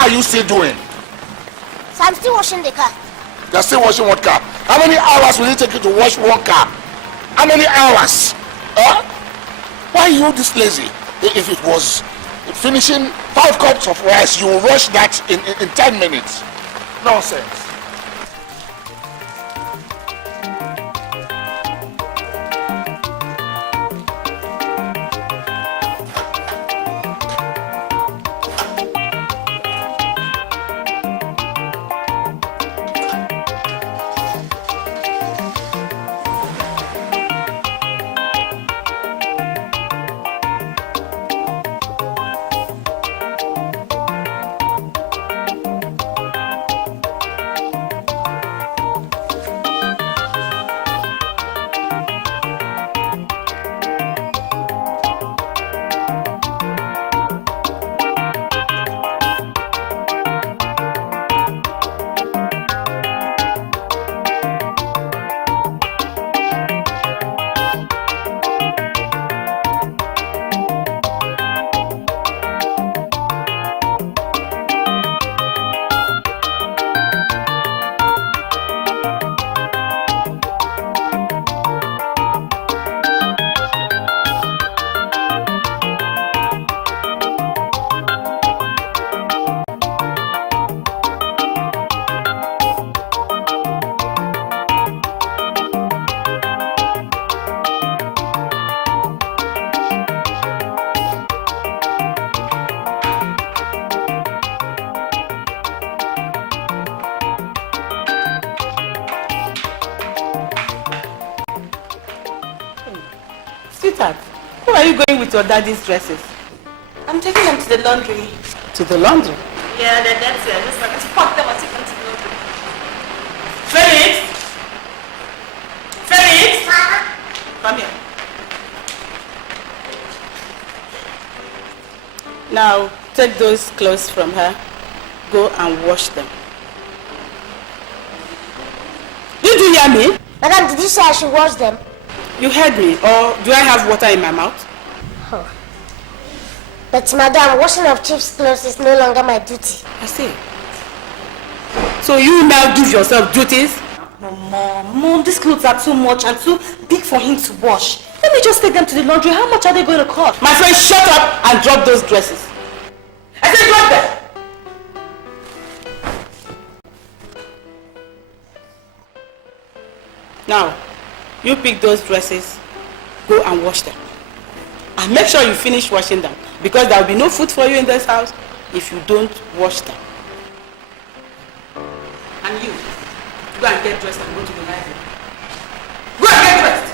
are you still doing? So I'm still washing the car. You're still washing what car? How many hours will it take you to wash one car? How many hours? Why are you this lazy? If it was finishing 5 cups of rice, you will rush that in 10 minutes. Nonsense. Where are you going with your daddy's dresses? I'm taking them to the laundry. To the laundry? Yeah, they're dirty. I just like to pack them and take them to the laundry. Felix! Felix! Come here. Now, take those clothes from her. Go and wash them. Did you hear me? Madam, did you say I should wash them? You heard me, or do I have water in my mouth? Oh. But madam, washing of chief's clothes is no longer my duty. I see. So you now give yourself duties? No, Mom, these clothes are too much and too big for him to wash. Let me just take them to the laundry. How much are they going to cost? My friend, shut up and drop those dresses. I said drop them! Now, you pick those dresses, go and wash them. And make sure you finish washing them, because there will be no food for you in this house if you don't wash them. And you, go and get dressed and go to the library. Go and get dressed!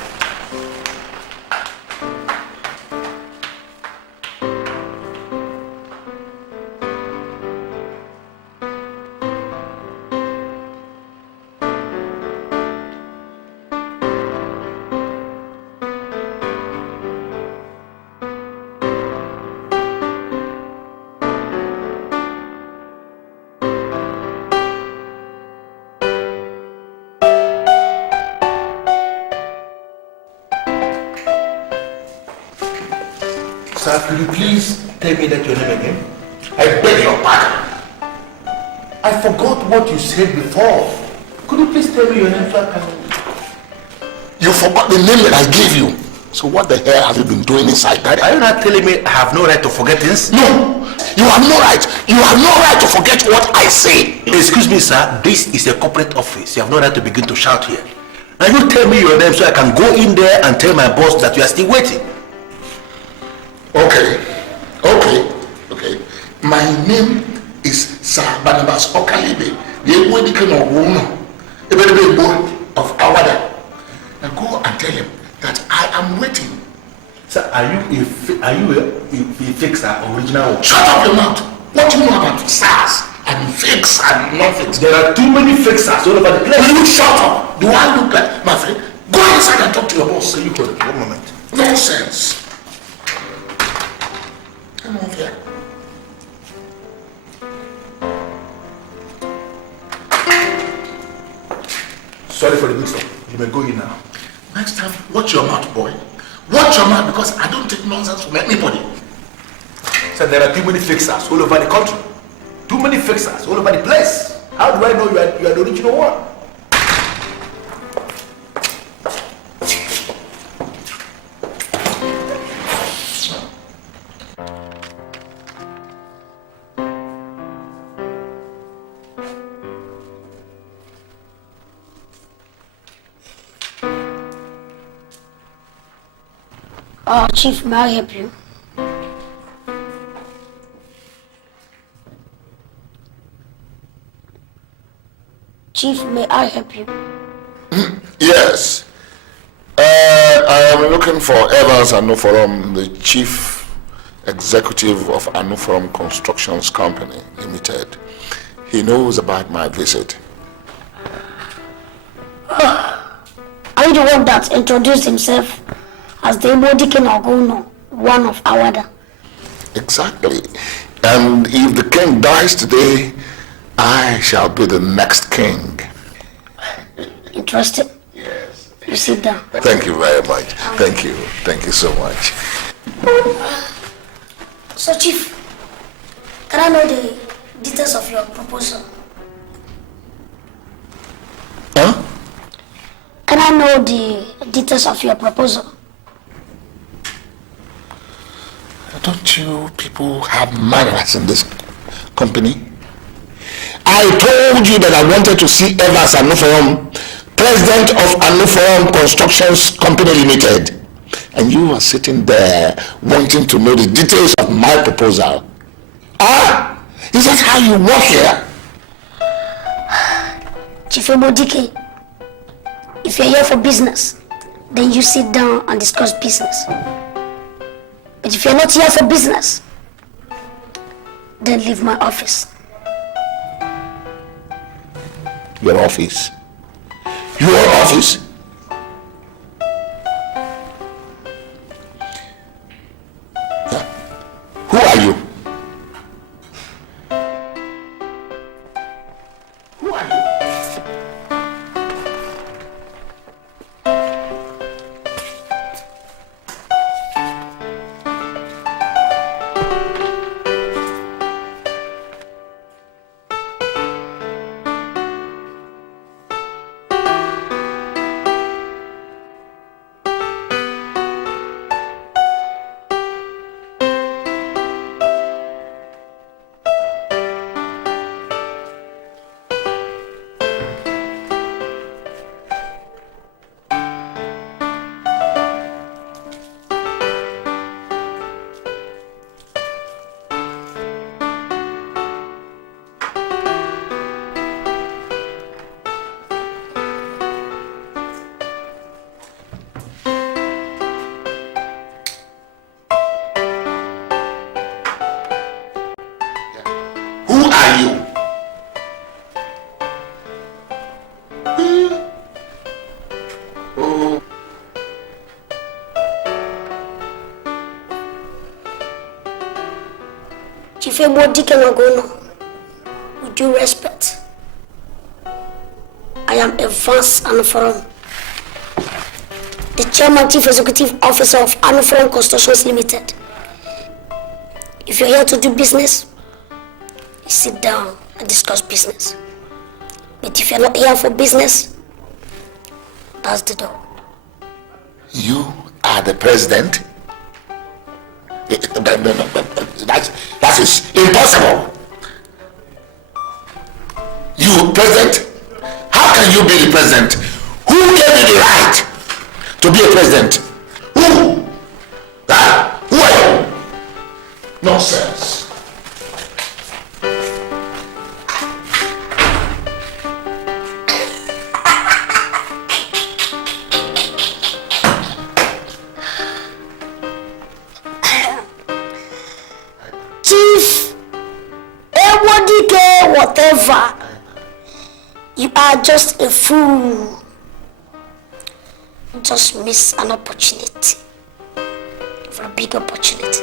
Sir, could you please tell me that your name again? I beg your pardon. I forgot what you said before. Could you please tell me your name so I can... You forgot the name that I gave you. So what the hell have you been doing inside that? Are you not telling me I have no right to forget things? No! You have no right. You have no right to forget what I say. Excuse me, sir. This is a corporate office. You have no right to begin to shout here. Now you tell me your name so I can go in there and tell my boss that you are still waiting. Okay. My name is Sir Barnabas Okalibe, the Ewedikan of Wuno, the of Awada. Now go and tell him that I am waiting. Sir, are you a fixer, original? Shut up your mouth! What do you know about SARS and fix and non-fix? There are too many fixers all over the place. Will you shut up? Do I look like my friend? Go inside and talk to your boss. So you hold it. 1 moment. Nonsense. Come on here. Sorry for the mix-up. You may go in now. Next time, watch your mouth, boy. Watch your mouth, because I don't take nonsense from anybody. Sir, there are too many fixers all over the country. Too many fixers all over the place. How do I know you are the original one? Chief, may I help you? Chief, may I help you? Yes. I am looking for Evans Anuforum, the chief executive of Anuforum Constructions Company Limited. He knows about my visit. Are you the one that introduced himself as the Imodikin Ogono, one of Awada? Exactly. And if the king dies today, I shall be the next king. Interested? Yes. You sit down. Thank you very much. Thank you. Thank you so much. So, Chief, can I know the details of your proposal? Huh? Can I know the details of your proposal? Don't you people have manners in this company? I told you that I wanted to see Evans Anuforum, president of Anuforum Constructions Company Limited. And you are sitting there wanting to know the details of my proposal. Ah, is that how you work here? Chief Imodike, if you're here for business, then you sit down and discuss business. But if you're not here for business, then leave my office. Your office? Your office? Yeah. Who are you? Who are you? Chief Imodike Ogono, with due respect, I am Evans Anuforum, the Chairman Chief Executive Officer of Anuforum Constructions Limited. If you're here to do business, you sit down and discuss business. But if you're not here for business, that's the door. You are the president? That is impossible. You president? How can you be the president? Who gave you the right to be a president? Who? Who are you? Nonsense. Whatever, you are just a fool. Just miss an opportunity for a big opportunity.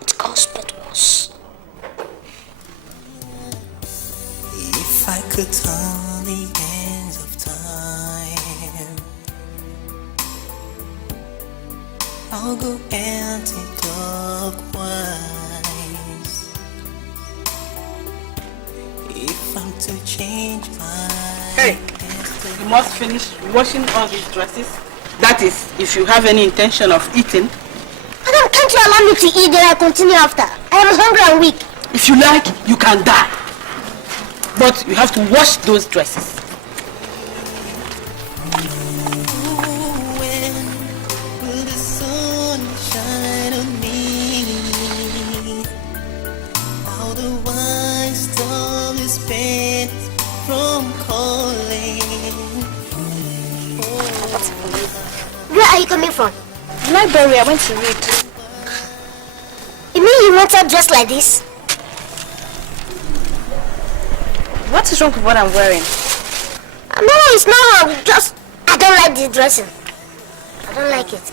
It comes but once. If I could turn the hands of time I'll go anti-clockwise. If I'm to change my Hey, you must finish washing all these dresses. That is, if you have any intention of eating. Madam, can't you allow me to eat then I continue after? I am hungry and weak. If you like, you can die. But you have to wash those dresses. When will the sun shine on me? How the wine storm is spent from calling. Where are you coming from? The library, I went to read. You mean you want her dressed like this? What is wrong with what I'm wearing? No, it's not wrong. Just, I don't like this dressing. I don't like it.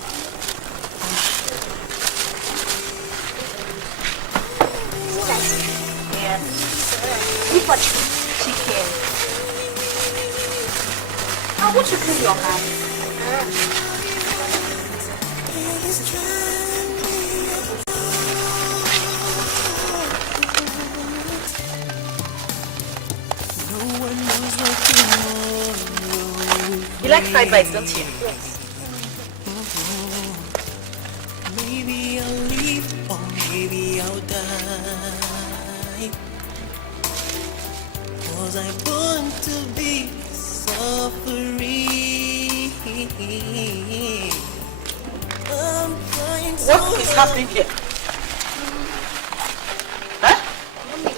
Yeah. Eat what? Chicken. How would you clean your hands? You like fried rice, don't you? Yes. Maybe I'll leave or maybe I'll die. 'Cause I want to be suffering. I'm trying so What is happening here? Huh? Mommy,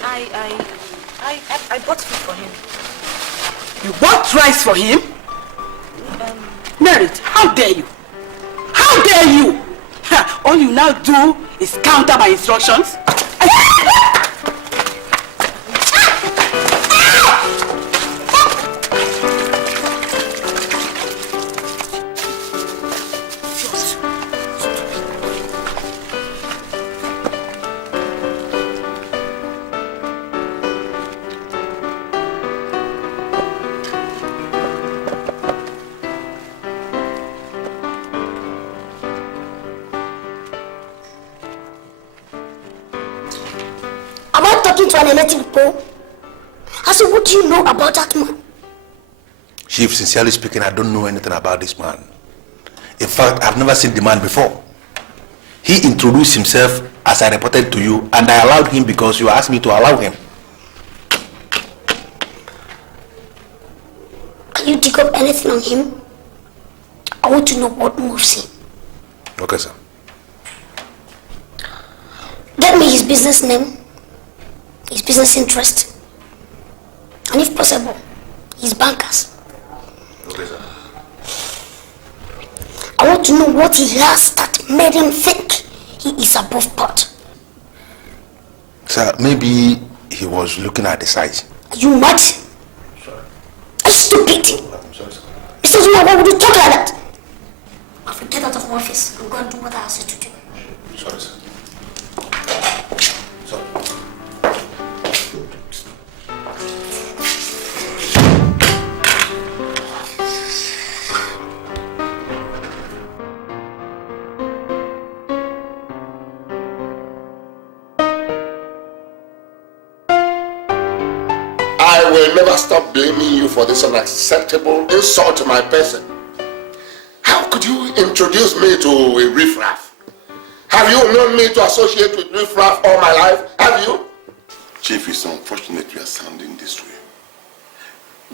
I bought food for him. You bought rice for him? Merit, how dare you? How dare you? Ha, all you now do is counter my instructions. To an electric pole. I said, what do you know about that man? Chief, sincerely speaking, I don't know anything about this man. In fact, I've never seen the man before. He introduced himself as I reported to you, and I allowed him because you asked me to allow him. Can you dig up anything on him? I want to know what moves him. Okay, sir. Get me his business name, his business interest, and if possible, his bankers. Okay, sir. I want to know what he has that made him think he is above board. Sir, maybe he was looking at the size. Are you mad? Sorry. Are you stupid? I'm sorry, sir. Mr. Zuma, why would you talk like that? I'll get out of my office and go and do what I asked you to do. Sorry, sir. Sorry. I will never stop blaming you for this unacceptable insult to my person. How could you introduce me to a riffraff? Have you known me to associate with riffraff all my life? Have you? Chief, it's unfortunate you are sounding this way.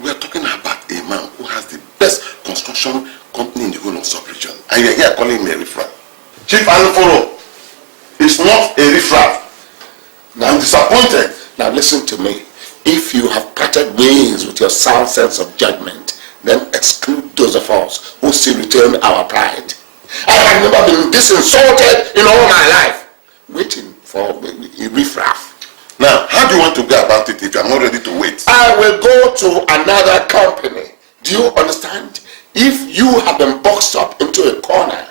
We are talking about a man who has the best construction company in the whole of sub-region. And you are here calling me a riffraff. Chief Aluforo is not a riffraff. Now I'm disappointed. Now listen to me. If you have parted ways with your sound sense of judgment, then exclude those of us who still retain our pride. I have never been this insulted in all my life, waiting for a riffraff. Now, how do you want to go about it if you are not ready to wait? I will go to another company. Do you understand? If you have been boxed up into a corner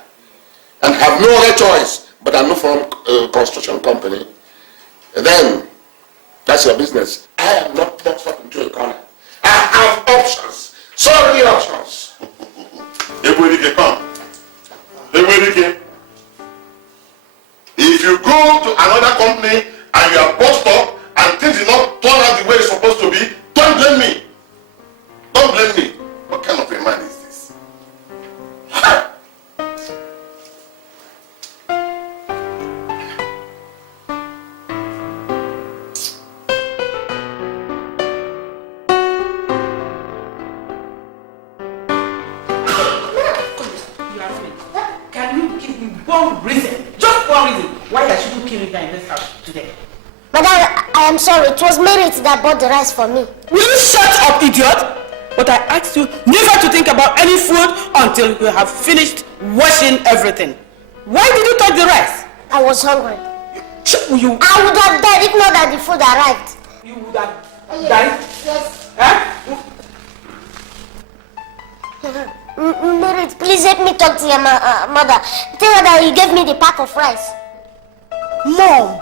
and have no other choice but a from construction company, then that's your business. I am not boxed up into a corner. I have options. So many options. Everybody come. Everybody. and you are bossed up and things did not turn out the way it's supposed to be, don't blame me. Don't blame me. What kind of a man is this? Can you give me one reason, just one reason, why I shouldn't kill you guys in this house today? Madam, I am sorry. It was Merit that bought the rice for me. Will you shut up, idiot? But I asked you never to think about any food until you have finished washing everything. Why did you touch the rice? I was hungry. You I would have died if not that the food arrived. You would have died? Yes. Huh? Merit, please let me talk to your mother. Tell her that you gave me the pack of rice. Mom!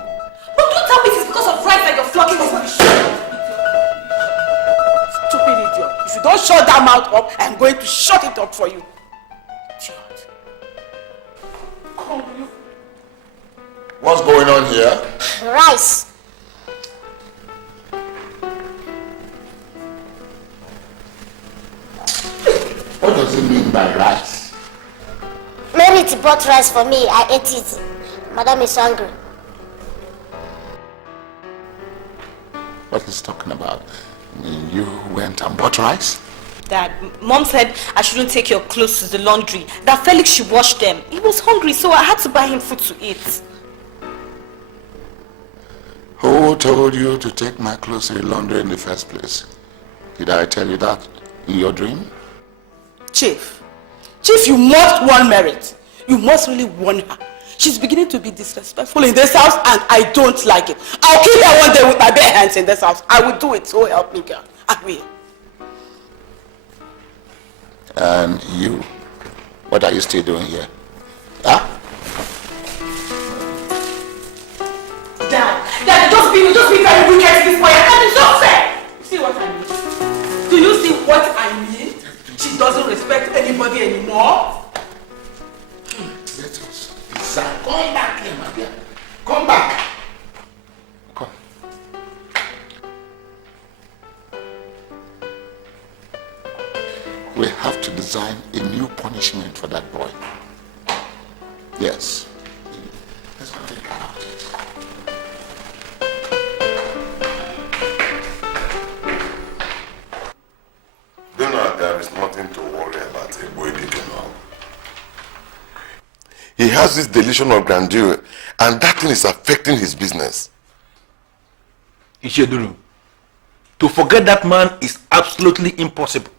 But don't tell me it's because of rice that you're flocking over me. Stupid idiot. If you don't shut that mouth up, I'm going to shut it up for you. Idiot. Come on, you. What's going on here? Rice. What does it mean by rice? Merit bought rice for me. I ate it. Madam is hungry. What he's talking about? You went and bought rice? Dad, Mom said I shouldn't take your clothes to the laundry. That Felix should wash them. He was hungry, so I had to buy him food to eat. Who told you to take my clothes to the laundry in the first place? Did I tell you that in your dream? Chief, you must warn Merit. You must really warn her. She's beginning to be disrespectful in this house and I don't like it. I'll kill her one day with my bare hands in this house. I will do it, so help me God. I will. And you, what are you still doing here? Huh? Dad, just be very wicked to this boy. That is not fair. See what I mean? Do you see what I mean? She doesn't respect anybody anymore. Let us decide. Come back here, my dear. Come back. Come. We have to design a new punishment for that boy. Yes. Let's go take her out. There is nothing to worry about a boy now. He has this delusion of grandeur, and that thing is affecting his business. Isheduru, to forget that man is absolutely impossible.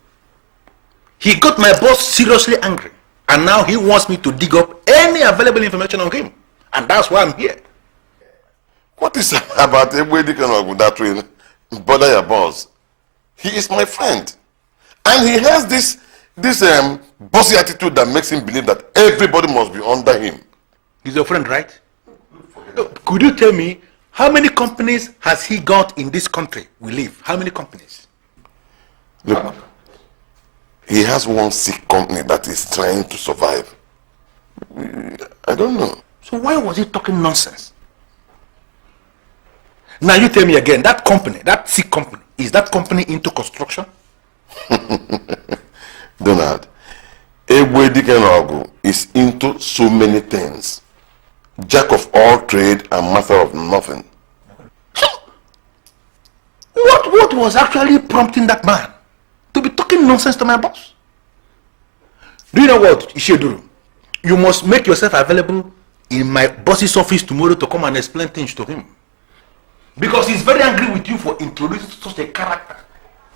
He got my boss seriously angry, and now he wants me to dig up any available information on him, and that's why I'm here. What is about a boy that will bother your boss? He is my friend. And he has this bossy attitude that makes him believe that everybody must be under him. He's your friend, right? Could you tell me how many companies has he got in this country we live? How many companies? Look, he has one sick company that is trying to survive. I don't know. So why was he talking nonsense? Now you tell me again, that company, that sick company, is that company into construction? Donald, Egwedikenogu is into so many things. Jack of all trade and master of nothing. What was actually prompting that man to be talking nonsense to my boss? Do you know what, Isheduru? You must make yourself available in my boss's office tomorrow to come and explain things to him. Because he's very angry with you for introducing such a character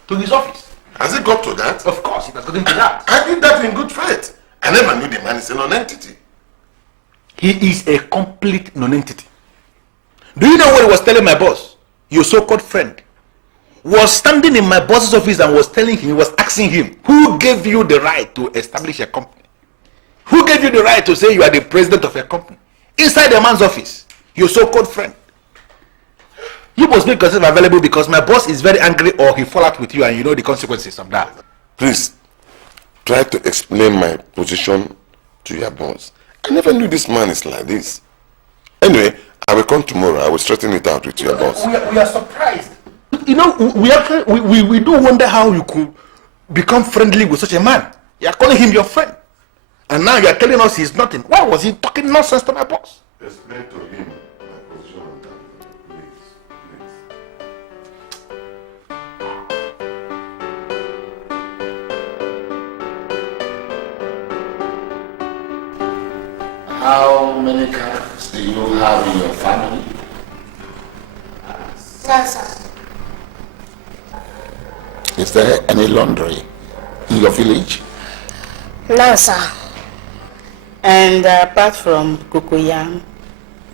to his office. Has it got to that? Of course, it has gotten to that. I did that in good faith. I never knew the man is a non-entity. He is a complete non-entity. Do you know what he was telling my boss? Your so-called friend was standing in my boss's office and was telling him, he was asking him, who gave you the right to establish a company? Who gave you the right to say you are the president of a company? Inside the man's office, your so-called friend. You must make yourself available because my boss is very angry or he fall out with you and you know the consequences of that. Please, try to explain my position to your boss. I never knew this man is like this. Anyway, I will come tomorrow. I will straighten it out with your boss. We are surprised. You know, we do wonder how you could become friendly with such a man. You are calling him your friend. And now you are telling us he's nothing. Why was he talking nonsense to my boss? Explain to him my position on that. Please. How many cats do you have in your family? No, sir. Is there any laundry in your village? No, sir. And apart from cocoyam,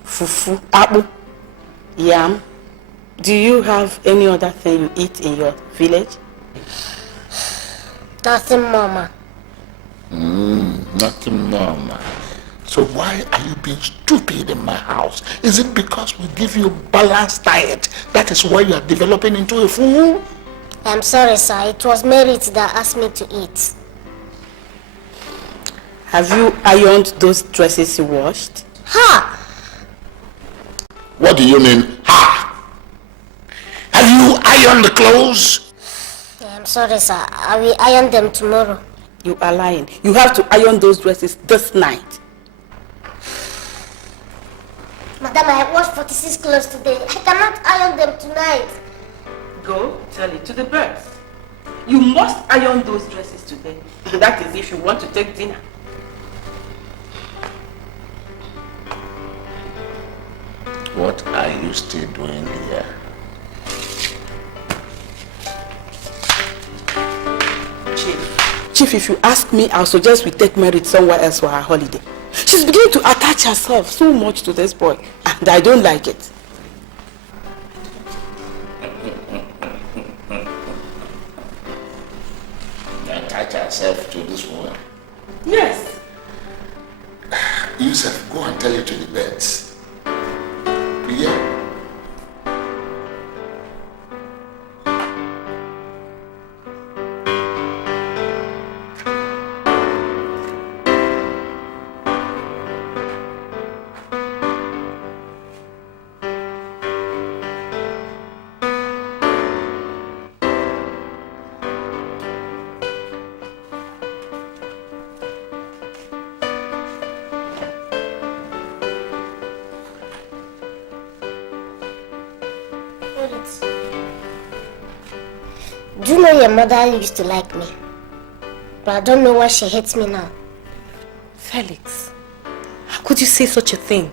fufu, abu, yam, do you have any other thing you eat in your village? Nothing, Mama. Nothing normal. So why are you being stupid in my house? Is it because we give you balanced diet? That is why you are developing into a fool? I'm sorry, sir. It was Merit that asked me to eat. Have you ironed those dresses you washed? Ha! What do you mean, ha? Have you ironed the clothes? I'm sorry, sir. I will iron them tomorrow. You are lying. You have to iron those dresses this night. Madam, I washed 46 clothes today. I cannot iron them tonight. Go tell it to the birds. You must iron those dresses today. That is if you want to take dinner. What are you still doing here? Chief, if you ask me, I'll suggest we take Merit somewhere else for her holiday. She's beginning to attach herself so much to this boy, and I don't like it. Attach herself to this woman? Yes. Yusuf, go and tell it to the birds. Yeah. Do you know your mother used to like me? But I don't know why she hates me now. Felix, how could you say such a thing?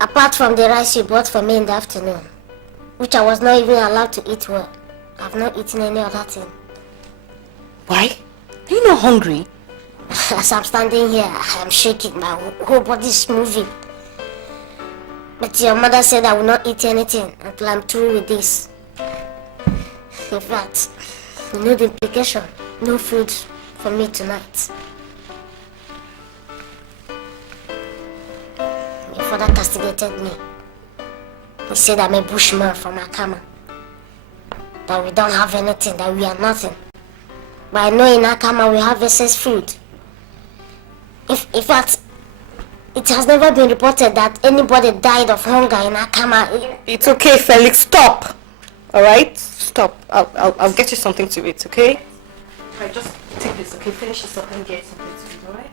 Apart from the rice you bought for me in the afternoon, which I was not even allowed to eat well, I've not eaten any other thing. Why? Are you not hungry? As I'm standing here, I'm shaking. My whole body is moving. But your mother said I will not eat anything until I'm through with this. In fact, you know the implication. No food for me tonight. Your father castigated me. He said I'm a bushman from Akama. That we don't have anything, that we are nothing. But I know in Akama we have excess food. In fact, it has never been reported that anybody died of hunger in Akama. It's okay, Felix, stop. Alright? Stop. I'll get you something to eat, okay? Alright, just take this, okay? Finish this up and get something to eat, alright?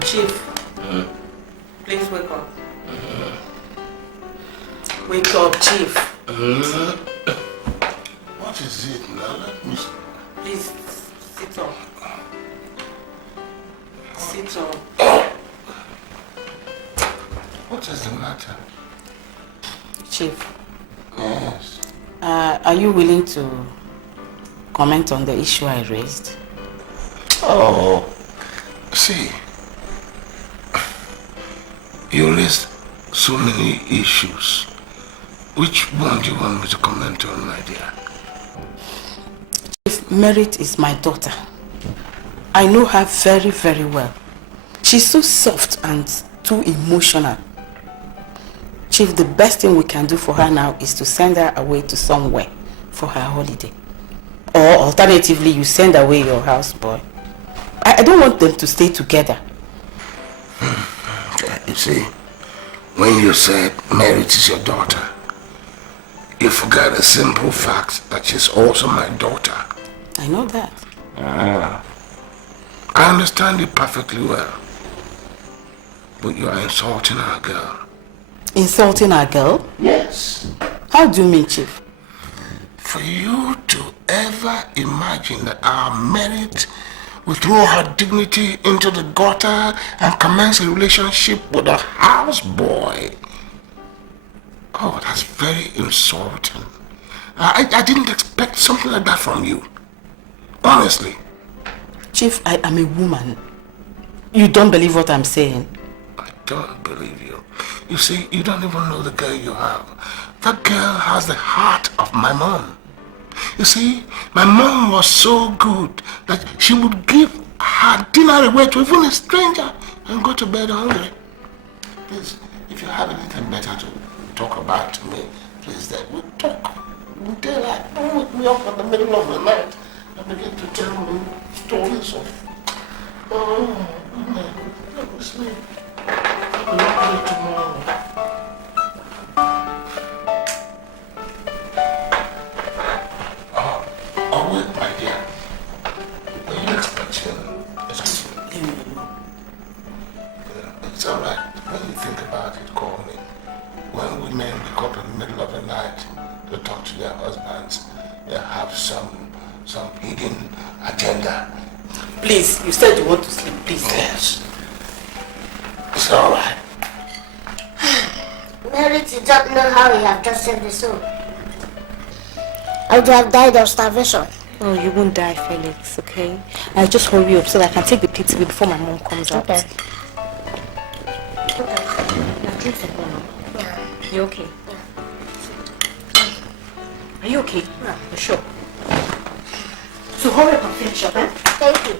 Chief, please wake up. Wake up, Chief. What is it now? Let me see. Please, sit up. Sit up. What is the matter? Chief, Yes. are you willing to comment on the issue I raised? Oh, see, you raised so many issues, Which one do you want me to comment on, my dear? If Merit is my daughter, I know her very, very well. She's so soft and too emotional. Chief, the best thing we can do for her now is to send her away to somewhere for her holiday. Or alternatively, you send away your houseboy. I don't want them to stay together. You see, when you said Merit is your daughter, you forgot a simple fact that she's also my daughter. I know that. I understand it perfectly well. But you are insulting our girl. Insulting our girl? Yes. How do you mean, Chief? For you to ever imagine that our Merit will throw her dignity into the gutter and commence a relationship with a houseboy. Oh, that's very insulting. I didn't expect something like that from you. Honestly. Chief, I am a woman. You don't believe what I'm saying? I don't believe you. You see, you don't even know the girl you have. That girl has the heart of my mom. You see, my mom was so good that she would give her dinner away to even a stranger and go to bed hungry. Please, if you have anything better to talk about to me, please, then we'll talk. We'll daylight. Don't wake me up in the middle of the night and begin to tell me stories of... Oh, man, let me sleep. I'll not play tomorrow. Oh, wait, my dear. Are you expecting? Leave me alone. It's all right. When you think about it, call me. When women wake up in the middle of the night to talk to their husbands, they have some hidden agenda. Please, you said you want to sleep. Please. Yes. It's all right. Merit, you don't know how you have just saved the soul. I would have died of starvation. Oh, you won't die, Felix, okay? I'll just hurry up so that I can take the plate away before my mom comes out. Okay. Now drink some more now. Yeah. You okay? Yeah. Are you okay? Yeah. You're sure? So hurry up and finish up, eh? Thank you.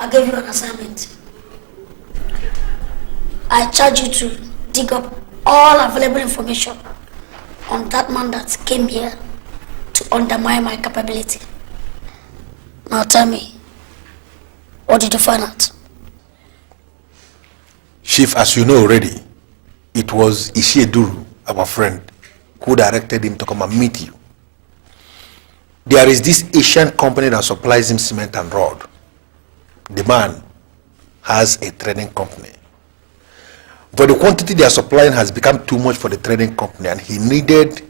I gave you an assignment. I charge you to dig up all available information on that man that came here to undermine my capability. Now tell me, what did you find out? Chief, as you know already, it was Ishieduru, our friend, who directed him to come and meet you. There is this Asian company that supplies him cement and rod. The man has a trading company. But the quantity they are supplying has become too much for the trading company, and he needed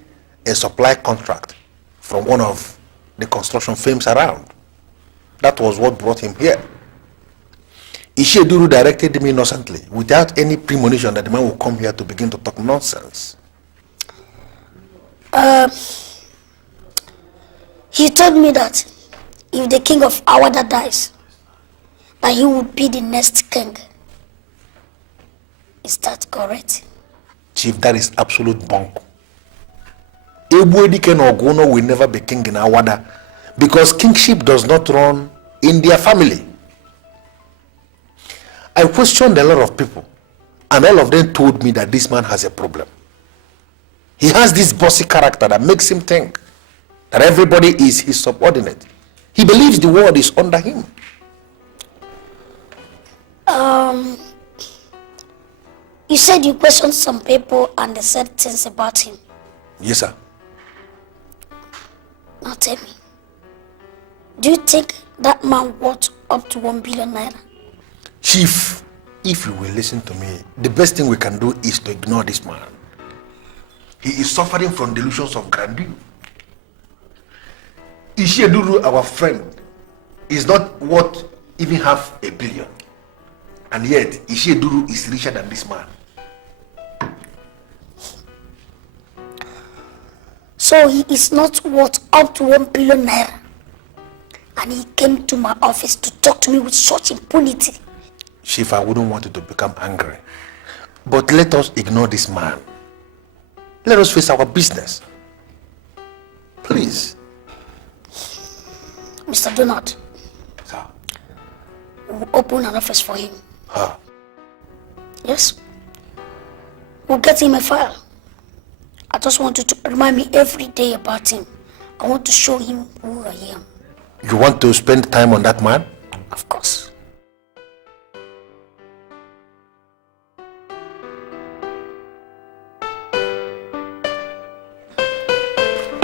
a supply contract from one of the construction firms around. That was what brought him here. Ishieduru directed him innocently, without any premonition that the man would come here to begin to talk nonsense. He told me that if the king of Awada dies, that he would be the next king. Is that correct? Chief, that is absolute bunk. Ebuedike Ogono will never be king in Awada because kingship does not run in their family. I questioned a lot of people, and all of them told me that this man has a problem. He has this bossy character that makes him think that everybody is his subordinate. He believes the world is under him. You said you questioned some people and they said things about him. Yes, sir. Now tell me, do you think that man worth up to 1 billion naira? Chief, if you will listen to me, the best thing we can do is to ignore this man. He is suffering from delusions of grandeur. Isheduru, our friend, is not worth even half a billion. And yet, Isheduru is richer than this man. So he is not worth up to 1 billion naira. And he came to my office to talk to me with such impunity. Chief, I wouldn't want you to become angry. But let us ignore this man. Let us face our business. Please. Mr. Donald. Sir. We'll open an office for him. Huh? Yes. We'll get him a file. I just want you to remind me every day about him. I want to show him who I am. You want to spend time on that man? Of course.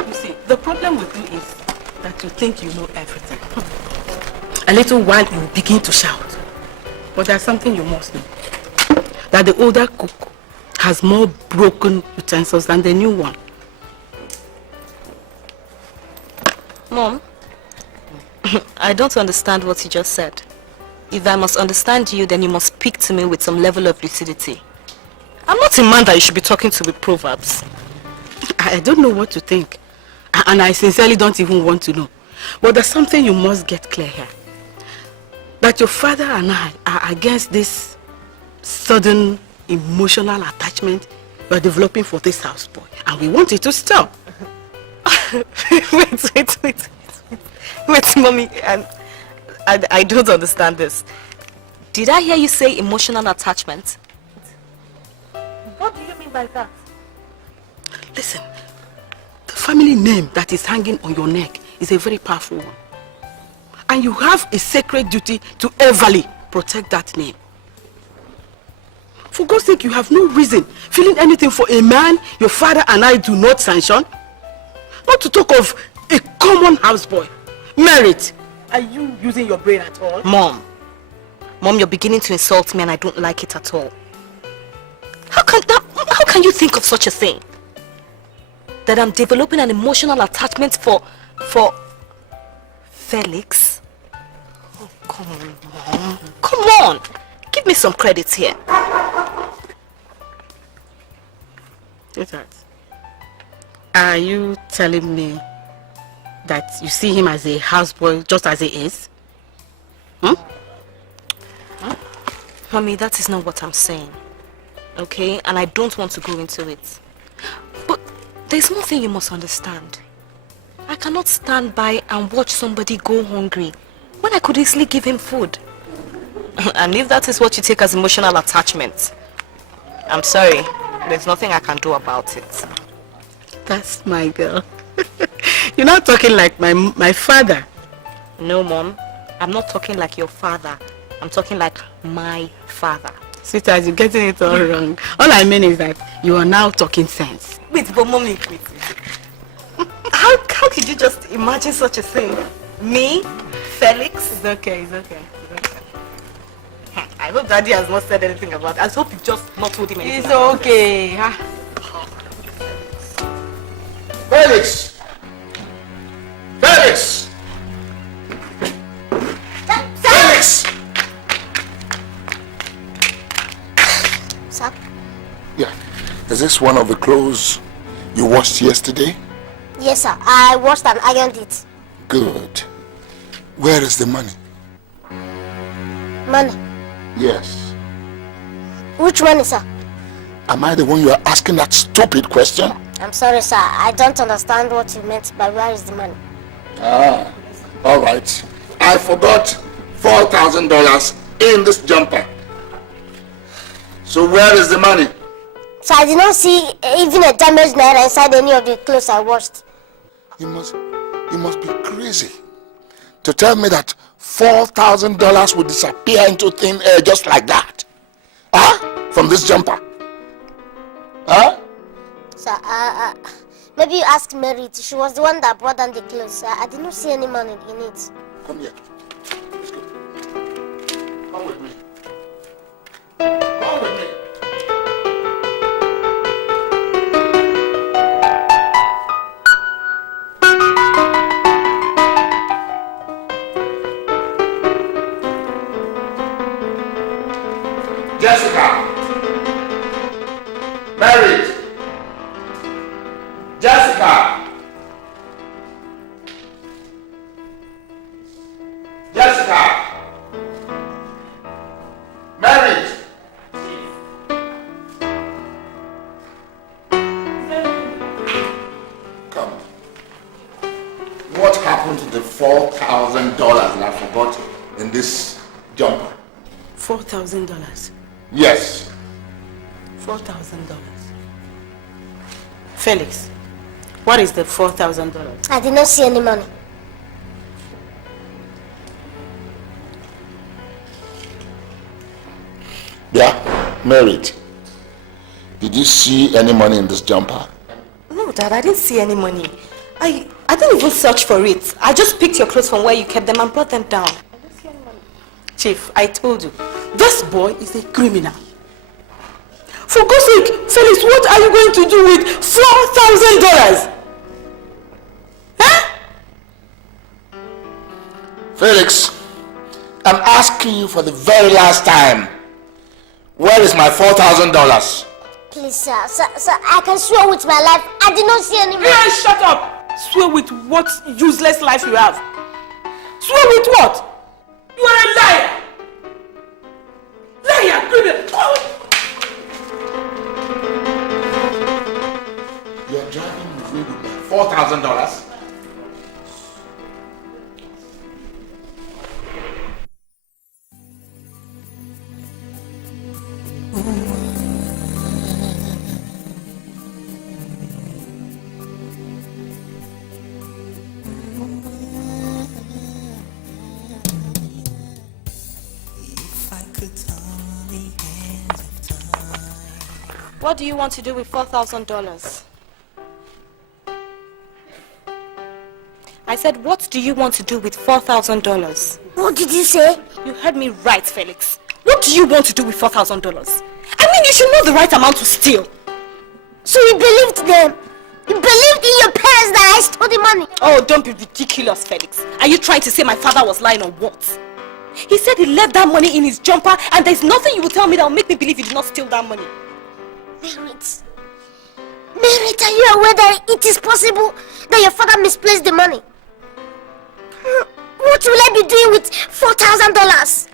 You see, the problem with you is that you think you know everything. A little while you begin to shout. But there's something you must know. That the older cook has more broken utensils than the new one. Mom, I don't understand what you just said. If I must understand you, then you must speak to me with some level of lucidity. I'm not a man that you should be talking to with proverbs. I don't know what to think. And I sincerely don't even want to know. But there's something you must get clear here. That your father and I are against this sudden emotional attachment we're developing for this houseboy. And we want it to stop. Wait, Mommy. I don't understand this. Did I hear you say emotional attachment? What do you mean by that? Listen, the family name that is hanging on your neck is a very powerful one. And you have a sacred duty to everly protect that name. For God's sake, you have no reason feeling anything for a man your father and I do not sanction. Not to talk of a common houseboy. Merit. Are you using your brain at all? Mom, you're beginning to insult me and I don't like it at all. How can you think of such a thing? That I'm developing an emotional attachment for Felix? Oh, come on, Mom. Come on. Give me some credit here. Sweetheart, are you telling me that you see him as a houseboy just as he is? Mommy, that is not what I'm saying. Okay? And I don't want to go into it. But there's one thing you must understand. I cannot stand by and watch somebody go hungry when I could easily give him food. And if that is what you take as emotional attachment, I'm sorry. There's nothing I can do about it. That's my girl. You're not talking like my father. No, Mom. I'm not talking like your father. I'm talking like my father. Sweetheart, you're getting it all wrong. All I mean is that you are now talking sense. Wait, but Mommy, wait. How could you just imagine such a thing? Me? Felix? It's okay. I hope Daddy has not said anything about it. I hope you just not told him anything. It's okay. Felix! Felix! Felix! Sir? Yeah. Is this one of the clothes you washed yesterday? Yes, sir. I washed and ironed it. Good. Where is the money? Money? Yes. Which money, sir? Am I the one you are asking that stupid question? I'm sorry, sir. I don't understand what you meant by where is the money. Ah, all right. I forgot $4,000 in this jumper. So where is the money? So I did not see even a damaged naira inside any of the clothes I washed. You must be crazy to tell me that $4,000 will disappear into thin air just like that. Huh? From this jumper. Huh? Sir, maybe you ask Mary. She was the one that brought down the clothes. I did not see any money in it. Come here. Let's go. Come with me. Come with me. Jessica! Jessica! Mary! Come. What happened to the $4,000 that I forgot in this jumper? $4,000. Yes. $4,000. Felix, what is the $4,000? I did not see any money. Yeah, married. Did you see any money in this jumper? No, Dad, I didn't see any money. I didn't even search for it. I just picked your clothes from where you kept them and brought them down. Chief, I told you, this boy is a criminal. For God's sake, Felix, what are you going to do with $4,000? Huh? Felix, I'm asking you for the very last time. Where is my $4,000? Please, sir, I can swear with my life. I did not see any money. Yeah, shut up! Swear with what useless life you have? Swear with what? You are a liar! Liar, criminal! You are driving me with my $4,000? What do you want to do with $4,000? I said, what do you want to do with $4,000? What did you say? You heard me right, Felix. What do you want to do with $4,000? I mean, you should know the right amount to steal. So you believed them? You believed in your parents that I stole the money? Oh, don't be ridiculous, Felix. Are you trying to say my father was lying on what? He said he left that money in his jumper, and there's nothing you will tell me that will make me believe you did not steal that money. Merit, are you aware that it is possible that your father misplaced the money? What will I be doing with $4,000?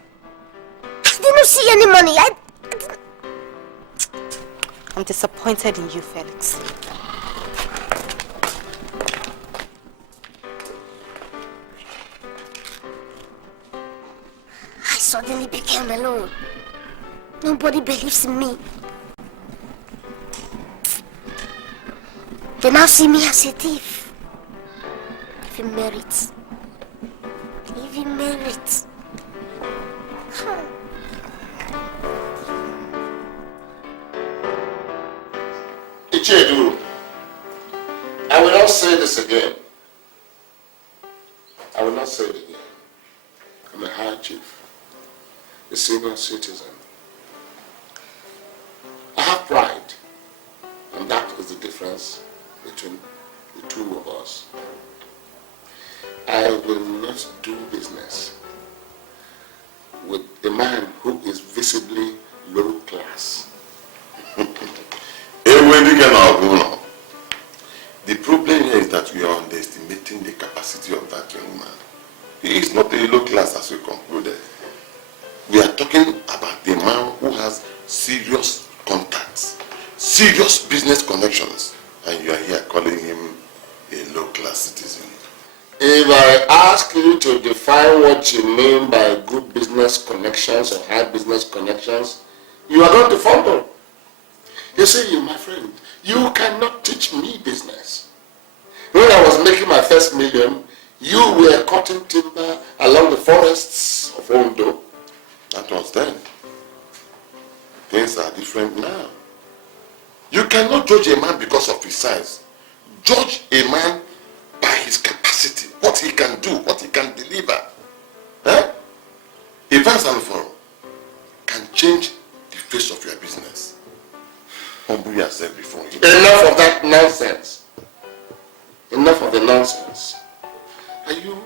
I did not see any money. I'm disappointed in you, Felix. I suddenly became alone. Nobody believes in me. They now see me as a thief. Even merit. Even merit. Ichedu, I will not say this again. I will not say it again. I'm a high chief, a senior citizen. I have pride, and that is the difference between the two of us. I will not do business with a man who is visibly low class. The problem here is that we are underestimating the capacity of that young man. He is not a low class as we concluded. We are talking about the man who has serious contacts, serious business connections, and you are here calling him a low class citizen. If I ask you to define what you mean by good business connections or high business connections, you are going to fumble. You see, my friend, you cannot teach me business. When I was making my first million, you were cutting timber along the forests of Ondo. That was then. Things are different now. You cannot judge a man because of his size. Judge a man by his capacity, what he can do, what he can deliver. Events and form can change the face of your business. Humble yourself before you. Enough of that nonsense. Enough of the nonsense. Are you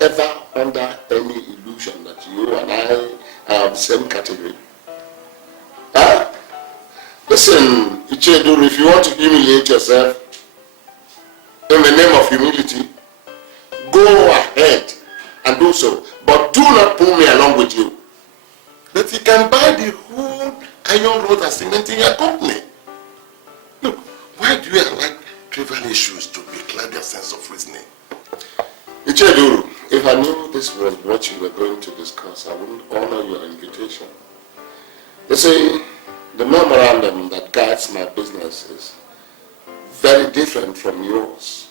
ever under any illusion that you and I are of the same category? Listen, Ichedu, if you want to humiliate yourself, in the name of humility, go ahead and do so. But do not pull me along with you. That you can buy the whole iron rod and cement in your company. Look, why do you allow trivial issues to becloud your sense of reasoning? Icheduru, if I knew this was what you were going to discuss, I wouldn't honor your invitation. You see, the memorandum that guides my business is very different from yours.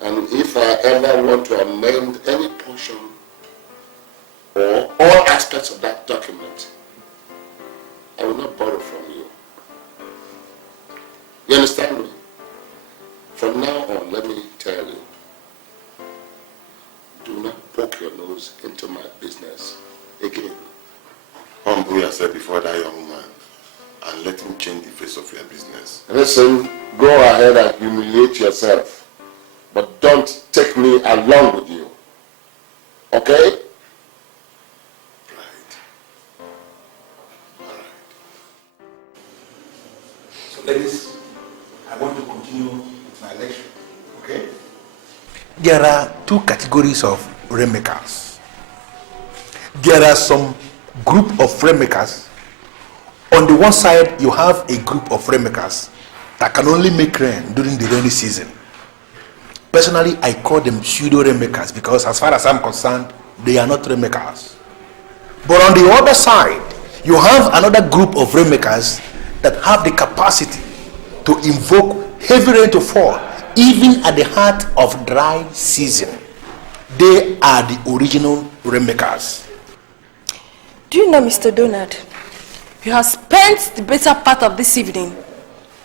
And if I ever want to amend any portion or all aspects of that document, I will not borrow from you. You understand me? From now on, let me tell you, do not poke your nose into my business again. Humble yourself before that young man and let him change the face of your business. Listen, go ahead and humiliate yourself, but don't take me along with you. Okay? Right. All right. So ladies, I want to continue with my lecture, okay? There are two categories of rainmakers. There are some group of rainmakers. On the one side, you have a group of rainmakers that can only make rain during the rainy season. Personally, I call them pseudo rainmakers because as far as I'm concerned, they are not rainmakers. But on the other side, you have another group of rainmakers that have the capacity to invoke heavy rain to fall even at the heart of dry season. They are the original rainmakers. Do you know, Mr. Donald, you have spent the better part of this evening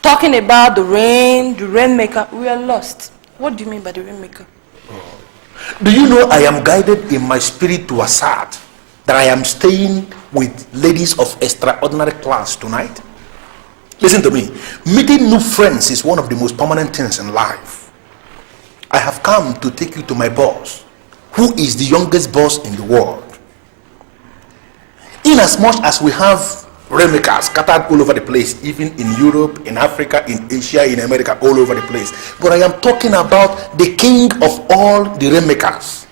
talking about the rainmaker. We are lost. What do you mean by the rainmaker? Do you know I am guided in my spirit to assert that I am staying with ladies of extraordinary class tonight? Listen to me. Meeting new friends is one of the most permanent things in life. I have come to take you to my boss, who is the youngest boss in the world. In as much as we have rainmakers scattered all over the place, even in Europe, in Africa, in Asia, in America, all over the place. But I am talking about the king of all the rainmakers.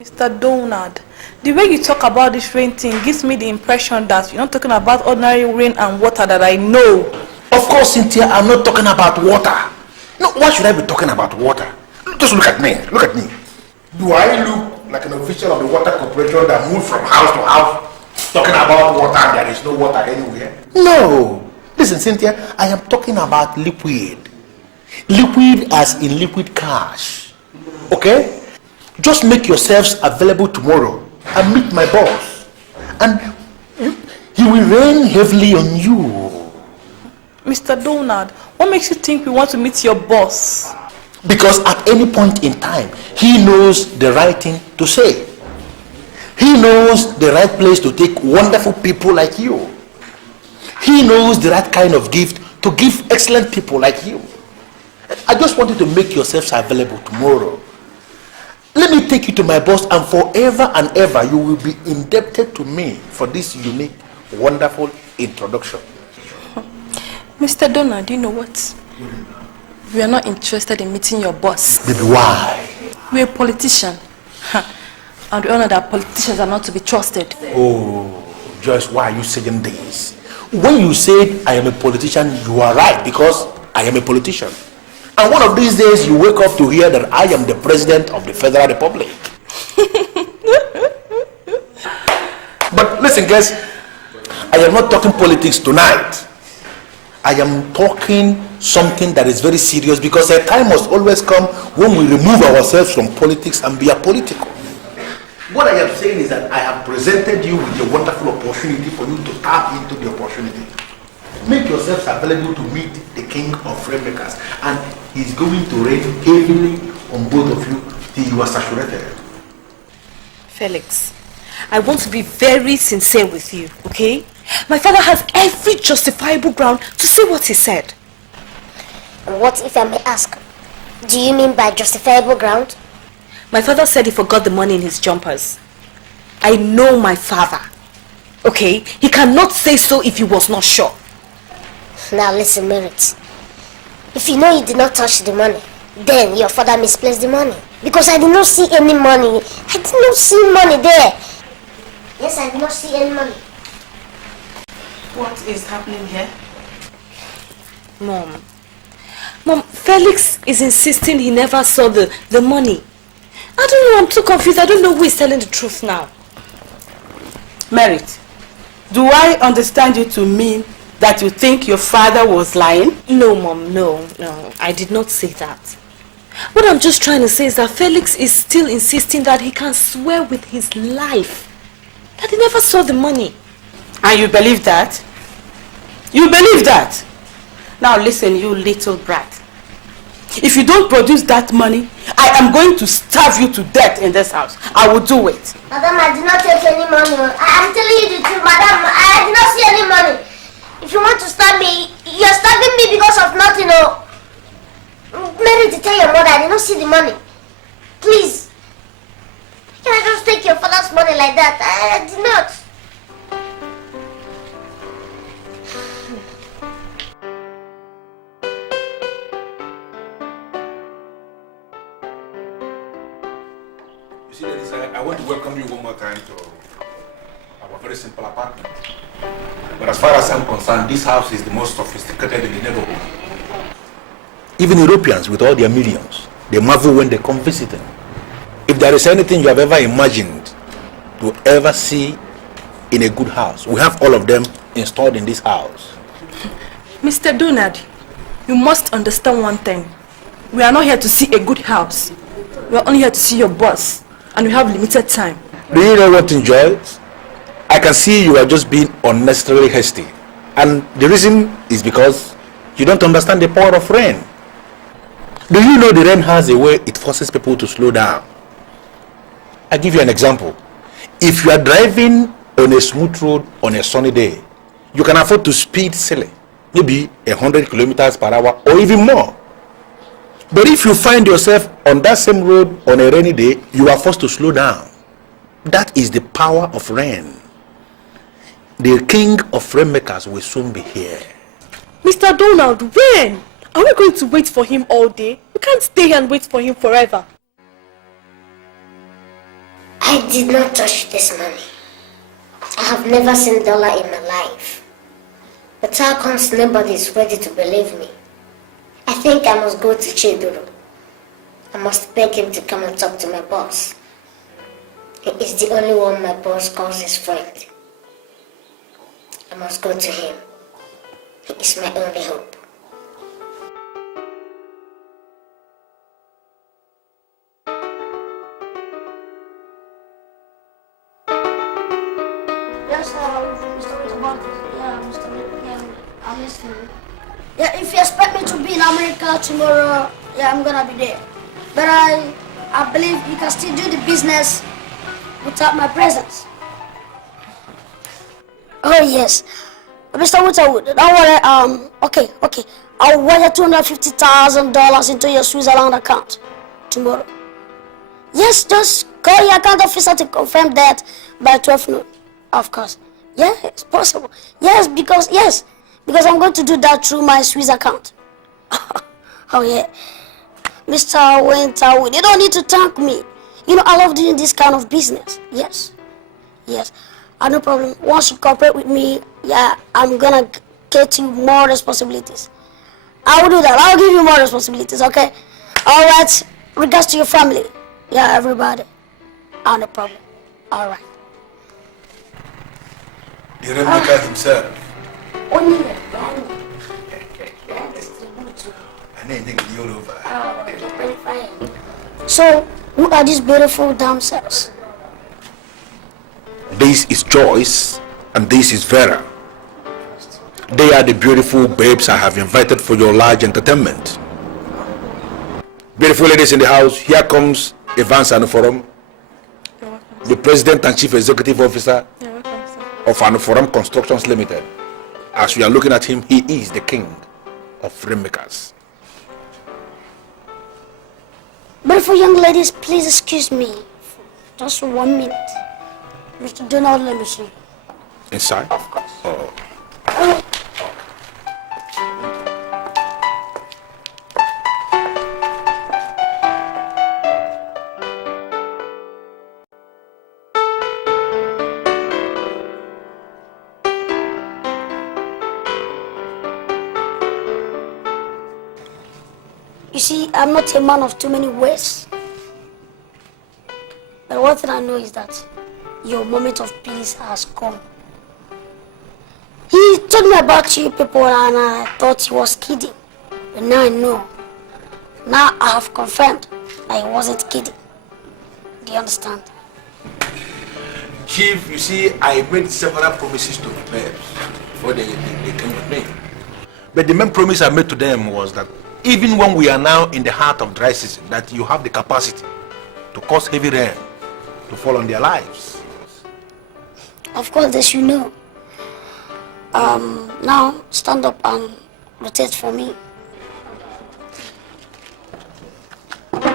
Mr. Donald, the way you talk about this rain thing gives me the impression that you're not talking about ordinary rain and water that I know. Of course, Cynthia, I'm not talking about water. No, why should I be talking about water? Just look at me. Look at me. Do I look like an official of the water corporation that moves from house to house talking about water and there is no water anywhere? No. Listen, Cynthia, I am talking about liquid. Liquid as in liquid cash. Okay? Just make yourselves available tomorrow and meet my boss. And he will rain heavily on you. Mr. Donald, what makes you think we want to meet your boss? Because at any point in time, he knows the right thing to say. He knows the right place to take wonderful people like you. He knows the right kind of gift to give excellent people like you. I just want you to make yourselves available tomorrow. Let me take you to my boss, and forever and ever you will be indebted to me for this unique, wonderful introduction. Mr. Donald, do you know what? We are not interested in meeting your boss. Baby, why? We're a politician. And we honor that politicians are not to be trusted. Oh, Joyce, why are you saying this? When you said I am a politician, you are right, because I am a politician. And one of these days you wake up to hear that I am the president of the Federal Republic. But listen, guys, I am not talking politics tonight. I am talking something that is very serious, because a time must always come when we remove ourselves from politics and be apolitical. What I am saying is that I have presented you with a wonderful opportunity for you to tap into the opportunity. Make yourselves available to meet the king of rainmakers, and he's going to rain heavily on both of you till you are saturated. Felix, I want to be very sincere with you, okay? My father has every justifiable ground to say what he said. What, if I may ask, do you mean by justifiable ground? My father said he forgot the money in his jumpers. I know my father. Okay? He cannot say so if he was not sure. Now listen, Merit. If you know you did not touch the money, then your father misplaced the money. Because I did not see any money. I did not see money there. Yes, I did not see any money. What is happening here? Mom, Felix is insisting he never saw the money. I don't know, I'm too confused. I don't know who is telling the truth now. Merit, do I understand you to mean that you think your father was lying? No, Mom, no. I did not say that. What I'm just trying to say is that Felix is still insisting that he can swear with his life that he never saw the money. And you believe that? You believe that? Now listen, you little brat. If you don't produce that money, I am going to starve you to death in this house. I will do it. Madam, I did not take any money. I'm telling you the truth, madam. I did not see any money. If you want to stab me, you're stabbing me because of nothing. Mary, to tell your mother, I did not see the money. Please. Can I just take your father's money like that? I did not. You see, ladies, I want to welcome you one more time to our very simple apartment. But as far as I'm concerned, this house is the most sophisticated in the neighborhood. Even Europeans, with all their millions, they marvel when they come visiting. If there is anything you have ever imagined to ever see in a good house, we have all of them installed in this house. Mr. Donald, you must understand one thing. We are not here to see a good house. We are only here to see your boss. And we have limited time. Do you know what, Joyce? I can see you are just being unnecessarily hasty. And the reason is because you don't understand the power of rain. Do you know the rain has a way it forces people to slow down? I'll give you an example. If you are driving on a smooth road on a sunny day, you can afford to speed silly, maybe 100 kilometers per hour or even more. But if you find yourself on that same road on a rainy day, you are forced to slow down. That is the power of rain. The king of rainmakers will soon be here. Mr. Donald, when? Are we going to wait for him all day? We can't stay here and wait for him forever. I did not touch this money. I have never seen dollar in my life. But how comes nobody is ready to believe me? I think I must go to Chiduru. I must beg him to come and talk to my boss. He is the only one my boss calls his friend. I must go to him. He is my only hope. Yes, I'm listening. Yeah, if you expect me to be in America tomorrow, yeah, I'm gonna be there. But I believe you can still do the business without my presence. Oh yes, Mr. Woodwood, don't worry. Okay. I'll wire $250,000 into your Switzerland account tomorrow. Yes, just call your account officer to confirm that by 12 noon. Of course. Yeah, it's possible. Yes, because I'm going to do that through my Swiss account. Oh yeah, Mr. Winterwood, you don't need to thank me. You know I love doing this kind of business. Yes. No problem. Once you cooperate with me, yeah, I'm gonna get you more responsibilities. I will do that. I'll give you more responsibilities, okay? All right. Regards to your family. Yeah, everybody. No problem. All right. The rainmaker himself. Only So, who are these beautiful damsels? This is Joyce and this is Vera. They are the beautiful babes I have invited for your large entertainment. Beautiful ladies in the house, here comes Evans Anuforum, the President and Chief Executive Officer of Anuforum Constructions Limited. As we are looking at him, he is the king of rainmakers. Beautiful young ladies, please excuse me. Just 1 minute. Mr. Donald, let me see. Inside? Of course. Oh. You see, I'm not a man of too many words. But one thing I know is that your moment of peace has come. He told me about you people and I thought he was kidding. But now I know. Now I have confirmed that he wasn't kidding. Do you understand? Chief, you see, I made several promises to the babes before they came with me. But the main promise I made to them was that even when we are now in the heart of dry season, that you have the capacity to cause heavy rain to fall on their lives. Of course, as you know. Now stand up and rotate for me. Rotate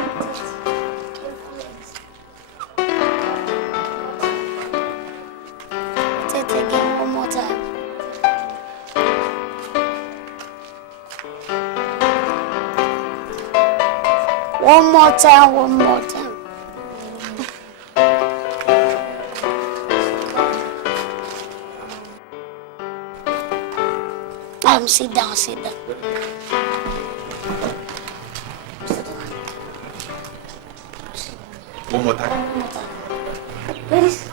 again one more time. One more time, one more time. Sit down, sit down. One more time. One more time. Please.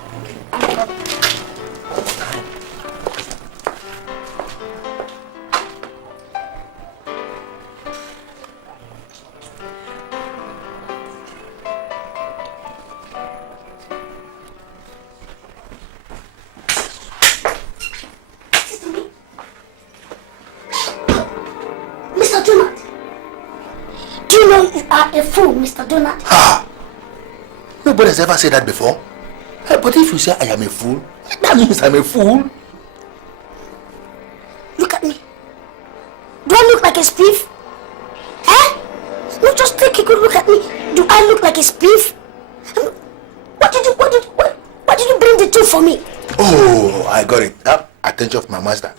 A fool, Mr. Donald. Ah! Nobody has ever said that before. But if you say I am a fool, that means I'm a fool. Look at me. Do I look like a spiff? Eh? No, just take a good look at me. Do I look like a spiff? What did you bring the two for me? Oh, I got it. Attention of my master.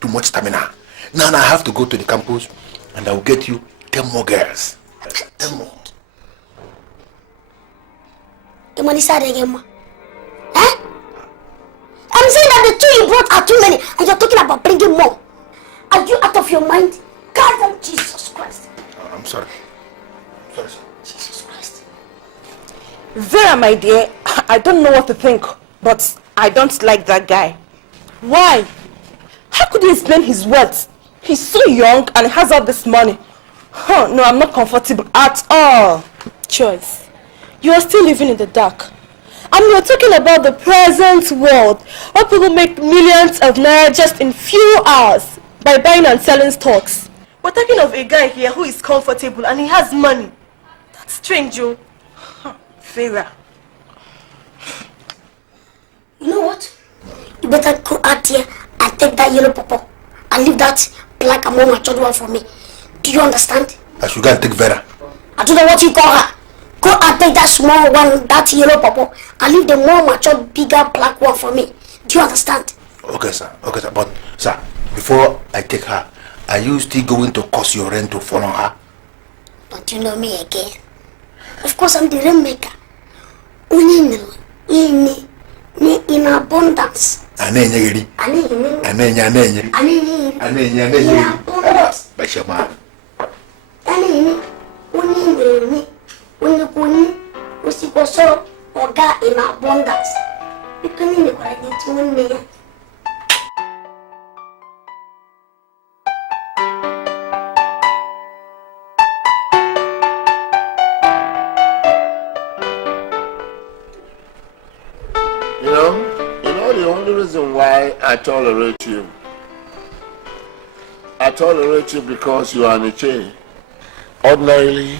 Too much stamina. Now I have to go to the campus and I will get you 10 more girls. 10 more. The money side again, ma. Eh? I'm saying that the two you brought are too many and you're talking about bringing more. Are you out of your mind? God, oh, Jesus Christ. I'm sorry. Sorry, sir. Jesus Christ. Vera, my dear, I don't know what to think, but I don't like that guy. Why? How could he explain his words? He's so young and has all this money. No, I'm not comfortable at all. Choice, you are still living in the dark. And you're talking about the present world, where people make millions of naira just in few hours by buying and selling stocks. We're talking of a guy here who is comfortable and he has money. That's strange, Joe. Vera. You know what? You better go out here and take that yellow pawpaw and leave that black and more matured one for me. Do you understand? I should go and take Vera. I don't know what you call her. Go and take that small one, that yellow pawpaw, and leave the more matured, bigger black one for me. Do you understand? Okay, sir. Okay, sir. But, sir, before I take her, are you still going to cause your rent to fall on her? Don't you know me again? Of course, I'm the rainmaker. In abundance. Anenye. Bashama. Oga in abundance. You can in the quarantine. You know the only reason why I tolerate you because you are in a chain. Ordinarily,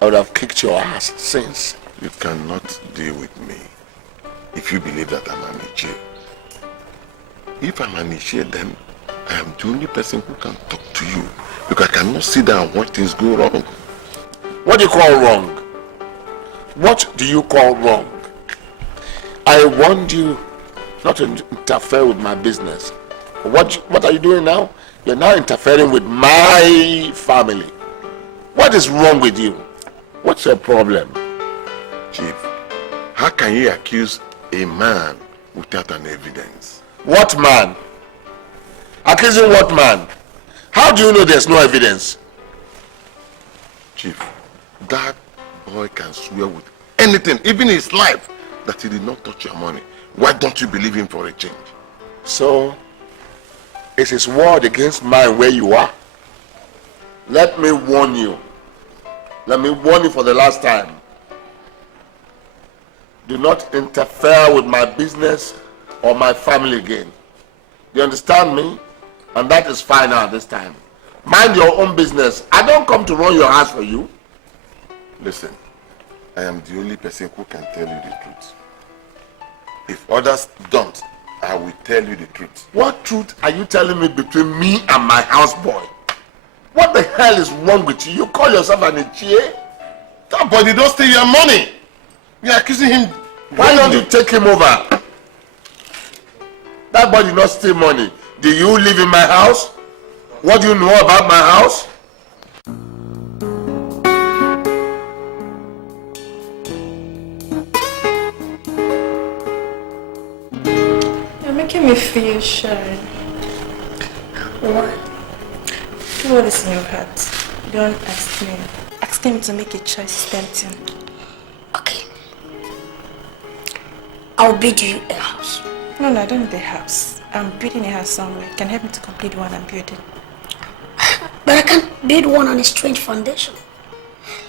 I would have kicked your ass since. You cannot deal with me if you believe that I'm an Ichie. If I'm an Ichie, then I am the only person who can talk to you, because I cannot sit down and watch things go wrong. What do you call wrong? What do you call wrong? I warned you not to interfere with my business. What are you doing now? You're now interfering with my family. What is wrong with you? What's your problem? Chief, how can you accuse a man without an evidence? What man? Accusing what man? How do you know there's no evidence? Chief, that boy can swear with anything, even his life, that he did not touch your money. Why don't you believe him for a change? So, it's his word against mine where you are. Let me warn you. Let me warn you for the last time. Do not interfere with my business or my family again. You understand me? And that is fine now this time. Mind your own business. I don't come to run your house for you. Listen, I am the only person who can tell you the truth. If others don't, I will tell you the truth. What truth are you telling me between me and my houseboy? What the hell is wrong with you? You call yourself an Ichie? That boy did not steal your money. You're accusing him. Why don't you take him over? That boy did not steal money. Do you live in my house? What do you know about my house? You're making me feel shy. What? Do what is in your heart. Don't ask me. Asking me to make a choice is tempting. Okay. I'll build you a house. No, I don't need a house. I'm building a house somewhere. You can help me to complete one I'm building. But I can't build one on a strange foundation.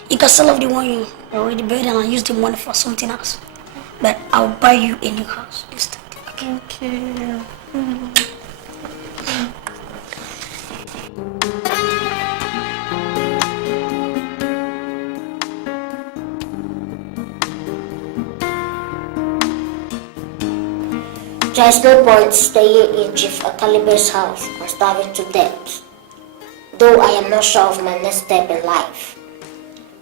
You can sell off the one you already built and I'll use the money for something else. But I'll buy you a new house instead. Okay. There's no point staying in Chief Akalibe's house and starving to death. Though I am not sure of my next step in life.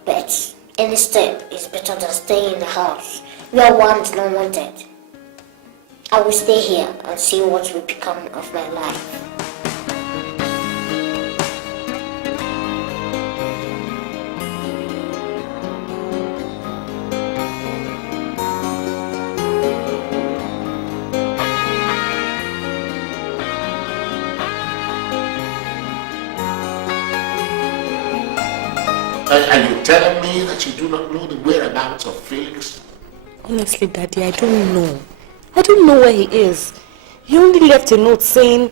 But any step is better than staying in the house where one is not wanted. I will stay here and see what will become of my life. Are you telling me that you do not know the whereabouts of Felix? Honestly, Daddy, I don't know. I don't know where he is. He only left a note saying,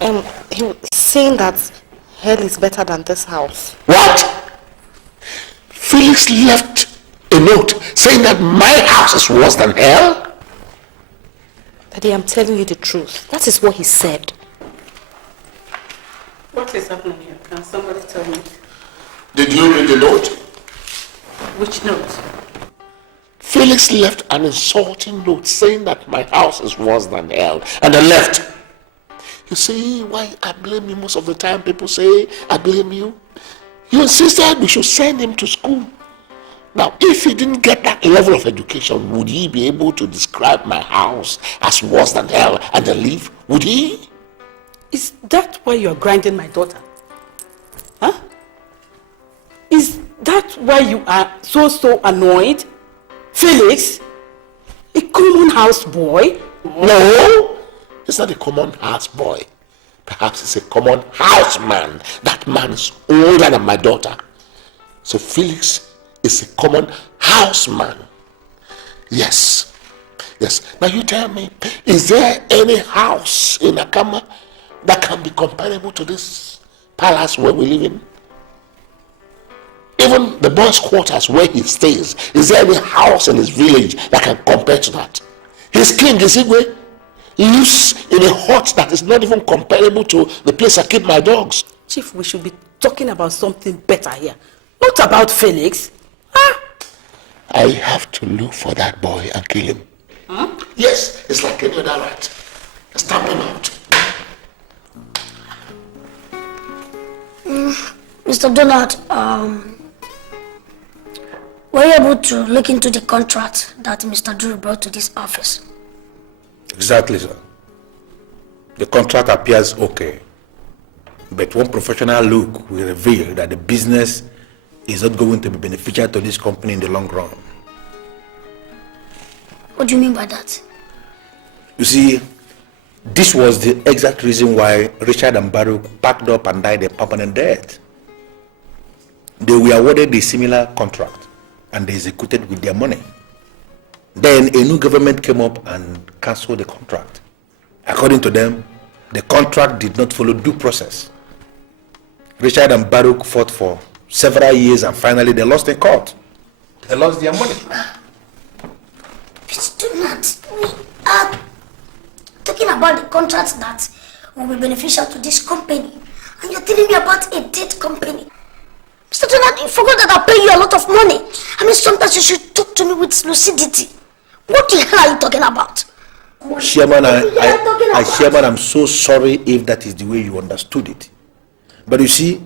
that hell is better than this house. What? Felix left a note saying that my house is worse than hell? Daddy, I'm telling you the truth. That is what he said. What is happening here? Can somebody tell me? Did you read the note? Which note? Felix left an insulting note saying that my house is worse than hell, and I left. You see why I blame you most of the time? People say I blame you. You insisted we should send him to school. Now, if he didn't get that level of education, would he be able to describe my house as worse than hell and then leave? Would he? Is that why you're grinding my daughter? Huh? Is that why you are so annoyed? Felix? A common house boy? No, it's not a common house boy. Perhaps it's a common houseman. That man is older than my daughter. So Felix is a common houseman. Yes. Now you tell me, is there any house in Akama that can be comparable to this palace where we live in? Even the boys' quarters where he stays, is there any house in his village that can compare to that? His king, Isigwe, lives in a hut that is not even comparable to the place I keep my dogs. Chief, we should be talking about something better here. Not about Felix. Huh? I have to look for that boy and kill him. Huh? Yes, it's like any other rat. Stamp him out. Mr. Donald, were you able to look into the contract that Mr. Drew brought to this office? Exactly, sir. The contract appears okay. But one professional look will reveal that the business is not going to be beneficial to this company in the long run. What do you mean by that? You see, this was the exact reason why Richard and Baruch packed up and died a permanent death. They were awarded a similar contract and they executed with their money. Then a new government came up and cancelled the contract. According to them, the contract did not follow due process. Richard and Baruch fought for several years and finally they lost in court. They lost their money. But do not. We are talking about the contracts that will be beneficial to this company. And you're telling me about a dead company. Mr. Donald, you forgot that I pay you a lot of money. I mean, sometimes you should talk to me with lucidity. What the hell are you talking about? Chairman, Chairman, I'm so sorry if that is the way you understood it. But you see,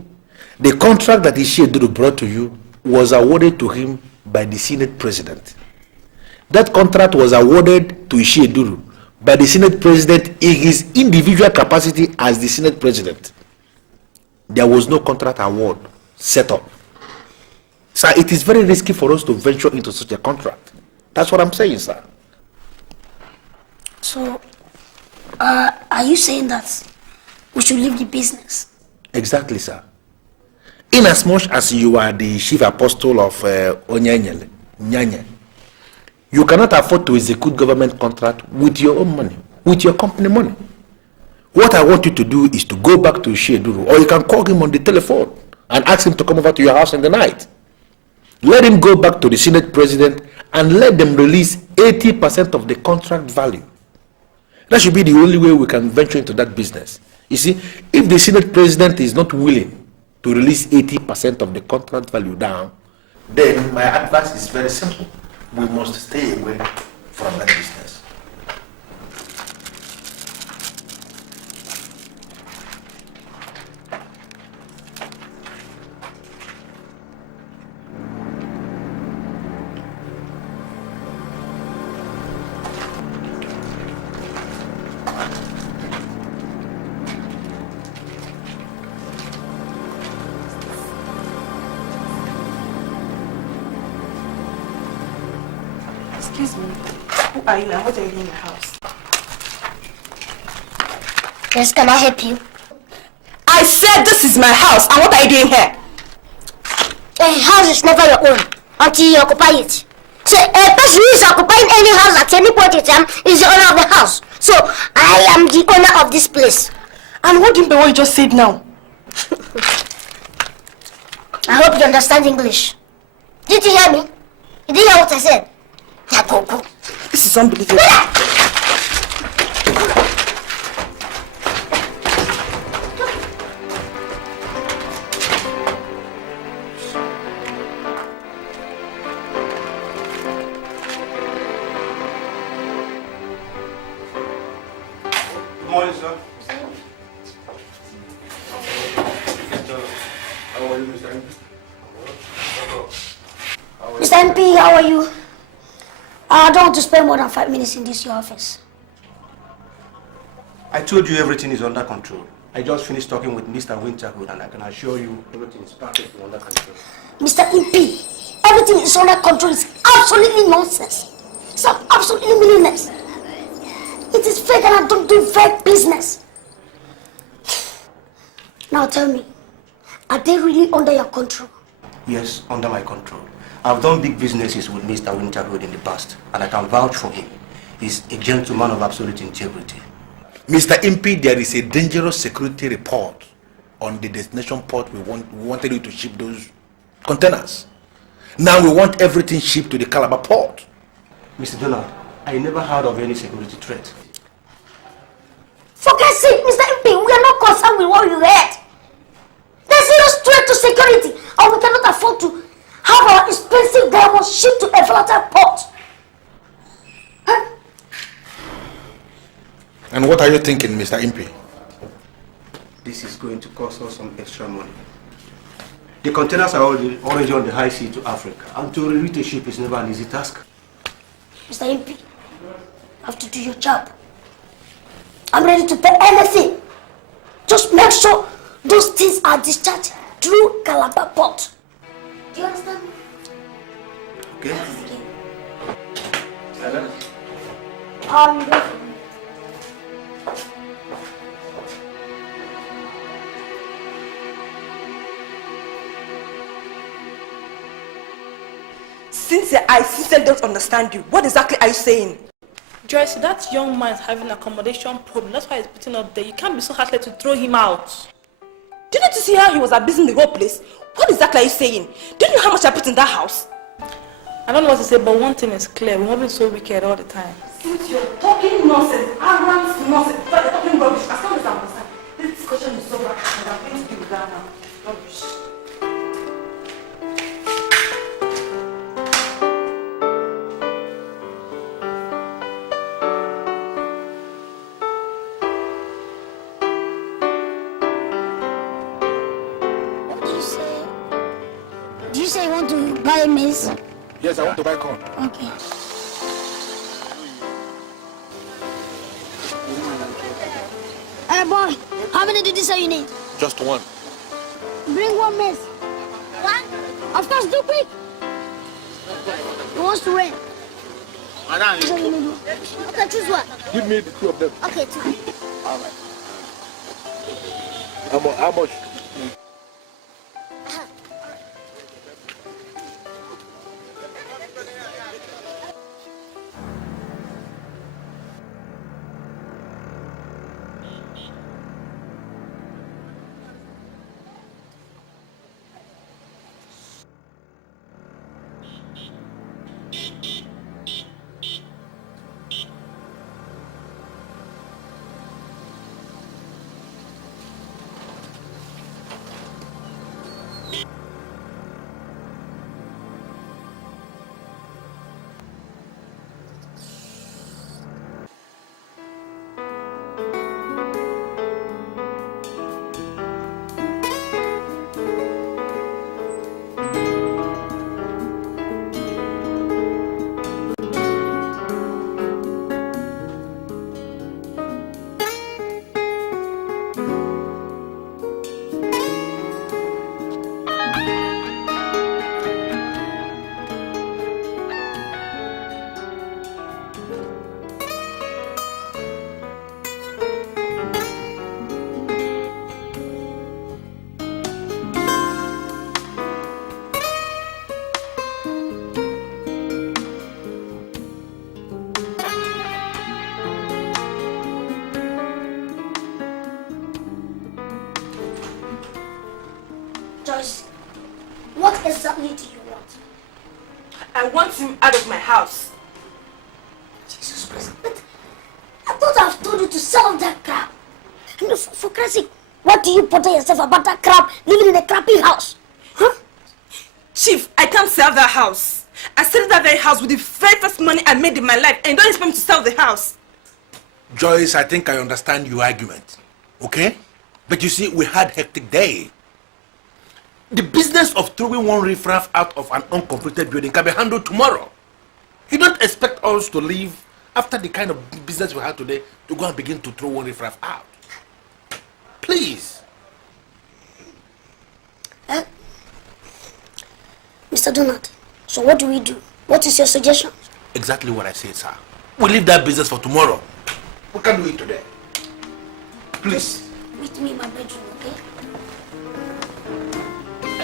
the contract that Ishieduru brought to you was awarded to him by the Senate President. That contract was awarded to Ishieduru by the Senate President in his individual capacity as the Senate President. There was no contract award set up. Sir, it is very risky for us to venture into such a contract. That's what I'm saying, sir. So, are you saying that we should leave the business? Exactly, sir. Inasmuch as you are the chief apostle of Onyanyele, Nyanya, you cannot afford to execute government contract with your own money, with your company money. What I want you to do is to go back to Ishieduru, or you can call him on the telephone and ask him to come over to your house in the night. Let him go back to the Senate President and let them release 80% of the contract value. That should be the only way we can venture into that business. You see, if the Senate President is not willing to release 80% of the contract value down, then my advice is very simple. We must stay away from that business. Excuse me, who are you and what are you doing in your house? Yes, can I help you? I said this is my house and what are you doing here? A house is never your own until you occupy it. So a person who is occupying any house at any point in time is the owner of the house. So I am the owner of this place. And what do you mean by what you just said now? I hope you understand English. Did you hear me? You didn't hear what I said? Now go, go. This is unbelievable. Good morning, sir. How are you, Mr. MP? Mr. MP, how are you? I don't want to spend more than 5 minutes in this your office. I told you everything is under control. I just finished talking with Mr. Winterhood and I can assure you everything is perfectly under control. Mr. MP, everything is under control. It's absolutely nonsense. It's absolutely meaningless. It is fake and I don't do fake business. Now tell me, are they really under your control? Yes, under my control. I've done big businesses with Mr. Winterhood in the past and I can vouch for him. He's a gentleman of absolute integrity. Mr. MP, there is a dangerous security report on the destination port. We wanted you to ship those containers. Now we want everything shipped to the Calabar port. Mr. Donald, I never heard of any security threat. For God's sake, Mr. MP, we are not concerned with what you heard. There's no threat to security and we cannot afford to have our expensive diamonds shipped to a volatile port. Huh? And what are you thinking, Mr. MP? This is going to cost us some extra money. The containers are already on the high sea to Africa, and to reroute a ship is never an easy task. Mr. MP, you have to do your job. I'm ready to pay anything. Just make sure those things are discharged through Calabar Port. Do you understand me? Okay. Cynthia, I sincerely don't understand you. What exactly are you saying? Joyce, that young man is having an accommodation problem. That's why he's putting up there. You can't be so heartless to throw him out. Didn't you see how he was abusing the whole place? What exactly are you saying? Do you know how much I put in that house? I don't know what to say, but one thing is clear. We won't be so wicked all the time. Since you're talking nonsense, arrogant nonsense, but you're talking rubbish, as long as I'm concerned, this discussion is over, and I'm going to deal with that now. Rubbish. What do you say? Do you say you want to buy maize? Yes, I want to buy corn. Okay. Hey boy, how many did you say you need? Just one. Bring one maize. One? Of course, do quick. Who wants to win? So you need one. Okay, choose one. Give me the two of them. Okay, two. All right. How much? Joyce, what exactly do you want? I want him out of my house. Jesus Christ, but I thought I've told you to sell that crap. No, for Christ's sake, what do you bother yourself about that crap living in a crappy house? Huh? Chief, I can't sell that house. I sold that very house with the very first money I made in my life, and you don't expect me to sell the house. Joyce, I think I understand your argument. Okay? But you see, we had hectic day. The business of throwing one riffraff out of an uncompleted building can be handled tomorrow. You don't expect us to leave after the kind of business we had today to go and begin to throw one riffraff out. Please. Mr. Donald, so what do we do? What is your suggestion? Exactly what I said, sir. We leave that business for tomorrow. We can do it today. Please. Meet me in my bedroom, okay?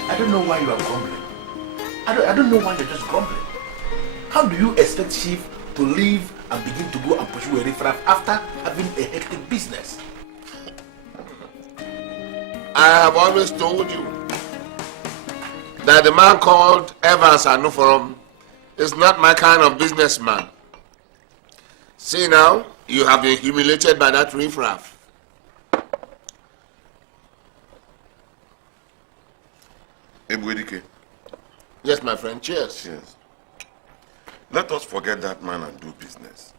I don't know why you are grumbling. I don't know why you're just grumbling. How do you expect Chief to leave and begin to go and pursue a riffraff after having a hectic business? I have always told you that the man called Evans Anuforum is not my kind of businessman. See now, you have been humiliated by that riffraff. Ebwedike. Yes, my friend, cheers. Yes. Let us forget that man and do business.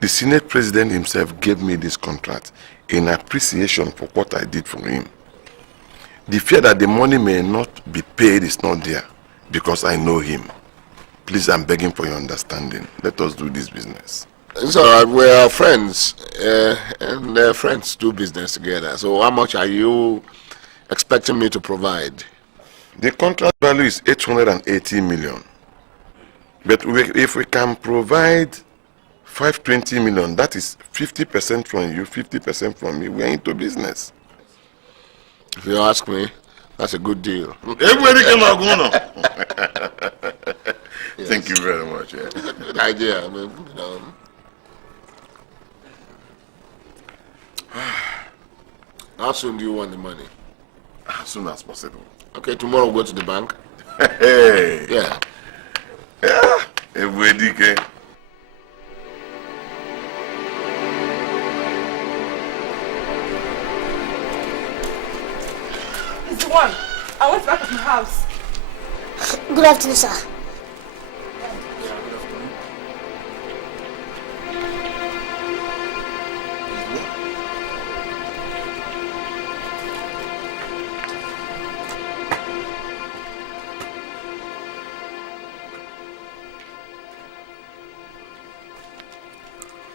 The Senate President himself gave me this contract in appreciation for what I did for him. The fear that the money may not be paid is not there because I know him. Please, I'm begging for your understanding. Let us do this business. It's alright, we're friends, and friends do business together. So how much are you expecting me to provide? The contract value is 880 million. But if we can provide 520 million, that is 50% from you, 50% from me. We're into business. If you ask me, that's a good deal. Everybody can go. Thank you very much. Yeah. Good idea. I mean, how soon do you want the money? As soon as possible. Okay, tomorrow we'll go to the bank. Hey. Yeah. Yeah. Everybody can. It's the one. I went back to my house. Good afternoon, sir.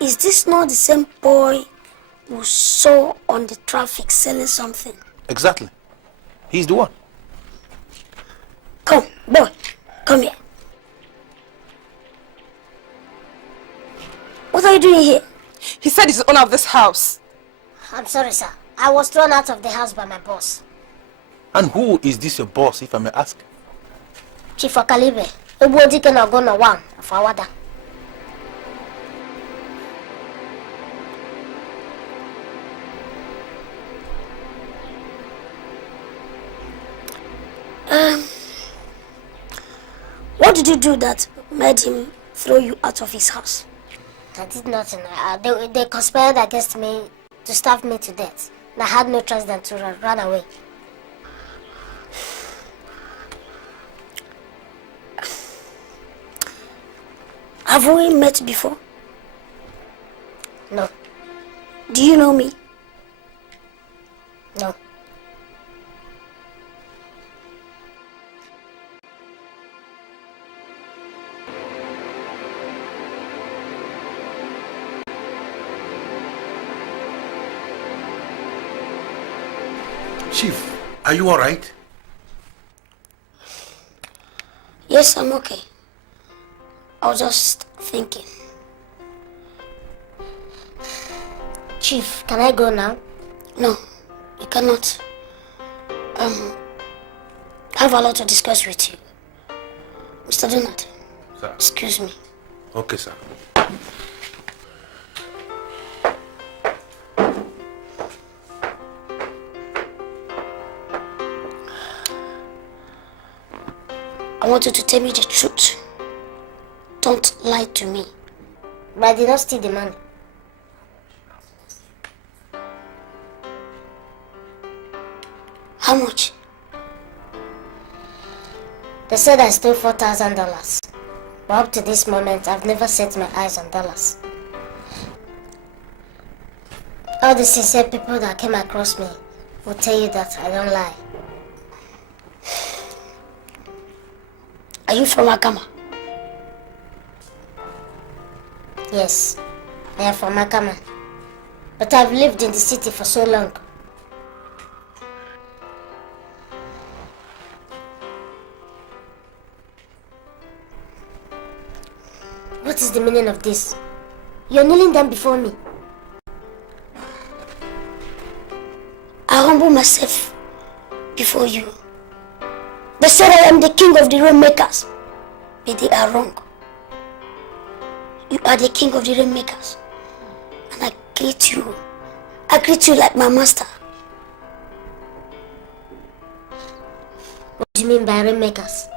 Is this not the same boy who saw on the traffic selling something? Exactly. He's the one. Come, boy, come here. What are you doing here? He said he's the owner of this house. I'm sorry, sir. I was thrown out of the house by my boss. And who is this your boss, if I may ask? Chief Okalibe, Ebodike na Ogona 1 of Awada. What did you do that made him throw you out of his house? I did nothing. They conspired against me to starve me to death. And I had no choice than to run away. Have we met before? No. Do you know me? No. Chief, are you alright? Yes, I'm okay. I was just thinking. Chief, can I go now? No, you cannot. I have a lot to discuss with you. Mr. Donald. Sir. Excuse me. Okay, sir. I want you to tell me the truth. Don't lie to me. But I did not steal the money. How much? They said I stole $4,000. But up to this moment, I've never set my eyes on dollars. All the sincere people that came across me will tell you that I don't lie. Are you from Akama? Yes, I am from Akama. But I've lived in the city for so long. What is the meaning of this? You're kneeling down before me. I humble myself before you. They said I am the king of the rainmakers, but they are wrong. You are the king of the rainmakers, and I greet you. I greet you like my master. What do you mean by rainmakers?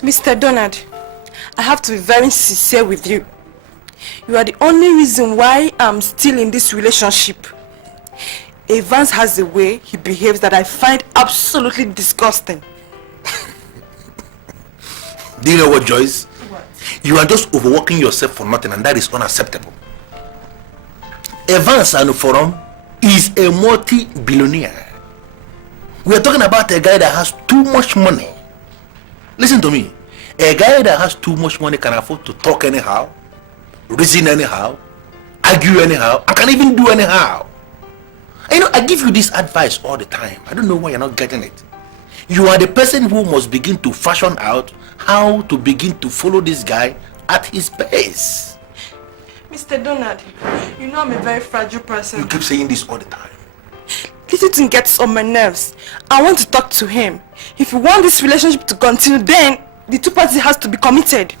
Mr. Donald, I have to be very sincere with you. You are the only reason why I'm still in this relationship. Evans has a way he behaves that I find absolutely disgusting. Do you know what, Joyce? What? You are just overworking yourself for nothing, and that is unacceptable. Evans Anuforum is a multi-billionaire. We are talking about a guy that has too much money. Listen to me. A guy that has too much money can afford to talk anyhow, reason anyhow, argue anyhow, I can even do anyhow. You know, I give you this advice all the time. I don't know why you're not getting it. You are the person who must begin to fashion out how to begin to follow this guy at his pace. Mr. Donald, you know I'm a very fragile person. You keep saying this all the time. This thing gets on my nerves. I want to talk to him. If you want this relationship to continue, then the two parties has to be committed.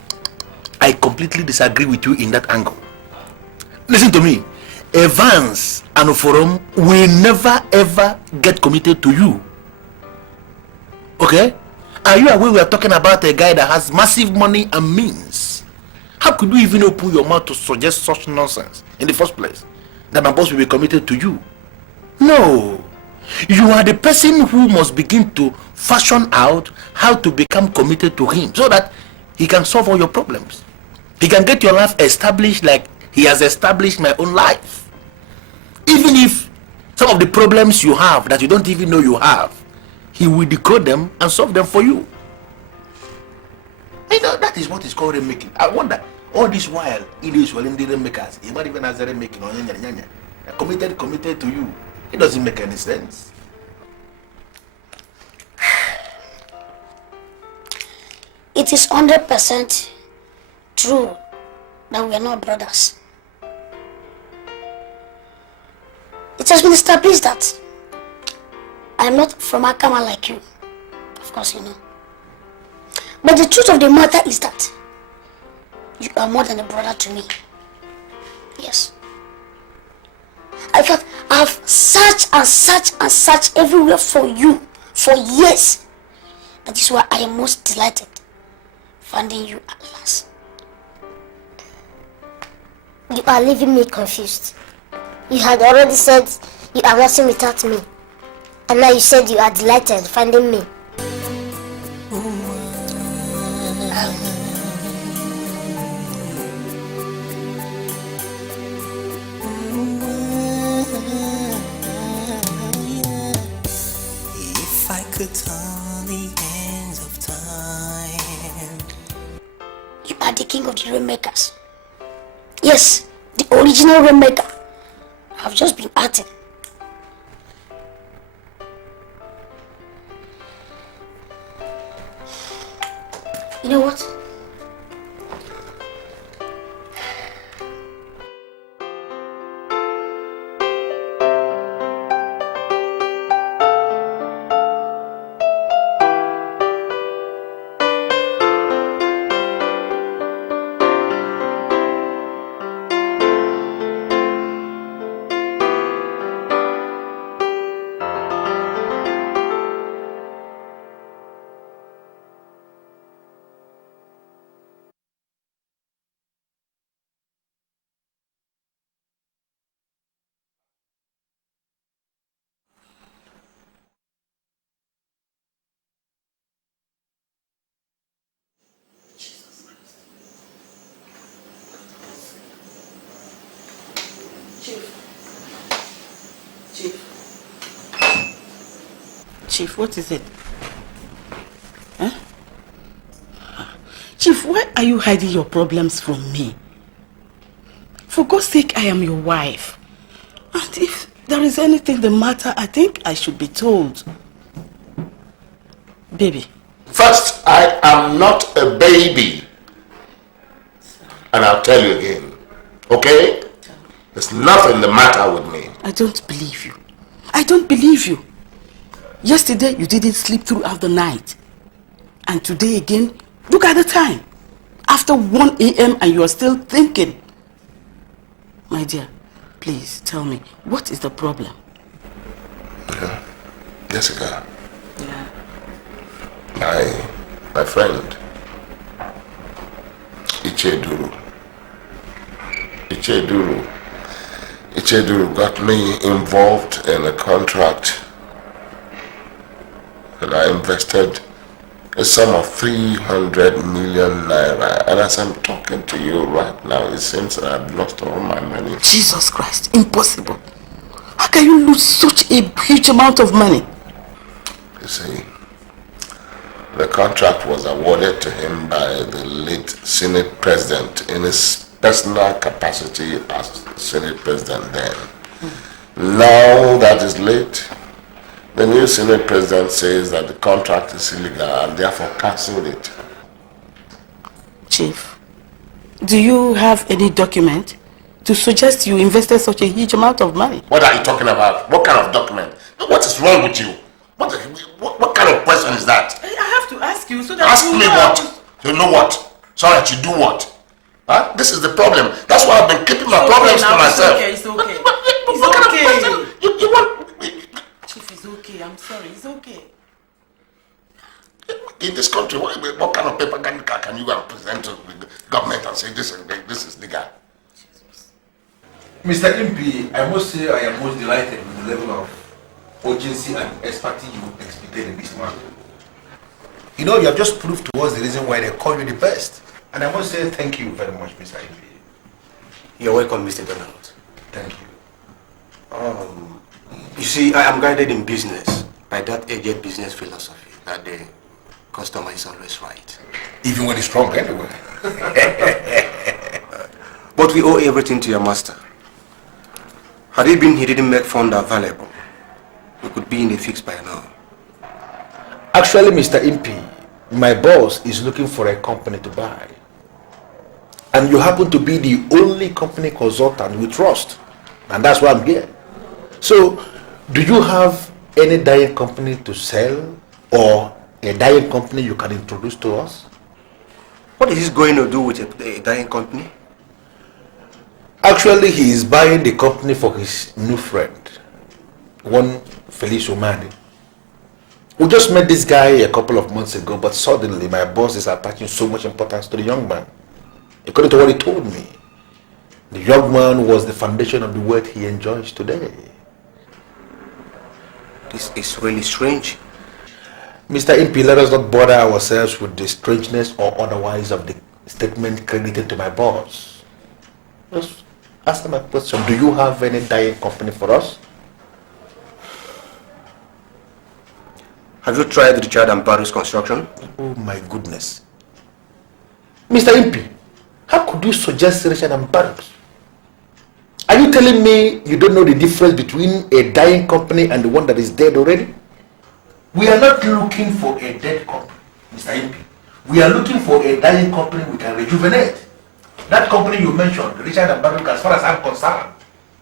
I completely disagree with you in that angle. Listen to me. Evans and Forum will never ever get committed to you. Okay? Are you aware we are talking about a guy that has massive money and means? How could you even open your mouth to suggest such nonsense in the first place? That my boss will be committed to you? No. You are the person who must begin to fashion out how to become committed to him so that he can solve all your problems. He can get your life established like he has established my own life. Even if some of the problems you have that you don't even know you have, he will decode them and solve them for you. You know, that is what is called making. I wonder, all this while, it is well in the makers, he might even has a making on committed to you. It doesn't make any sense. It is 100% true that we are not brothers. It has been established that I am not from Akama like you. Of course you know. But the truth of the matter is that you are more than a brother to me. Yes. I have searched and searched and searched everywhere for you for years. That is why I am most delighted finding you at last. You are leaving me confused. You had already said you are nothing without me. And now you said you are delighted finding me. If I could turn the hands of time. You are the king of the rainmakers. Yes, the original rainmaker. I've just been at it. You know what? Chief, what is it? Huh? Chief, why are you hiding your problems from me? For God's sake, I am your wife. And if there is anything the matter, I think I should be told. Baby. First, I am not a baby. And I'll tell you again. Okay? There's nothing the matter with me. I don't believe you. I don't believe you. Yesterday, you didn't sleep throughout the night. And today again, look at the time. After 1 a.m. and you are still thinking. My dear, please tell me, what is the problem? Yeah. Jessica. Yeah. My friend. Icheduru got me involved in a contract. And I invested a sum of 300 million naira. And as I'm talking to you right now, it seems that I've lost all my money. Jesus Christ, impossible. How can you lose such a huge amount of money? You see, the contract was awarded to him by the late Senate President in his personal capacity as Senate President then. Now that is late, the new Senate President says that the contract is illegal and therefore cancelled it. Chief, do you have any document to suggest you invested such a huge amount of money? What are you talking about? What kind of document? What is wrong with you? What kind of question is that? I have to ask you so that Ask you me know. what? You know what? So that you do what? Huh? This is the problem. That's why I've been keeping my problems to myself. It's okay. What kind of question? You want... Chief, it's okay. I'm sorry. It's okay. In this country, what kind of paper can you go and present to the government and say this is legal? Mr. MP, I must say I am most delighted with the level of urgency and expertise you exhibited in this matter. You know, you have just proved to us the reason why they call you the best. And I must say thank you very much, Mr. MP. You're welcome, Mr. Donald. Thank you. You see, I am guided in business by that aged business philosophy that the customer is always right. Even when it's wrong anyway. But we owe everything to your master. Had it been he didn't make fund available, we could be in a fix by now. Actually, Mr. MP, my boss is looking for a company to buy. And you happen to be the only company consultant we trust. And that's why I'm here. So, do you have any dyeing company to sell or a dyeing company you can introduce to us? What is this going to do with a dyeing company? Actually, he is buying the company for his new friend, one Felix. We just met this guy a couple of months ago, but suddenly my boss is attaching so much importance to the young man. According to what he told me, the young man was the foundation of the wealth he enjoys today. This is really strange. Mr. MP, let us not bother ourselves with the strangeness or otherwise of the statement credited to my boss. Just ask him a question. Do you have any dyeing company for us? Have you tried Richard and Barry's construction? Oh my goodness. Mr. MP, how could you suggest Richard and Barracks? Are you telling me you don't know the difference between a dying company and the one that is dead already? We are not looking for a dead company, Mr. MP. We are looking for a dying company we can rejuvenate. That company you mentioned, Richard and Barracks, as far as I'm concerned,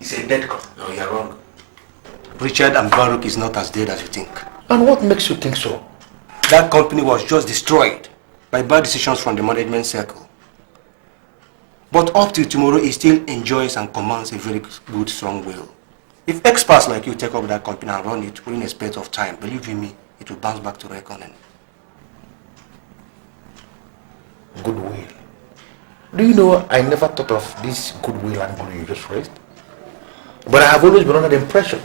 is a dead company. No, you're wrong. Richard and Baruch is not as dead as you think. And what makes you think so? That company was just destroyed by bad decisions from the management circle. But up till tomorrow, he still enjoys and commands a very good, strong will. If experts like you take up that company and run it within a space of time, believe you me, it will bounce back to reckoning. Goodwill. Do you know, I never thought of this goodwill and goodwill you just raised. But I have always been under the impression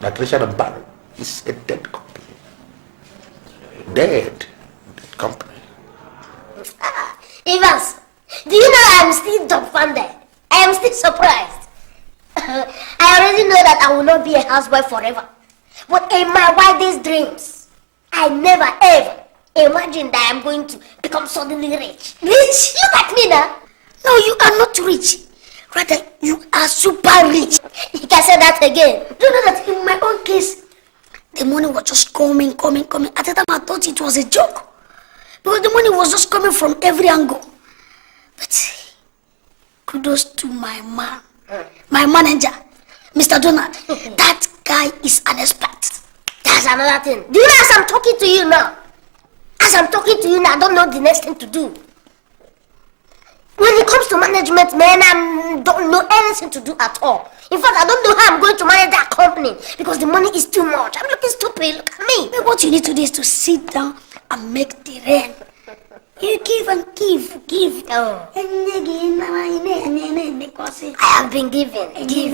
that Richard and Barrett is a dead company. Dead company. Evans, do you know I am still dumbfounded? I am still surprised. I already know that I will not be a housewife forever. But in my wildest dreams, I never ever imagined that I am going to become suddenly rich. Rich? Look at me now. No, you are not rich. Rather, you are super rich. You can say that again. Do you know that in my own case, the money was just coming. At the time, I thought it was a joke. Because the money was just coming from every angle. But kudos to my man, my manager, Mr. Donald. That guy is an expert. That's another thing. Do you know as I'm talking to you now? As I'm talking to you now, I don't know the next thing to do. When it comes to management, man, I don't know anything to do at all. In fact, I don't know how I'm going to manage that company because the money is too much. I'm looking stupid. Look at me. What you need to do is to sit down and make the rent. You give and give. Oh. I have been giving. I've been giving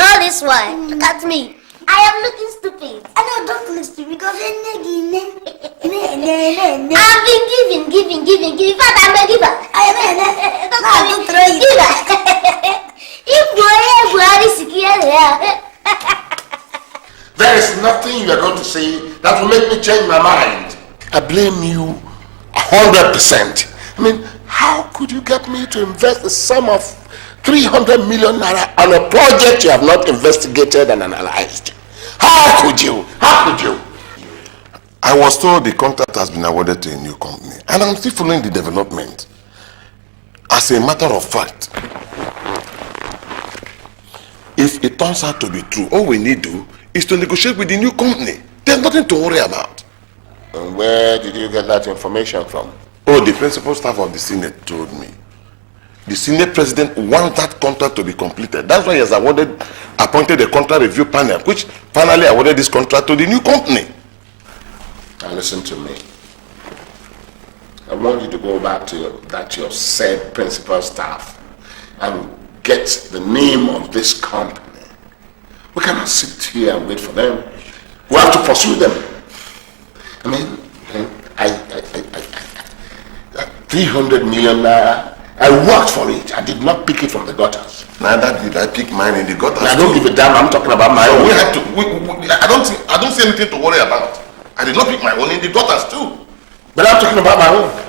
all this while. Look at me. I am looking stupid. I know, don't look stupid because I've been giving. In fact, I'm a giver. Don't throw it. There is nothing you are going to say that will make me change my mind. I blame you 100%. I mean, how could you get me to invest a sum of 300 million naira on a project you have not investigated and analyzed? How could you? How could you? I was told the contract has been awarded to a new company, and I'm still following the development. As a matter of fact, if it turns out to be true, all we need to do is to negotiate with the new company. There's nothing to worry about. And where did you get that information from? Oh, the principal staff of the Senate told me. The Senate president wants that contract to be completed. That's why he has appointed a contract review panel, which finally awarded this contract to the new company. Now listen to me. I want you to go back to your said principal staff and get the name of this company. We cannot sit here and wait for them. We have to pursue them. I mean, I 300 million naira. I worked for it. I did not pick it from the gutters. Neither did I pick mine in the gutters. I don't give a damn. I'm talking about my own. We have to. I don't see anything to worry about. I did not pick my own in the gutters too. But I'm talking about my own.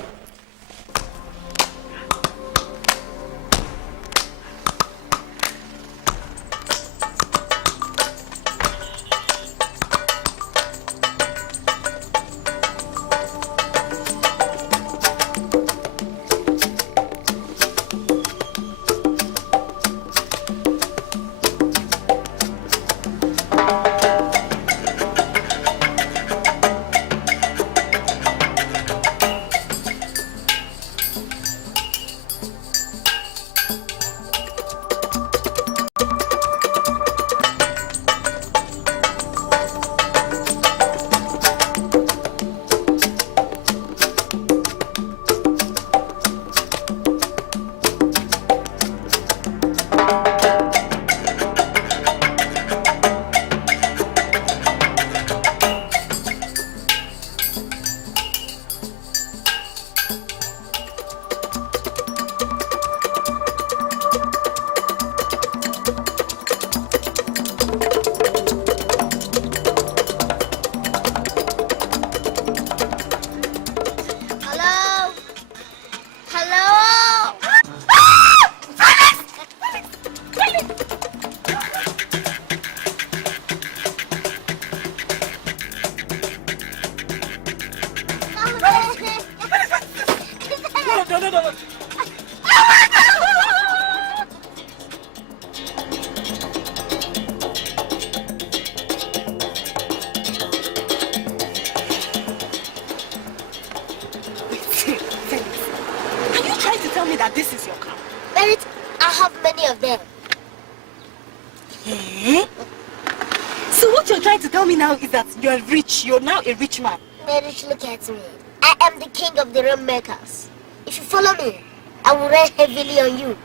You're now a rich man. Marriage, look at me. I am the king of the realm makers. If you follow me, I will rain heavily on you.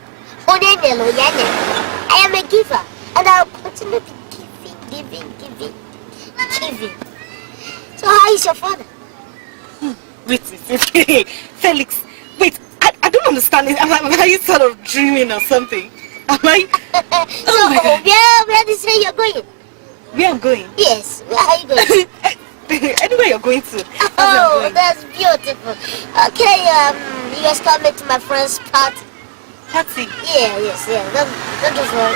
I am a giver, and I will continue to giving. So how is your father? Wait. Felix, wait, I don't understand it. Am I sort of dreaming or something? Am I? Where did you say you're going? Where I'm going? Yes, where are you going? Anywhere you're going to. Oh, that's beautiful. Okay, you guys come to my friend's party. Party? Yes. Don't just worry.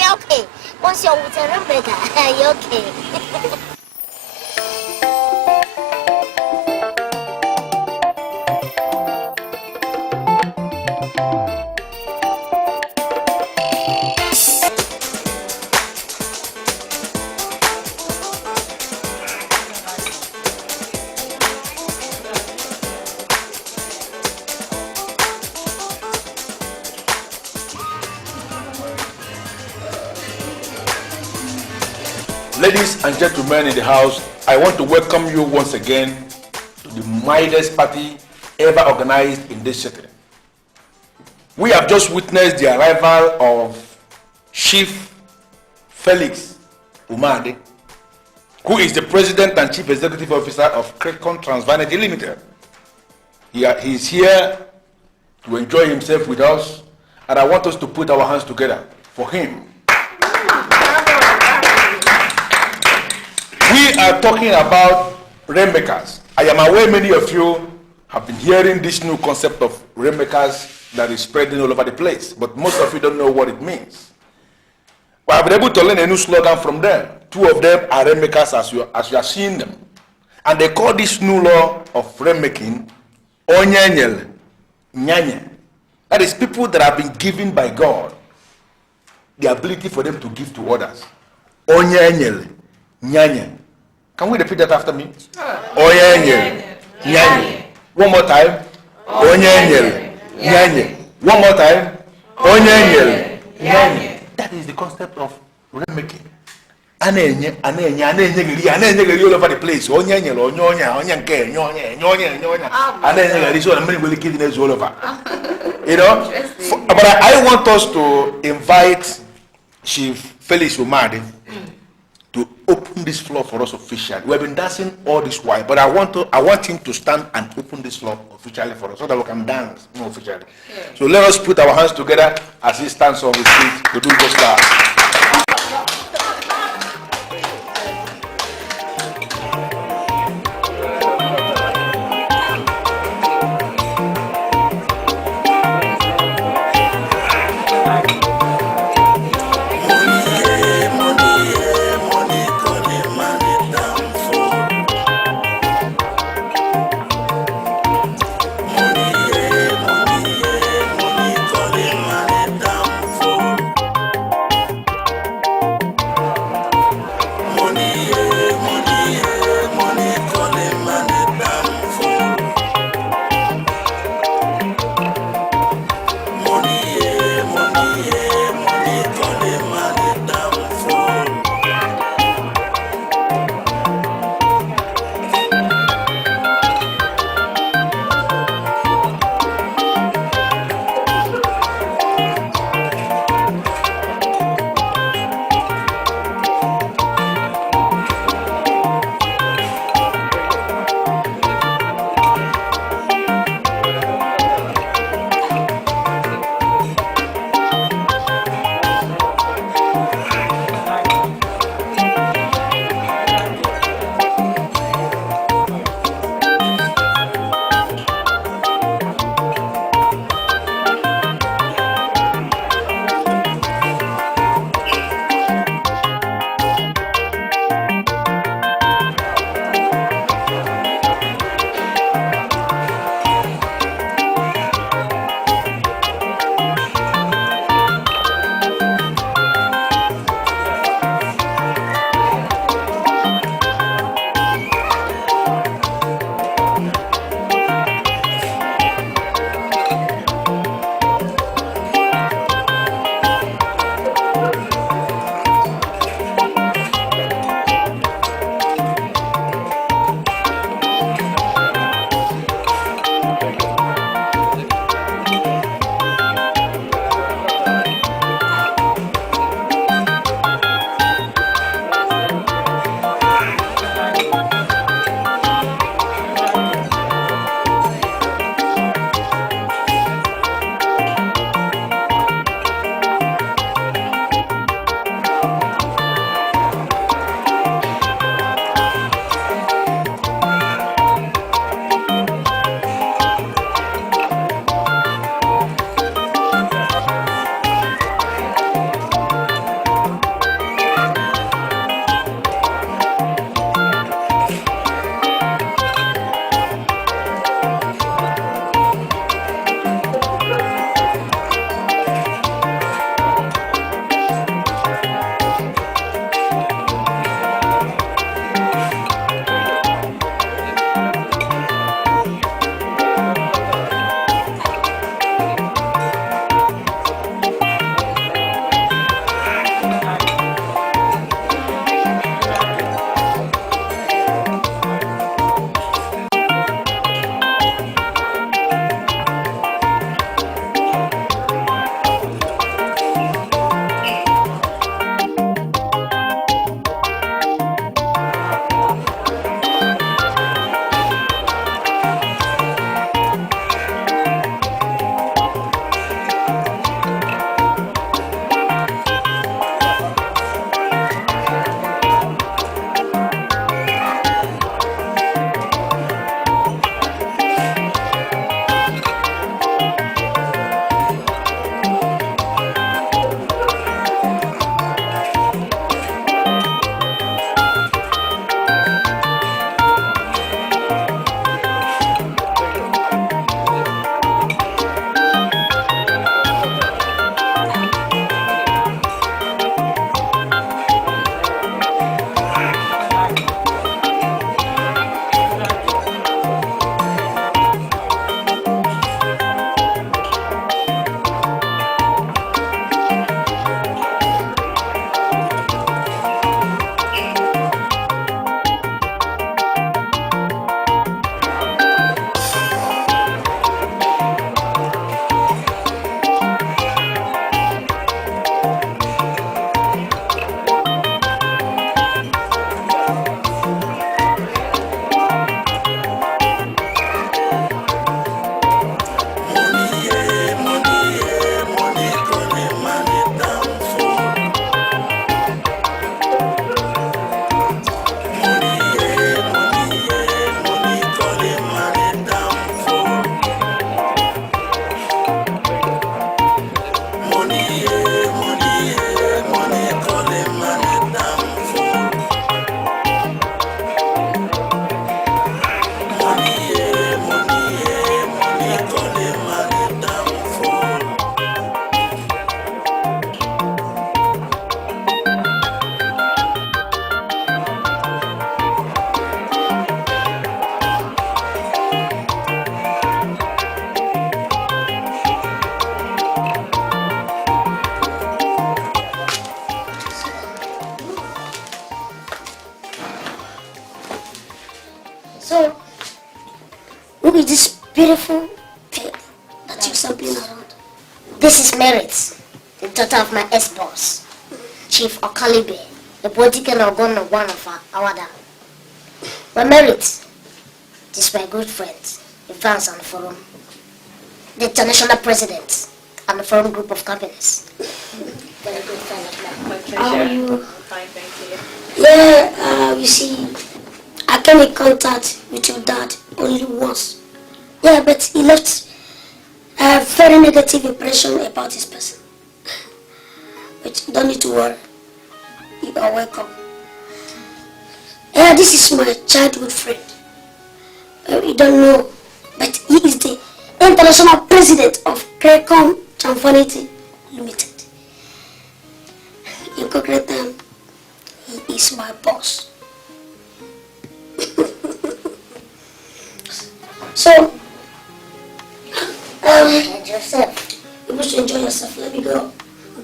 You're okay. Once you're with a Rebecca, you're okay. Ladies and gentlemen in the house, I want to welcome you once again to the Midas party ever organized in this city. We have just witnessed the arrival of Chief Felix Umade, who is the President and Chief Executive Officer of Crecon Transvanity Limited. He is here to enjoy himself with us, and I want us to put our hands together for him. We are talking about rainmakers. I am aware many of you have been hearing this new concept of rainmakers that is spreading all over the place, but most of you don't know what it means. But I've been able to learn a new slogan from them. Two of them are rainmakers as you are seeing them. And they call this new law of rainmaking Onyenyel Nyanye. That is people that have been given by God the ability for them to give to others. Onyenyel Nyanye. Can we repeat that after me? Onyenyel Nyanye. One more time. Onyenyel Nyanye. One more time. Onyenyel Nyanye. That is the concept of rainmaking. Anenye all over the place. Onyenyel, onyonya, onyanke, nyonya. Anenye, so many will kill the all over. You know? But I want us to invite Chief Felix Umadi to open this floor for us officially. We have been dancing all this while, but I want him to stand and open this floor officially for us so that we can dance more officially. Yeah. So let us put our hands together as he stands on his feet to do just that. So, who is this beautiful girl that you're sampling around? This is Merit, the daughter of my ex-boss, Chief Okalibe, the political organ of one of our other. But Merit, this is my good friend, Evans and Forum, the international president and the Forum group of companies. Very good friend of mine. My pleasure. How are you? I'm fine, thank you. Yeah, you see, I came in contact with your dad only once. Yeah, but he left a very negative impression about his person. But you don't need to worry. You are welcome. Yeah, this is my childhood friend. You don't know, but he is the international president of Crecom Tranvanity Limited. In concrete term, he is my boss. So, Enjoy yourself. you wish to enjoy yourself. Let me go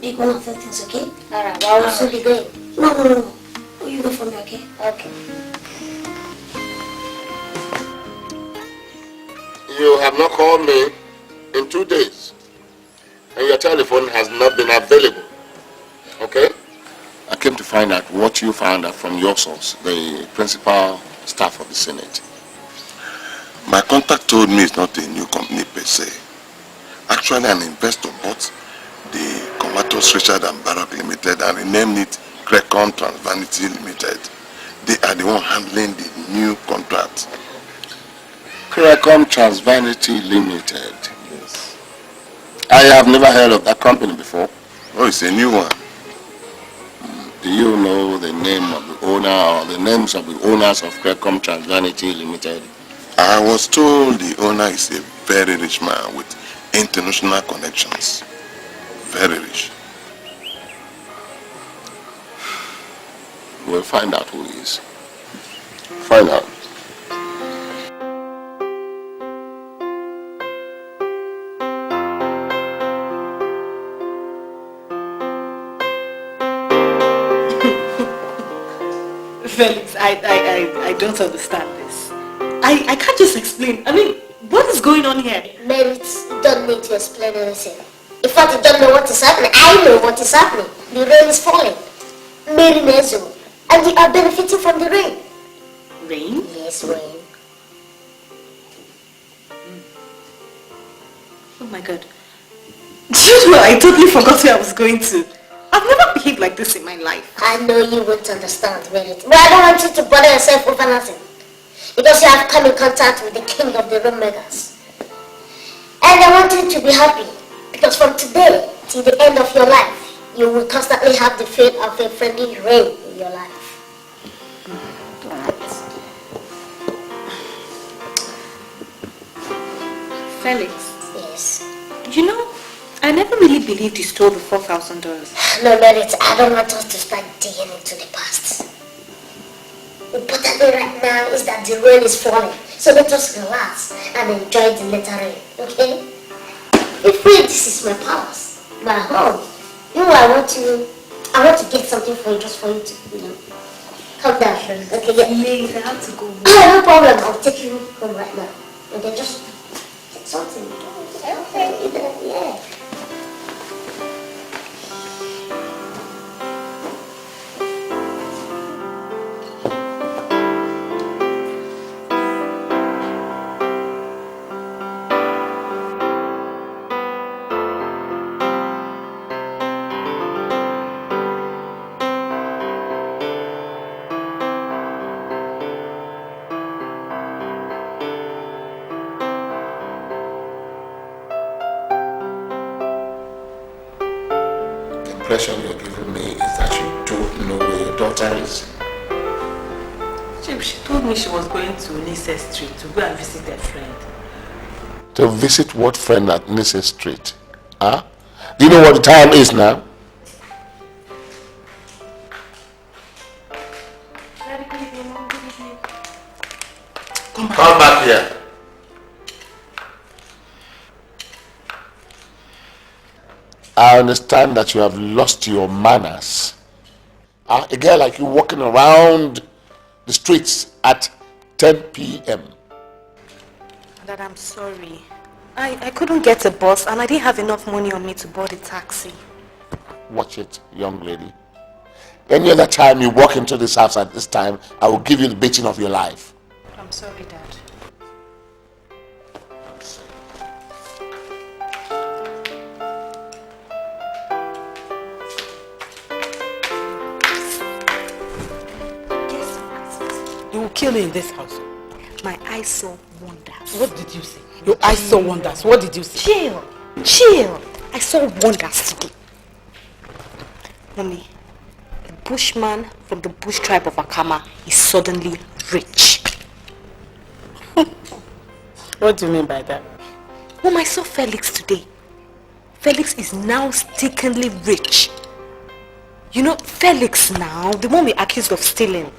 pick one of the things, okay? Alright, well, we'll soon be going. No. Oh, you go for me, okay? Okay. You have not called me in 2 days, and your telephone has not been available. Okay? I came to find out what you found out from your source, the principal staff of the Senate. My contact told me it's not a new company per se. Actually, an investor bought the Comatos Richard and Barak Limited and renamed it Crecon Transvanity Limited. They are the one handling the new contract. Crecom Transvanity Limited. Yes. I have never heard of that company before. Oh, it's a new one. Do you know the name of the owner or the names of the owners of Crecom Transvanity Limited? I was told the owner is a very rich man with international connections. Very rich. We'll find out who he is. Find out. Felix, I don't understand this. I can't just explain. I mean, what is going on here? Merit, you don't need to explain anything. In fact, you don't know what is happening. I know what is happening. The rain is falling. Mary Nezo. And you are benefiting from the rain. Rain? Yes, rain. Oh my god. Do you know, I totally forgot where I was going to. I've never behaved like this in my life. I know you won't understand, Merit. But I don't want you to bother yourself over nothing. Because you have come in contact with the king of the rainmakers. And I want you to be happy. Because from today till the end of your life, you will constantly have the fate of a friendly rain in your life. Felix. Yes. You know, I never really believed you stole the $4,000. No, Merit, I don't want us to start digging into the past. Importantly right now is that the rain is falling. So let us relax and enjoy the later rain, okay? If this is my palace, my home. You know, I want to get something for you, just for you to, calm down. Okay, yeah. Please, I have to go. No problem, I'll take you home right now. Okay, just get something. Okay, yeah. The impression you're giving me is that you do daughter is? Chief, she told me she was going to Nice Street to go and visit a friend. To visit what friend at Nice Street? Huh? Do you know what the time is now? Come back here. I understand that you have lost your manners. A girl like you walking around the streets at 10 p.m. Dad, I'm sorry. I couldn't get a bus and I didn't have enough money on me to board a taxi. Watch it, young lady. Any other time you walk into this house at this time, I will give you the beating of your life. I'm sorry, Dad. You will kill me in this house. My eyes saw wonders. What did you say? Your eyes saw wonders. What did you say? Chill. I saw wonders today. Mommy, a bushman from the bush tribe of Akama is suddenly rich. What do you mean by that? Mom, I saw Felix today. Felix is now stickingly rich. You know, Felix now, the one we accused of stealing,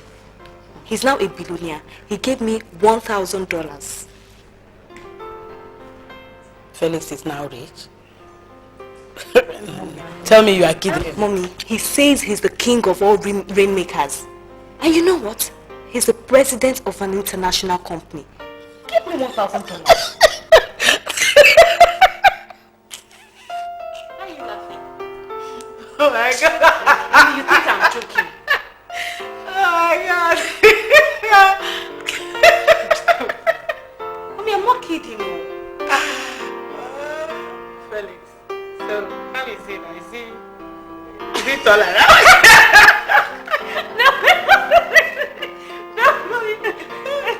he's now a billionaire. He gave me $1,000. Felix is now rich? Tell me you are kidding. Mommy, he says he's the king of all rainmakers. And you know what? He's the president of an international company. Give me $1,000. Why are you laughing? Oh my God. Mommy, you think I'm joking? Oh my God. Mommy, I'm not kidding you. Felix, so how is he now? Is he taller? No,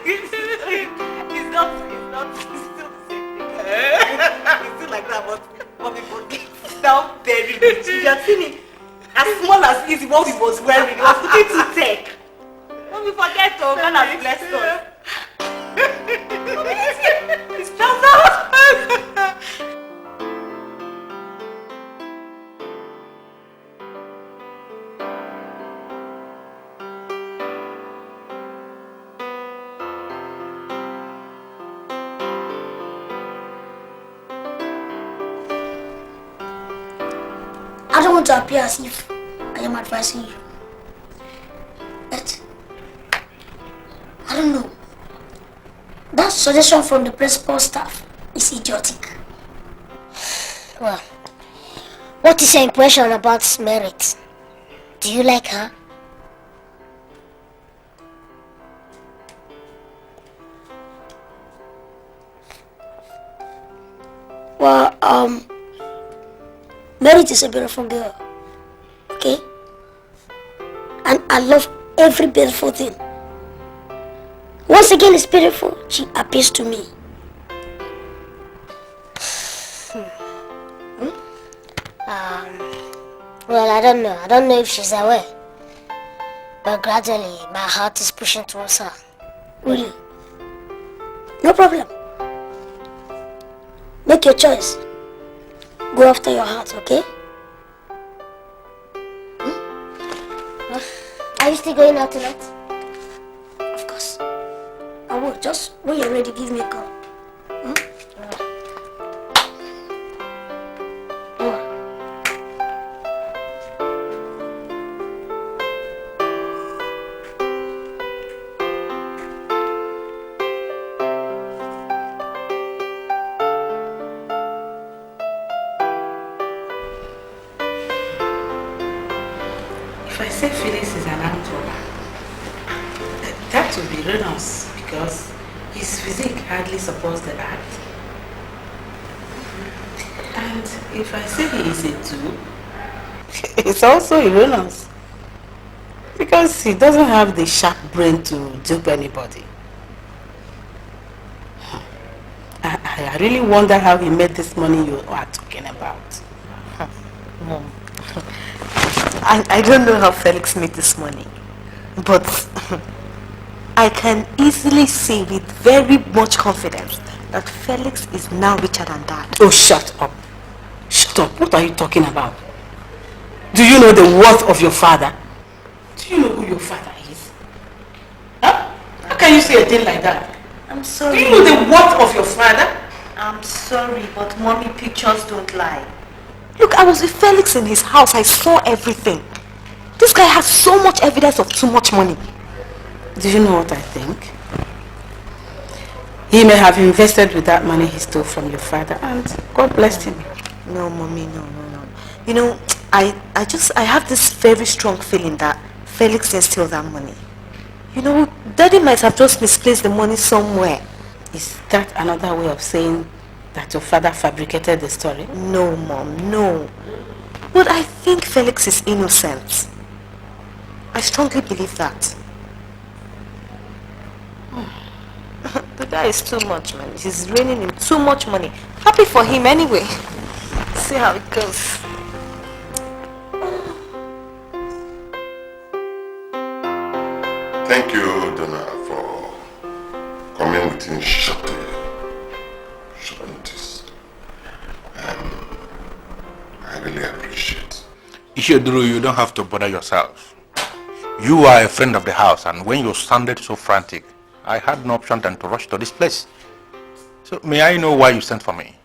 he's not still the same thing. He's still like that, but Mommy, he's now very rich. You have seen him as small as easy what he was wearing. He was looking too tech. Mommy, forget to God has blessed us. Mommy, he's found out. I don't want to appear as if I am advising you. But I don't know. That suggestion from the principal staff is idiotic. Well, what is your impression about Merit? Do you like her? Well, Merit is a beautiful girl. Okay? And I love every beautiful thing. Once again, it's beautiful. She appeals to me. Well, I don't know. I don't know if she's aware. But gradually, my heart is pushing towards her. Really? No problem. Make your choice. Go after your heart, okay? Are you still going out tonight? Of course. I will. Just when you're ready, give me a call. If I say Felix is an armed robber, that would be ruinous because his physique hardly supports the act. And if I say he is a dupe, it's also erroneous because he doesn't have the sharp brain to dupe anybody. I really wonder how he made this money you are talking about. I don't know how Felix made this money, but I can easily say with very much confidence that Felix is now richer than that. Oh, shut up. Shut up. What are you talking about? Do you know the worth of your father? Do you know who your father is? Huh? How can you say a thing like that? I'm sorry. Do you know the worth of your father? I'm sorry, but mommy, pictures don't lie. Look, I was with Felix in his house. I saw everything. This guy has so much evidence of too much money. Do you know what I think? He may have invested with that money he stole from your father, and God blessed him. No, mommy, no. You know, I have this very strong feeling that Felix didn't steal that money. You know, Daddy might have just misplaced the money somewhere. Is that another way of saying that your father fabricated the story? No, Mom, no. But I think Felix is innocent. I strongly believe that. The guy is too much, man. He's raining him too much money. Happy for him anyway. See how it goes. Thank you, Donna, for coming within short notice. I really appreciate. Isheduru, you don't have to bother yourself. You are a friend of the house, and when you sounded so frantic, I had no option than to rush to this place. So may I know why you sent for me?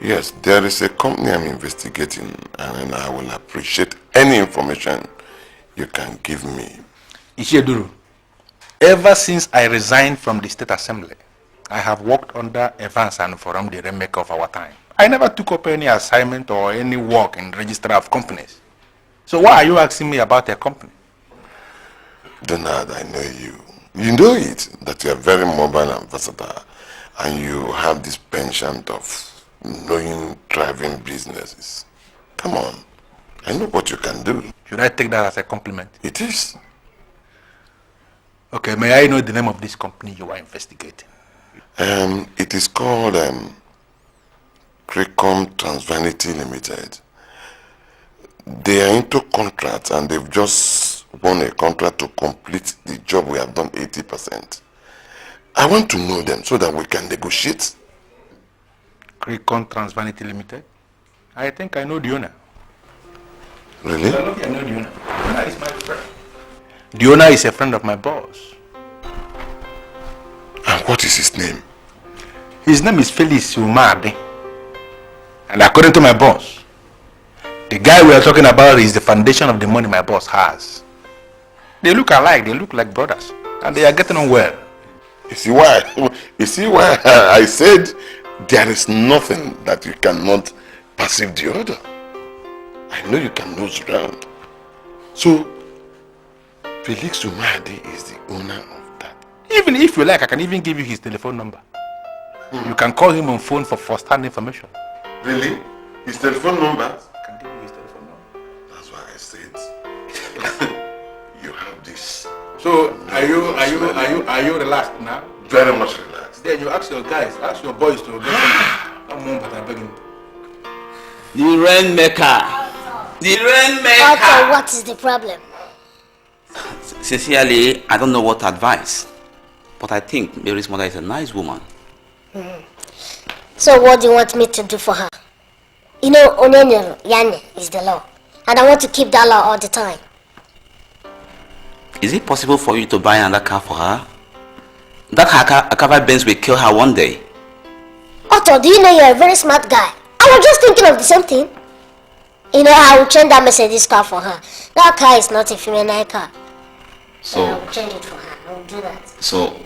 Yes, there is a company I'm investigating, and I will appreciate any information you can give me. Isheduru, ever since I resigned from the State Assembly, I have worked under Evans and Forum, the remake of our time. I never took up any assignment or any work in Register of Companies. So why are you asking me about a company? Donald, I know you. You know it, that you are very mobile and versatile, and you have this penchant of knowing driving businesses. Come on, I know what you can do. Should I take that as a compliment? It is. Okay, may I know the name of this company you are investigating? It is called Cricom Transvanity Limited. They are into contracts, and they've just won a contract to complete the job we have done 80%. I want to know them so that we can negotiate. Cricom Transvanity Limited? I think I know the owner. Really? I know the owner. The owner is my friend. The owner is a friend of my boss. And what is his name? His name is Felix Umade. And according to my boss, the guy we are talking about is the foundation of the money my boss has. They look alike, they look like brothers, and they are getting on well. You see why? You see why I said there is nothing that you cannot perceive the other. I know you can nose around. So, Felix Umade is the owner of that. Even if you like, I can even give you his telephone number. You can call him on phone for first-hand information. Really? His telephone number? I can give you his telephone number. That's why I said you have this. So are you relaxed now? Very much relaxed. Then you ask your guys, ask your boys to get something. I'm home, but I'm begging. The rainmaker. The rainmaker. Otto, what is the problem? Sincerely, I don't know what to advise, but I think Mary's mother is a nice woman. So what do you want me to do for her? You know, Onyenyo, Yane is the law. And I want to keep that law all the time. Is it possible for you to buy another car for her? That Akava Benz will kill her one day. Otto, do you know you're a very smart guy? I was just thinking of the same thing. You know, I will change that Mercedes car for her. That car is not a female car. So I will change it for her. I will do that. So,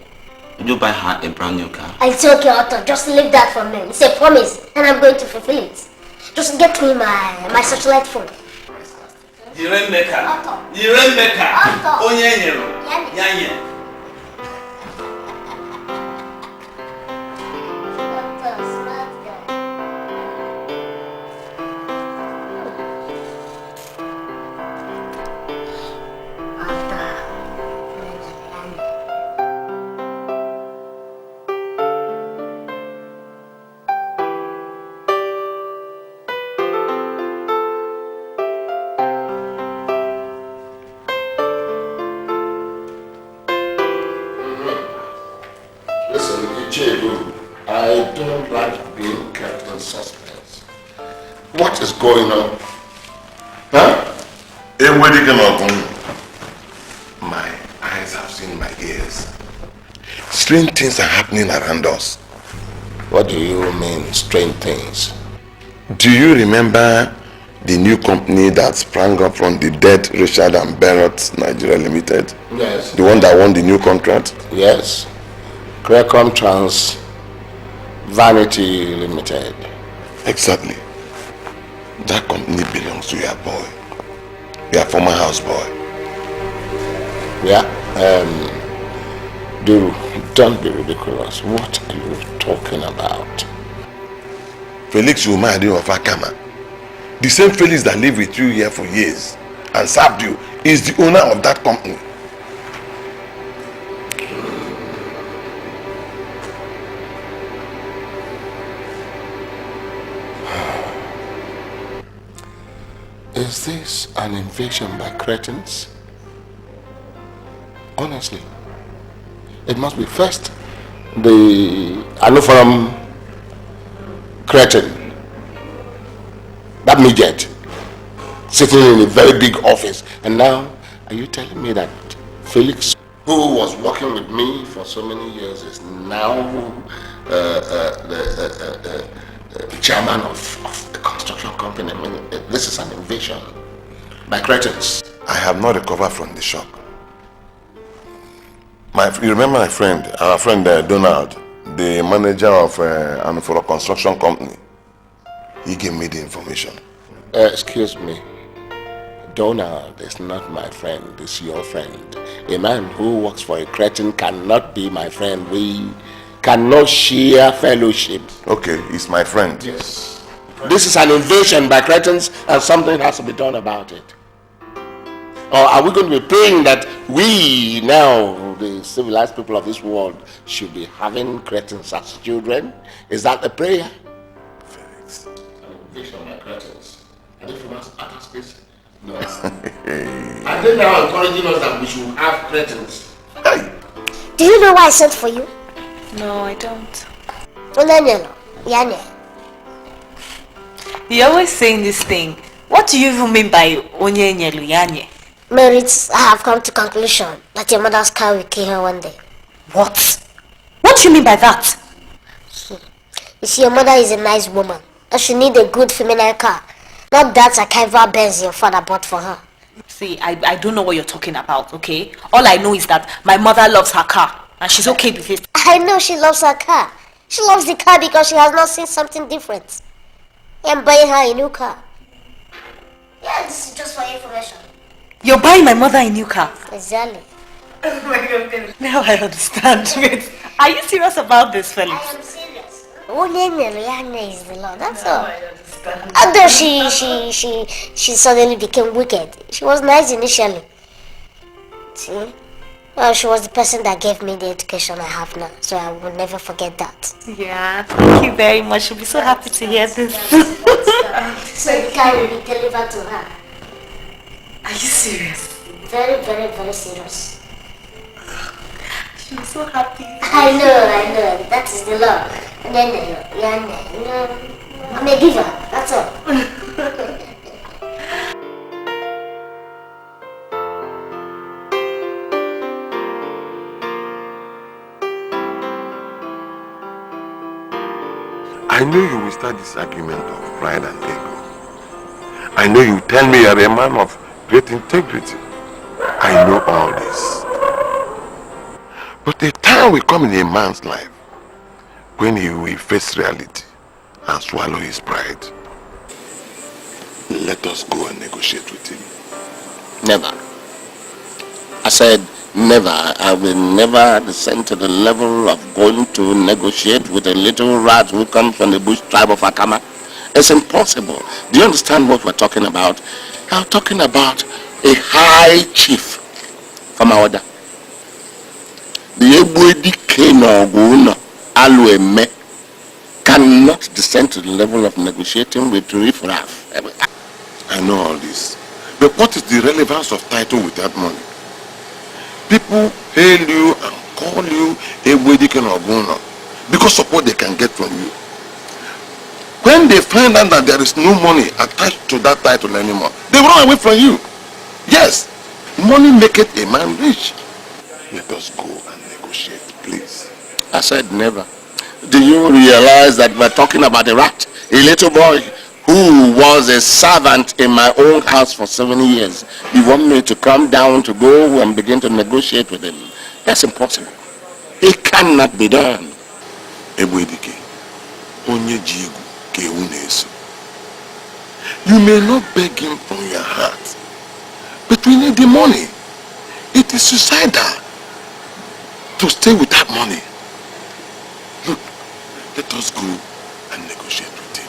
will you buy her a brand new car? It's okay, Otto. Just leave that for me. It's a promise, and I'm going to fulfill it. Just get me my satellite phone. The rainmaker. Otto. The rainmaker. Otto. Onyenyo. Yane. Yanye. Otto, smart guy. don't like being kept in suspense. What is going on? Huh? My eyes have seen my ears. Strange things are happening around us. What do you mean, strange things? Do you remember the new company that sprang up from the dead Richard and Barrett Nigeria Limited? Yes. The one that won the new contract? Yes. Crecom Trans Vanity Limited. Exactly. That company belongs to your boy. Your former houseboy. Yeah. Don't be ridiculous. What are you talking about? Felix Umadi of Akama. The same Felix that lived with you here for years and served you is the owner of that company. Is this an invasion by cretins? Honestly, it must be first the Anufaram cretin, that midget, sitting in a very big office, and now are you telling me that Felix, who was working with me for so many years, is now the chairman of the construction company? I mean, this is an invasion by cretins. I have not recovered from the shock. You remember my friend, our friend Donald, the manager of a construction company? He gave me the information. Excuse me. Donald is not my friend, it's your friend. A man who works for a cretin cannot be my friend. We cannot share fellowship. Okay, he's my friend. Yes. This is an invasion by cretins and something has to be done about it. Or are we going to be praying that we now, the civilized people of this world, should be having cretins as children? Is that the prayer? Felix. An invasion by cretins. And if you must utter space? No. I think now encouraging us that we should have cretins. Do you know why I sent for you? No, I don't. You're always saying this thing. What do you even mean by onye nyelu yanye? Merit, I have come to conclusion that your mother's car will kill her one day. What? What do you mean by that? You see, your mother is a nice woman and she needs a good feminine car. Not that Akaiva Benz your father bought for her. See, I don't know what you're talking about, okay? All I know is that my mother loves her car and she's okay with it. I know she loves her car. She loves the car because she has not seen something different. I'm buying her a new car. Yeah, this is just for information. You're buying my mother a new car? Exactly. Oh my God. Now I understand. Wait, are you serious about this, Felix? I am serious. Onye is the Lord, that's all. Although she suddenly became wicked. She was nice initially. See? Well, she was the person that gave me the education I have now, so I will never forget that. Yeah, thank you very much. She'll be so happy to hear this. So the car will be delivered to her. Are you serious? Very, very, very serious. She'll be so happy. I know. That is the law. And then, I'm a giver, that's all. I know you will start this argument of pride and ego. I know you tell me you're a man of great integrity. I know all this. But a time will come in a man's life when he will face reality and swallow his pride. Let us go and negotiate with him. Never. I said never. I will never descend to the level of going to negotiate with a little rat who comes from the bush tribe of Akama. It's impossible. Do you understand what we're talking about? I'm talking about a high chief from our order. The Ebwedi Keno Alueme cannot descend to the level of negotiating with Rifraf. I know all this. But what is the relevance of title without money? People hail you and call you Ebwedi Keno. because of what they can get from you. When they find out that there is no money attached to that title anymore, they run away from you. Yes, money maketh a man rich. Let us go and negotiate, please. I said never. Do you realize that we're talking about a rat? A little boy who was a servant in my own house for 7 years. You want me to come down to go and begin to negotiate with him? That's impossible. It cannot be done. Ebwedike, onye jigu ke unesu. You may not beg him from your heart, but we need the money. It is suicidal to stay with that money. Look, let us go and negotiate with him.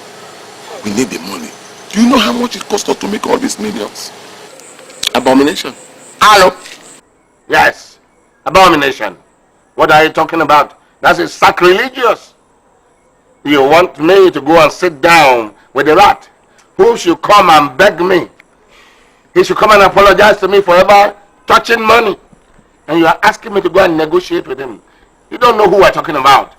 We need the money. Do you know how much it costs us to make all these millions? Abomination. Hello? Yes. Abomination. What are you talking about? That is sacrilegious. You want me to go and sit down with the rat who should come and beg me? He should come and apologize to me for ever touching money. And you are asking me to go and negotiate with him. You don't know who we're talking about.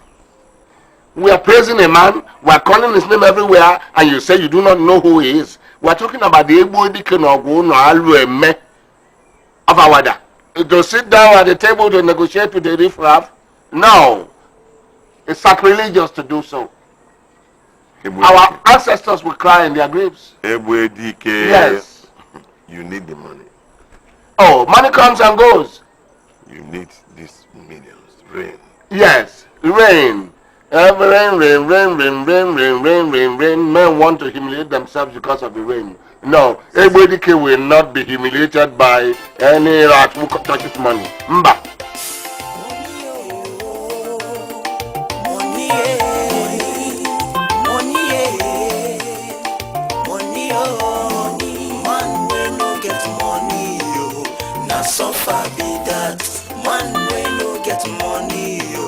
We are praising a man, we are calling his name everywhere, and you say you do not know who he is. We are talking about the Ebo of Awada. To sit down at the table to negotiate with the riffraff? No. It's sacrilegious to do so. Our ancestors will cry in their graves. Yes. You need the money. Oh, money comes and goes. You need these millions. Rain. Yes, rain. Rain. Men want to humiliate themselves because of the rain. No, everybody will not be humiliated by any rat who touches money. Mba. Suffer be that man when no get money, yo,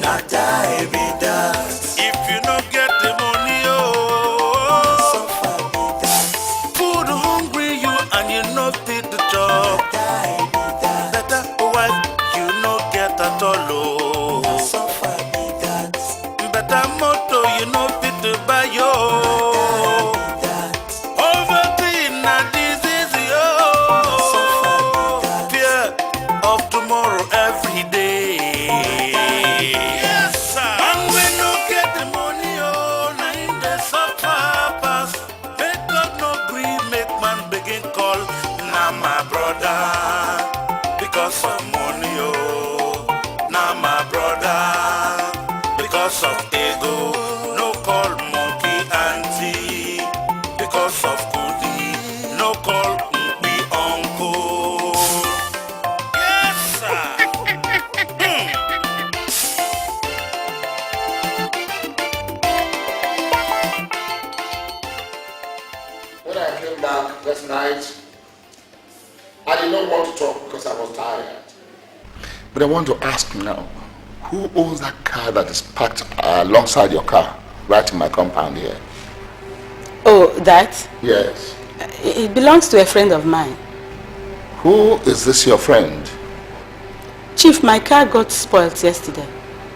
not die be that. If you not get the money, oh, suffer be that. Food hungry you and you not feed the job. Die be that. Better wife you not get at all, oh, suffer be that. Better motor you not fit to buy yo. Of ego, no call monkey auntie. Because of goodie, no call me uncle. Yes, sir. When I came back last night, I did not want to talk because I was tired. But I want to ask now. Who owns that car that is parked alongside your car, right in my compound here? Oh, that? Yes. It belongs to a friend of mine. Who is this your friend? Chief, my car got spoiled yesterday,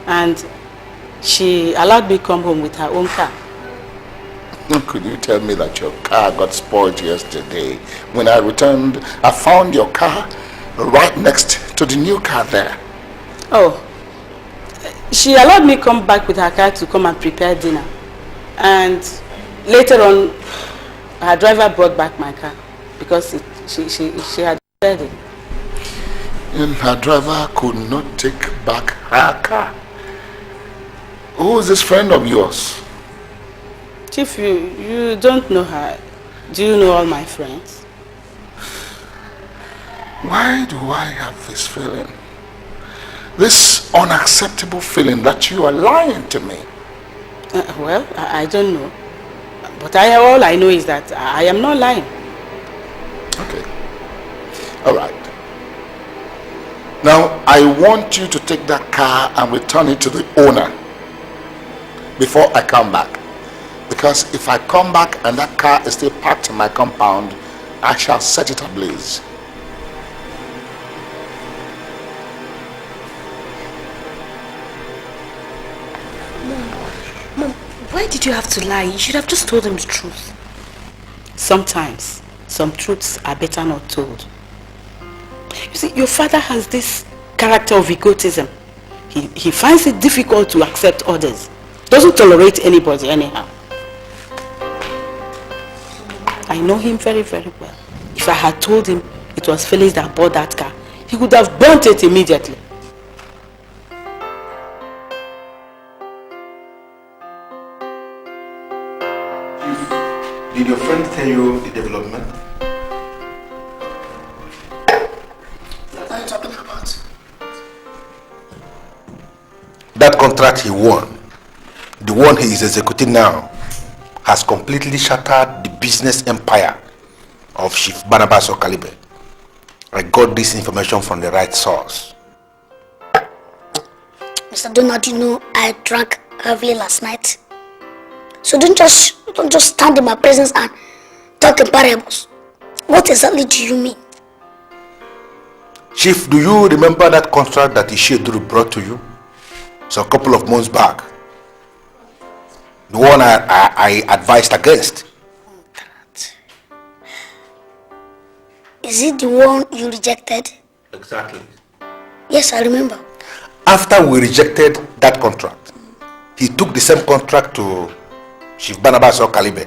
and she allowed me to come home with her own car. Could you tell me that your car got spoiled yesterday? When I returned, I found your car right next to the new car there. Oh. She allowed me to come back with her car to come and prepare dinner. And later on, her driver brought back my car because she had prepared it. And her driver could not take back her car. Who is this friend of yours? Chief, you don't know her. Do you know all my friends? Why do I have this feeling? This unacceptable feeling that you are lying to me. Well, I don't know. But all I know is that I am not lying. Okay. All right. Now, I want you to take that car and return it to the owner before I come back. Because if I come back and that car is still parked in my compound, I shall set it ablaze. Why did you have to lie? You should have just told him the truth. Sometimes, some truths are better not told. You see, your father has this character of egotism. He finds it difficult to accept others. Doesn't tolerate anybody anyhow. I know him very, very well. If I had told him it was Felix that bought that car, he would have burnt it immediately. Did your friend tell you the development? What are you talking about? That contract he won, the one he is executing now, has completely shattered the business empire of Chief Barnabas Okalibe. I got this information from the right source. Mr. Donald, you know I drank heavily last night. So don't just stand in my presence and talk in parables. What exactly do you mean? Chief, do you remember that contract that Isheduru brought to you? So a couple of months back. The one I advised against. Is it the one you rejected? Exactly. Yes, I remember. After we rejected that contract, he took the same contract to Chief Barnabas Okalibe,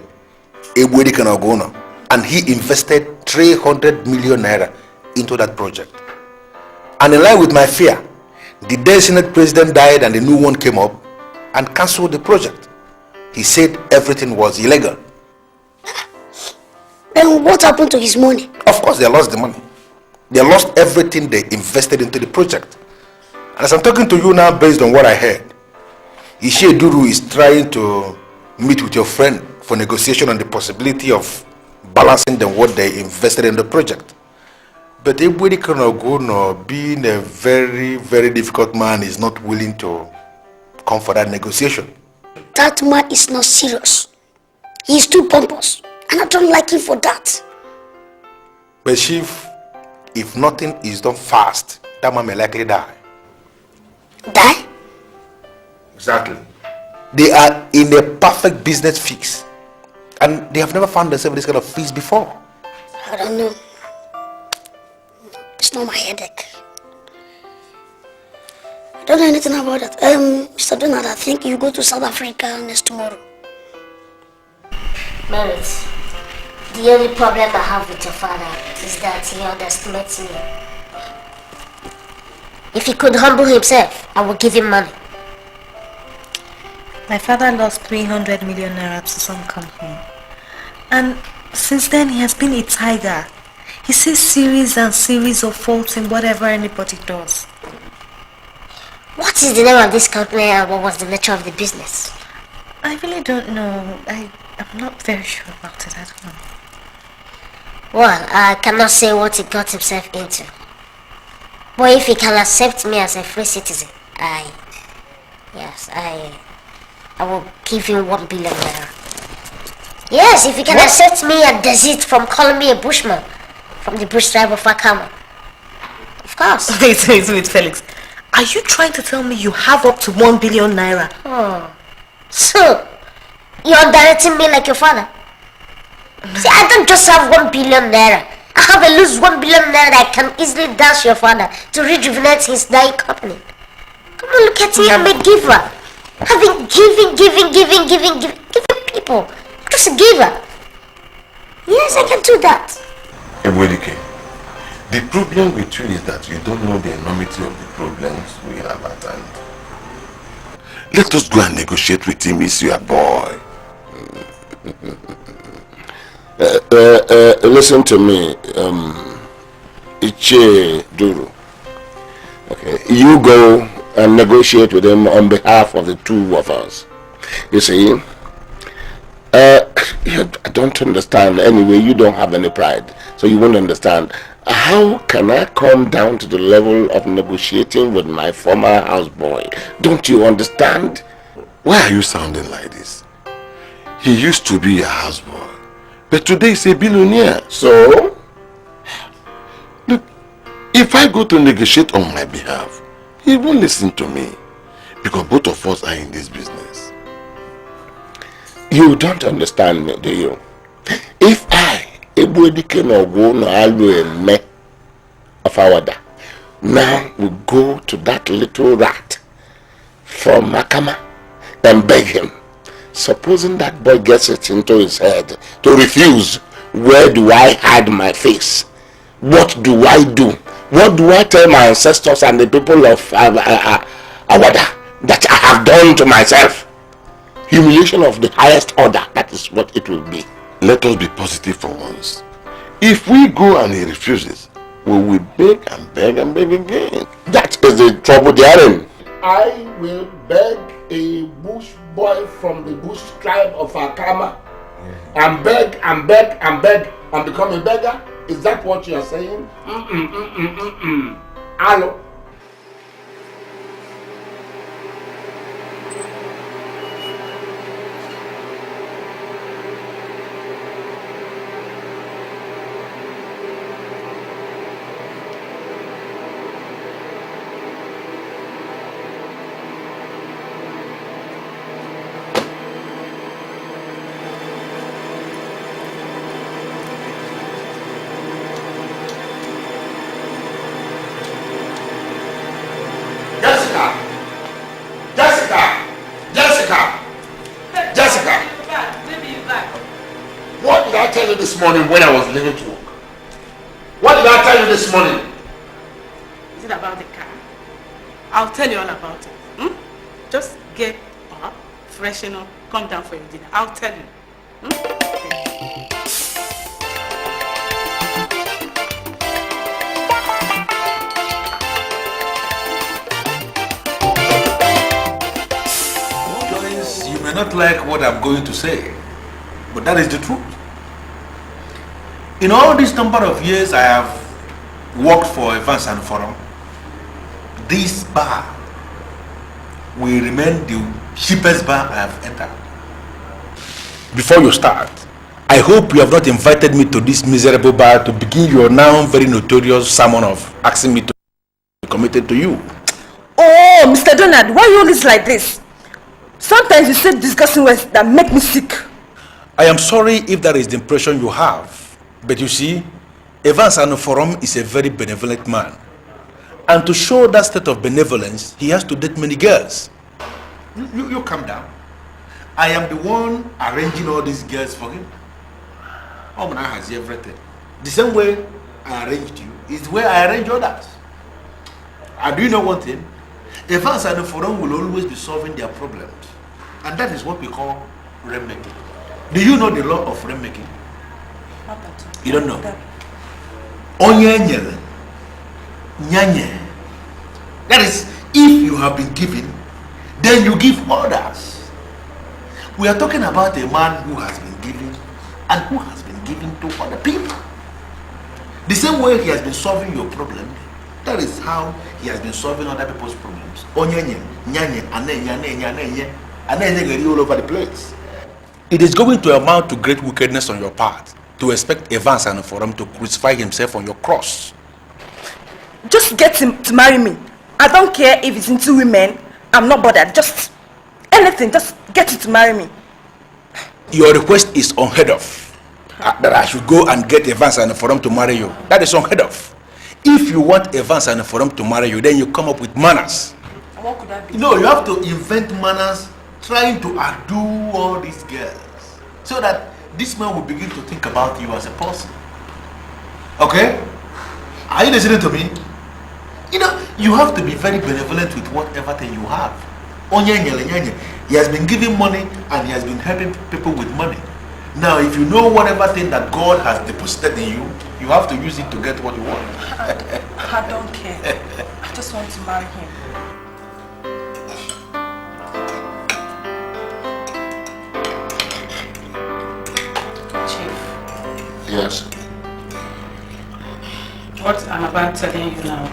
and he invested 300 million naira into that project. And in line with my fear, the then Senate President died and the new one came up and cancelled the project. He said everything was illegal. Then what happened to his money? Of course, they lost the money. They lost everything they invested into the project. And as I'm talking to you now, based on what I heard, Isheduru is trying to meet with your friend for negotiation on the possibility of balancing them what they invested in the project. But everybody being a very, very difficult man, is not willing to come for that negotiation. That man is not serious. He is too pompous. And I don't like him for that. But Chief, if nothing is done fast, that man may likely die. Die? Exactly. They are in a perfect business fix. And they have never found themselves in this kind of fix before. I don't know. It's not my headache. I don't know anything about that. Mr. Donald, I think you go to South Africa next tomorrow. Merit, the only problem I have with your father is that he underestimates me. If he could humble himself, I would give him money. My father lost 300 million naira to some company. And since then he has been a tiger. He sees series and series of faults in whatever anybody does. What is the name of this company and what was the nature of the business? I really don't know. I'm not very sure about it. I don't know. Well, I cannot say what he got himself into. But if he can accept me as a free citizen, I will give him 1 billion naira. Yes, if he can accept me and desist from calling me a bushman from the bush tribe of Akama. Of course. Wait, Felix. Are you trying to tell me you have up to 1 billion naira? Oh. So, you're directing me like your father? See, I don't just have 1 billion naira. I have at least 1 billion naira that I can easily dash your father to rejuvenate his dying company. Come on, look at me, I'm a giver. I've been giving people. I'm just a giver. Yes, I can do that. Ebwedike, the problem with you is that you don't know the enormity of the problems we have at hand. Let us go and negotiate with him, he's your boy. Listen to me, Iche Duru. Okay, you go and negotiate with him on behalf of the two of us. You see, I don't understand. Anyway, you don't have any pride, so you won't understand. How can I come down to the level of negotiating with my former houseboy? Don't you understand? Why are you sounding like this? He used to be a houseboy, but today he's a billionaire. So? Look, if I go to negotiate on my behalf, he won't listen to me, because both of us are in this business. You don't understand me, do you? If I, Ebudike no go no alwe me of Awada, now we go to that little rat from Makama and beg him. Supposing that boy gets it into his head to refuse, where do I hide my face? What do I do? What do I tell my ancestors and the people of Awada that I have done to myself? Humiliation of the highest order, that is what it will be. Let us be positive for once. If we go and he refuses, we will beg and beg and beg again. That is the trouble they are in. I will beg a bush boy from the bush tribe of Akama and beg and beg and beg and become a beggar. Is that what you are saying? Hello. This morning when I was leaving to work. What did I tell you this morning? Is it about the car? I'll tell you all about it. Just get up, freshen up, come down for your dinner. I'll tell you. Joyce, you may not like what I'm going to say, but that is the truth. In all this number of years I have worked for Evans and Forum, this bar will remain the cheapest bar I have entered. Before you start, I hope you have not invited me to this miserable bar to begin your now very notorious sermon of asking me to be committed to you. Oh, Mr. Donald, why are you always like this? Sometimes you say disgusting words that make me sick. I am sorry if that is the impression you have. But you see, Evans and Forum is a very benevolent man. And to show that state of benevolence, he has to date many girls. You calm down. I am the one arranging all these girls for him. Omna has everything. The same way I arranged you is the way I arrange others. And do you know one thing? Evans and Forum will always be solving their problems. And that is what we call rainmaking. Do you know the law of rainmaking? You don't know. Onye nyanye. That is, if you have been given, then you give others. We are talking about a man who has been given and who has been given to other people. The same way he has been solving your problem, that is how he has been solving other people's problems. Onye nyanye, anenye, all over the place. It is going to amount to great wickedness on your part to expect Evans and Forum to crucify himself on your cross. Just get him to marry me. I don't care if it's into women. I'm not bothered. Just anything. Just get him to marry me. Your request is unheard of. That I should go and get Evans and Forum to marry you. That is unheard of. If you want Evans and Forum to marry you, then you come up with manners. What could that be? No, you have to invent manners trying to outdo all these girls so that this man will begin to think about you as a person. Okay? Are you listening to me? You know, you have to be very benevolent with whatever thing you have. He has been giving money and he has been helping people with money. Now, if you know whatever thing that God has deposited in you, you have to use it to get what you want. I don't care. I just want to marry him. Yes. What I'm about telling you now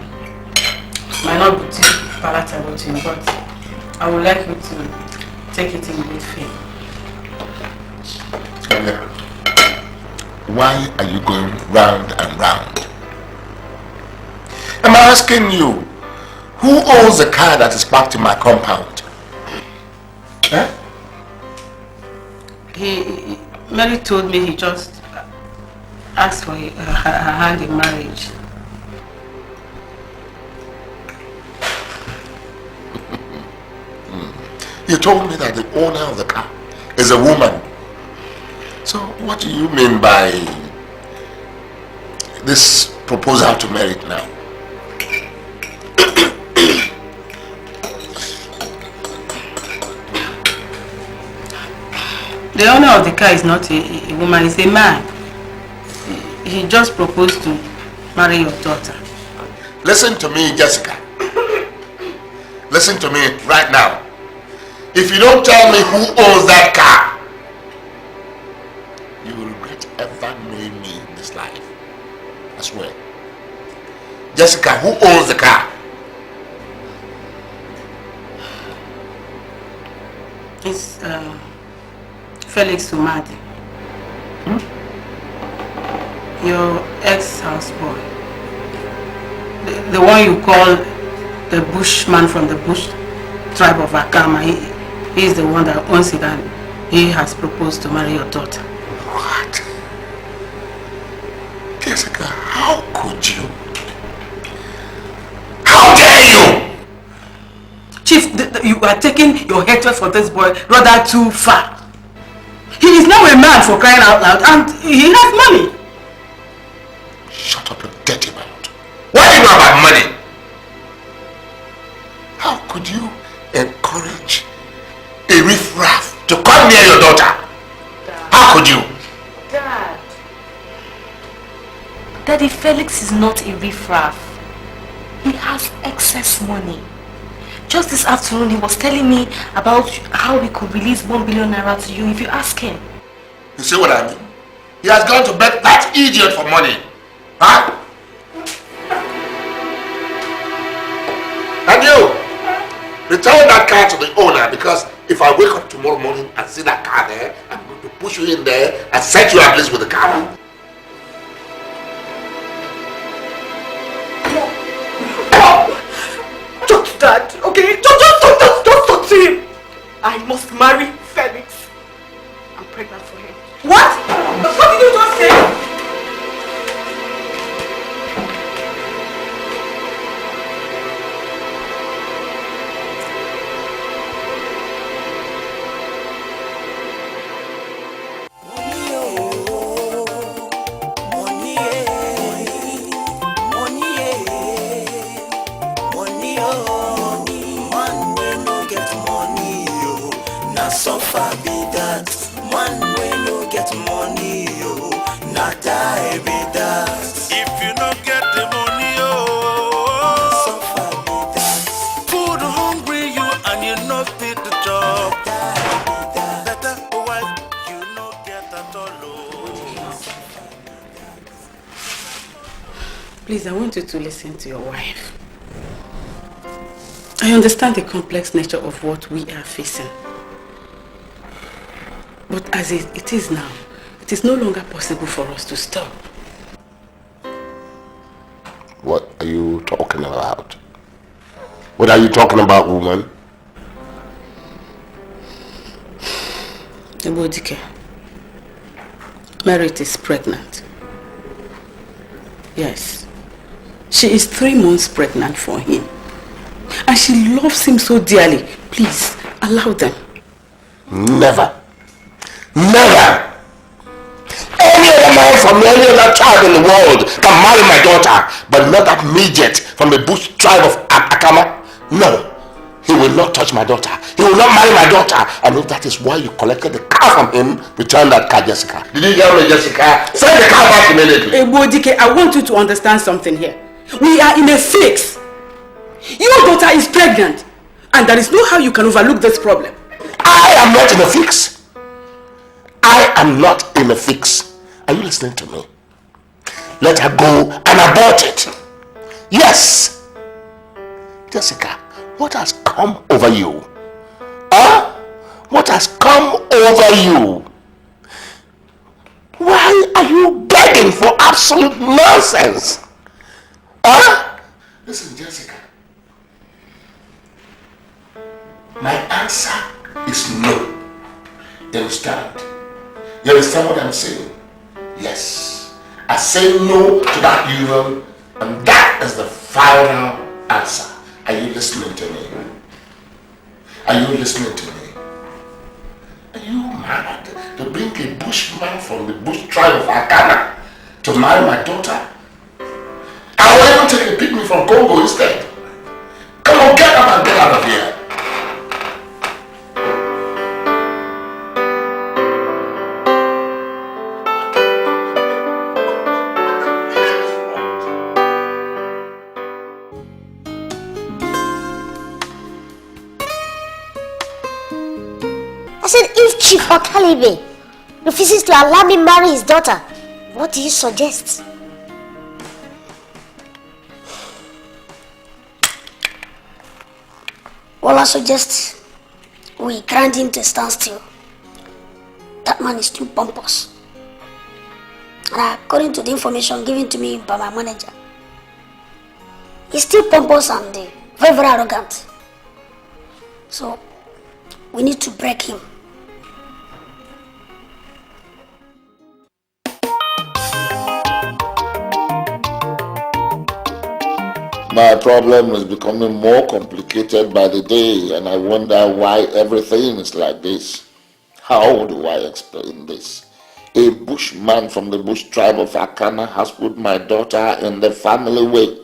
might not be too palatable to you, but I would like you to take it in good faith. Why are you going round and round? I'm asking you, who owns the car that is parked in my compound? Huh? Mary told me he just asked for her hand in marriage. You told me that the owner of the car is a woman. So what do you mean by this proposal to marry now? The owner of the car is not a woman, it's a man. He just proposed to marry your daughter. Listen to me, Jessica. Listen to me right now. If you don't tell me who owns that car, you will regret ever knowing me in this life. I swear. Jessica, who owns the car? It's Felix Umadi. Your ex-houseboy. The one you call the bushman from the bush tribe of Akama. He is the one that owns it, and he has proposed to marry your daughter. What? Jessica, how could you? How dare you? Chief, you are taking your hatred for this boy rather too far. He is now a man, for crying out loud, and he has money. Shut up, you dirty mouth. What do you know about money? How could you encourage a riffraff to come near your daughter? Dad. How could you? Dad. Daddy, Felix is not a riffraff. He has excess money. Just this afternoon, he was telling me about how we could release 1 billion naira to you if you ask him. You see what I mean? He has gone to beg that idiot for money. Huh? And you, return that car to the owner, because if I wake up tomorrow morning and see that car there, I'm going to push you in there and set you ablaze with the car. Just that, okay? Just talk to him. I must marry Felix. I'm pregnant for him. What? What did you just say? Please, I want you to listen to your wife. I understand the complex nature of what we are facing. But as it is now, it is no longer possible for us to stop. What are you talking about? What are you talking about, woman? Ebodike, Merit is pregnant. Yes. She is 3 months pregnant for him. And she loves him so dearly. Please, allow them. Never. Never. Any other man from any other tribe in the world can marry my daughter, but not that midget from the bush tribe of Akama. No. He will not touch my daughter. He will not marry my daughter. And if that is why you collected the car from him, return that car, Jessica. Did you hear me, Jessica? Send the car back immediately. Ebodike, I want you to understand something here. We are in a fix. Your daughter is pregnant. And there is no how you can overlook this problem. I am not in a fix. I am not in a fix. Are you listening to me? Let her go and abort it. Yes. Jessica, what has come over you? Huh? What has come over you? Why are you begging for absolute nonsense? Huh? Listen, Jessica. My answer is no. You understand? You understand what I'm saying? Yes. I say no to that union, and that is the final answer. Are you listening to me? Are you listening to me? Are you mad to bring a bushman from the bush tribe of Akana to marry my daughter? I will even take a picnic from Congo instead. Come on, get up and get out of here. I said, if Chief Okalibe refuses to allow me marry his daughter, what do you suggest? Well, I suggest we grind him to a standstill. That man is too pompous. And according to the information given to me by my manager, he's still pompous and very, very arrogant. So, we need to break him. My problem is becoming more complicated by the day, and I wonder why everything is like this. How do I explain this? A bushman from the bush tribe of Akana has put my daughter in the family way,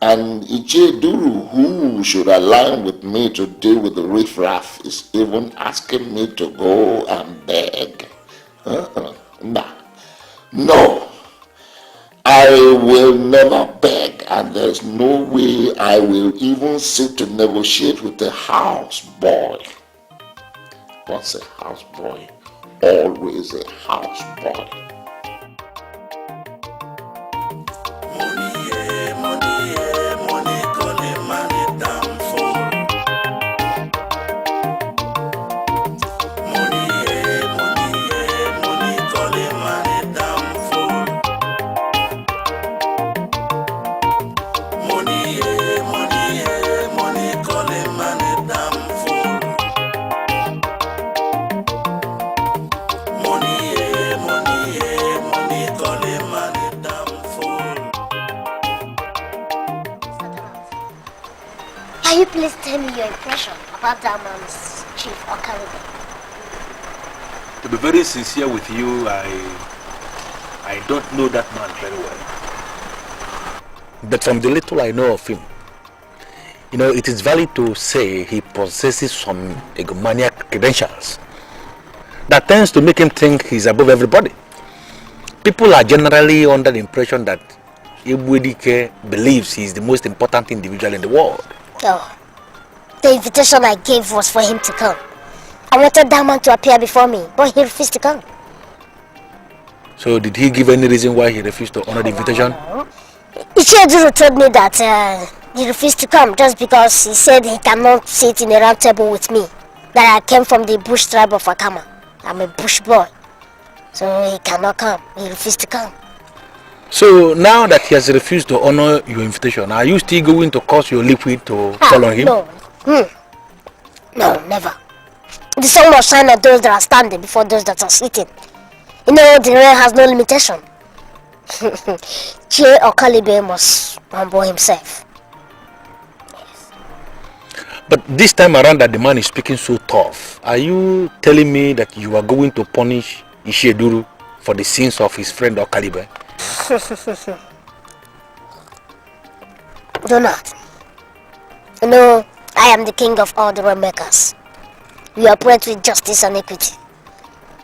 and Iche Duru, who should align with me to deal with the riffraff, is even asking me to go and beg. Nah. No. I will never beg, and there's no way I will even sit to negotiate with a houseboy. What's a houseboy? Always a houseboy. Money, calling money down for. Money, calling money down for. Money, calling money down for. Money, calling money down for. Can you please tell me your impression about that man's Chief Okalibe? To be very sincere with you, I don't know that man very well. But from the little I know of him, it is valid to say he possesses some egomaniac credentials that tends to make him think he's above everybody. People are generally under the impression that Ibwedike believes he's the most important individual in the world. Oh, the invitation I gave was for him to come. I wanted that man to appear before me, but he refused to come. So did he give any reason why he refused to honor the invitation? Icheduru told me that he refused to come just because he said he cannot sit in a round table with me. That I came from the bush tribe of Akama. I'm a bush boy. So he cannot come. He refused to come. So now that he has refused to honor your invitation, are you still going to cause your liquid to fall on him? No. No, never. The sun must shine on those that are standing before those that are sitting. The rain has no limitation. Che Okalibe must humble himself. Yes. But this time around that the man is speaking so tough, are you telling me that you are going to punish Isheduru for the sins of his friend Okalibe? Do not. I am the king of all the rain makers. We operate with justice and equity.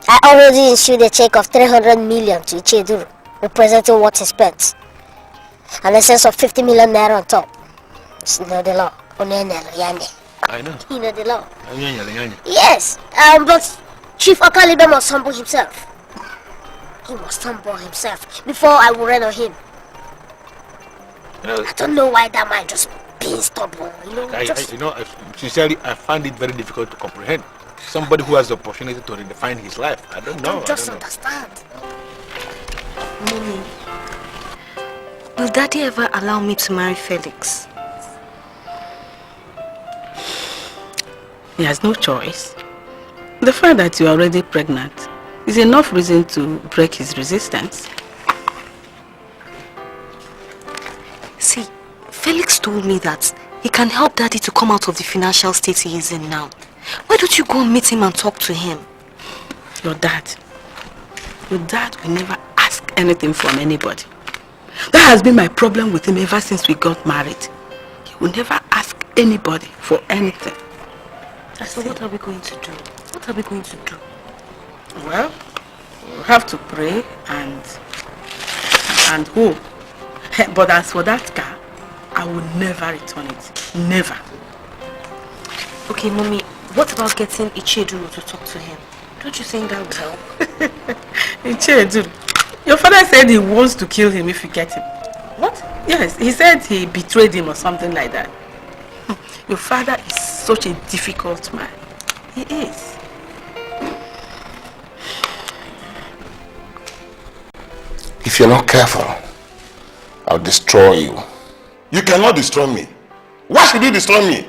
I already issued a check of 300 million to Icheduru, representing what he spent. And a sense of 50 million naira on top. It's the law. I know. You know the law. Yes, but Chief Okalibe must humble himself. He must humble himself before I will rain on him. I don't know why that man just being stubborn. Sincerely, I find it very difficult to comprehend. Somebody who has the opportunity to redefine his life. I don't know. Understand. Mommy, will Daddy ever allow me to marry Felix? He has no choice. The fact that you are already pregnant is enough reason to break his resistance. See, Felix told me that he can help Daddy to come out of the financial state he is in now. Why don't you go and meet him and talk to him? Your dad will never ask anything from anybody. That has been my problem with him ever since we got married. He will never ask anybody for anything. So what are we going to do? What are we going to do? Well, we'll have to pray and hope. But as for that car, I will never return it. Never. Okay, Mommy, what about getting Icheduru to talk to him? Don't you think that would help? Icheduru? Your father said he wants to kill him if you get him. What? Yes, he said he betrayed him or something like that. Your father is such a difficult man. He is. If you're not careful, I'll destroy you. You cannot destroy me. Why should you destroy me?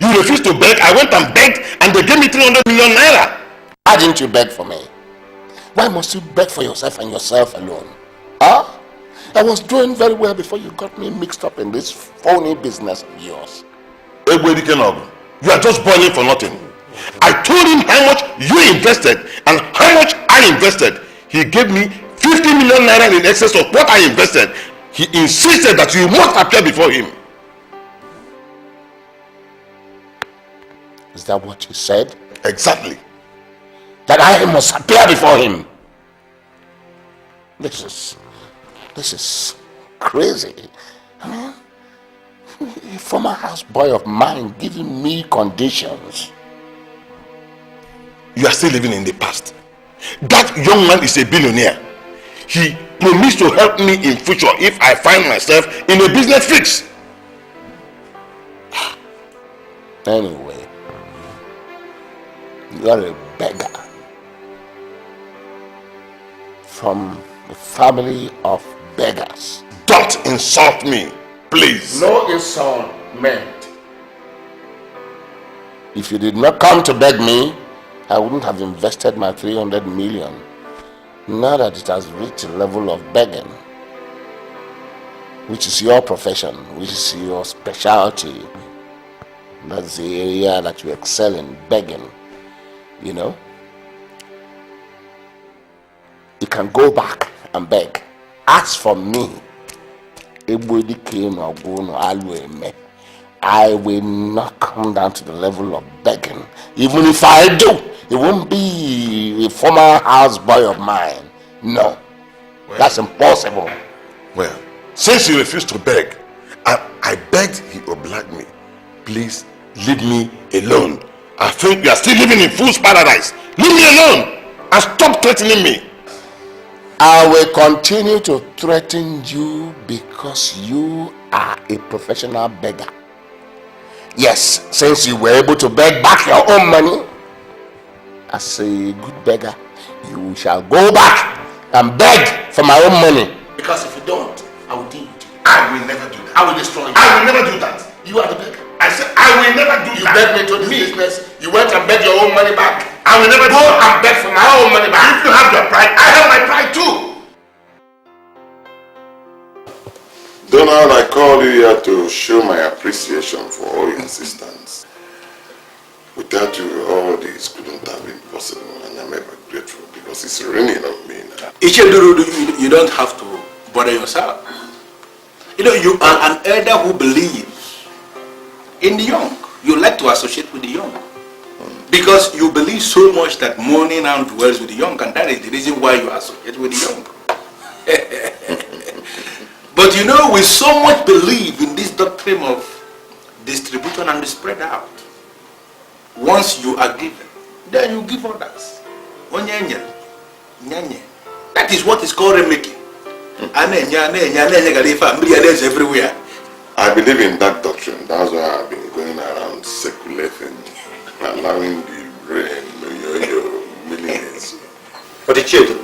You refused to beg. I went and begged and they gave me 300 million naira. Why didn't you beg for me? Why must you beg for yourself and yourself alone? Huh? I was doing very well before you got me mixed up in this phony business of yours. You are just boiling for nothing. I told him how much you invested and how much I invested. He gave me 50 million naira in excess of what I invested. He insisted that you must appear before him. Is that what you said? Exactly. That I must appear before him. This is crazy. I mean, a former houseboy of mine giving me conditions. You are still living in the past. That young man is a billionaire. He promised to help me in future if I find myself in a business fix. Anyway, you are a beggar from a family of beggars. Don't insult me, please. No insult meant. If you did not come to beg me, I wouldn't have invested my 300 million. Now that it has reached a level of begging, which is your profession, which is your specialty, that's the area that you excel in, begging, you know, you can go back and beg. As for me, I will not come down to the level of begging. Even if I do, it won't be a former houseboy of mine. No, well, that's impossible. Well, since you refused to beg, I begged, he obliged me. Please leave me alone. I think you are still living in fool's paradise. Leave me alone and stop threatening me. I will continue to threaten you because you are a professional beggar. Yes, since you were able to beg back your own money, as a good beggar, you shall go back and beg for my own money. Because if you don't, I will deal with you. I will never do that. I will destroy you. I will never do that. You are the beggar. I said I will never do you that. You begged me into this business. You went and begged your own money back. I will never go and beg for my own money back. If you have your pride, I have my pride too. Donald, I called you here to show my appreciation for all your assistance. Without you, all this couldn't have been possible, and I'm ever grateful because it's raining on me now. You don't have to bother yourself. You know, you are an elder who believes in the young. You like to associate with the young. Because you believe so much that money now dwells with the young, and that is the reason why you associate with the young. But you know, we so much believe in this doctrine of distribution and spread out. Once you are given, then you give others. That is what is called remaking. Everywhere. I believe in that doctrine. That's why I've been going around circulating, allowing the rain, millions. For the children,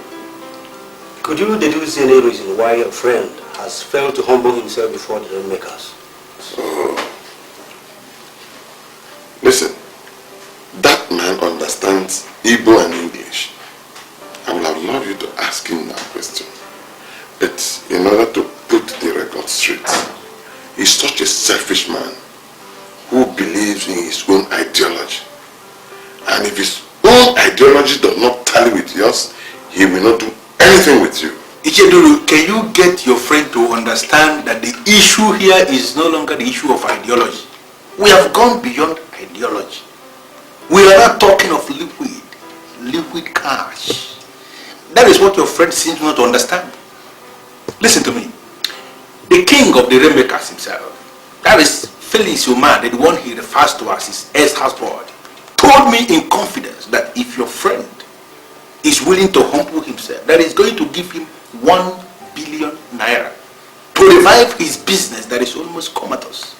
could you deduce any reason why your friend has failed to humble himself before the rainmakers? Listen, that man understands Igbo and English. such a selfish man who believes in his own ideology. And if his own ideology does not tally with yours, he will not do anything with you. Icheduru, can you get your friend to understand that the issue here is no longer the issue of ideology? We have gone beyond ideology. We are not talking of liquid cash. That is what your friend seems not to understand. Listen to me. The king of the rainmakers himself, that is Felix, the one he refers to as his ex-houseboy, told me in confidence that if your friend is willing to humble himself, that is going to give him 1 billion naira to revive his business that is almost comatose.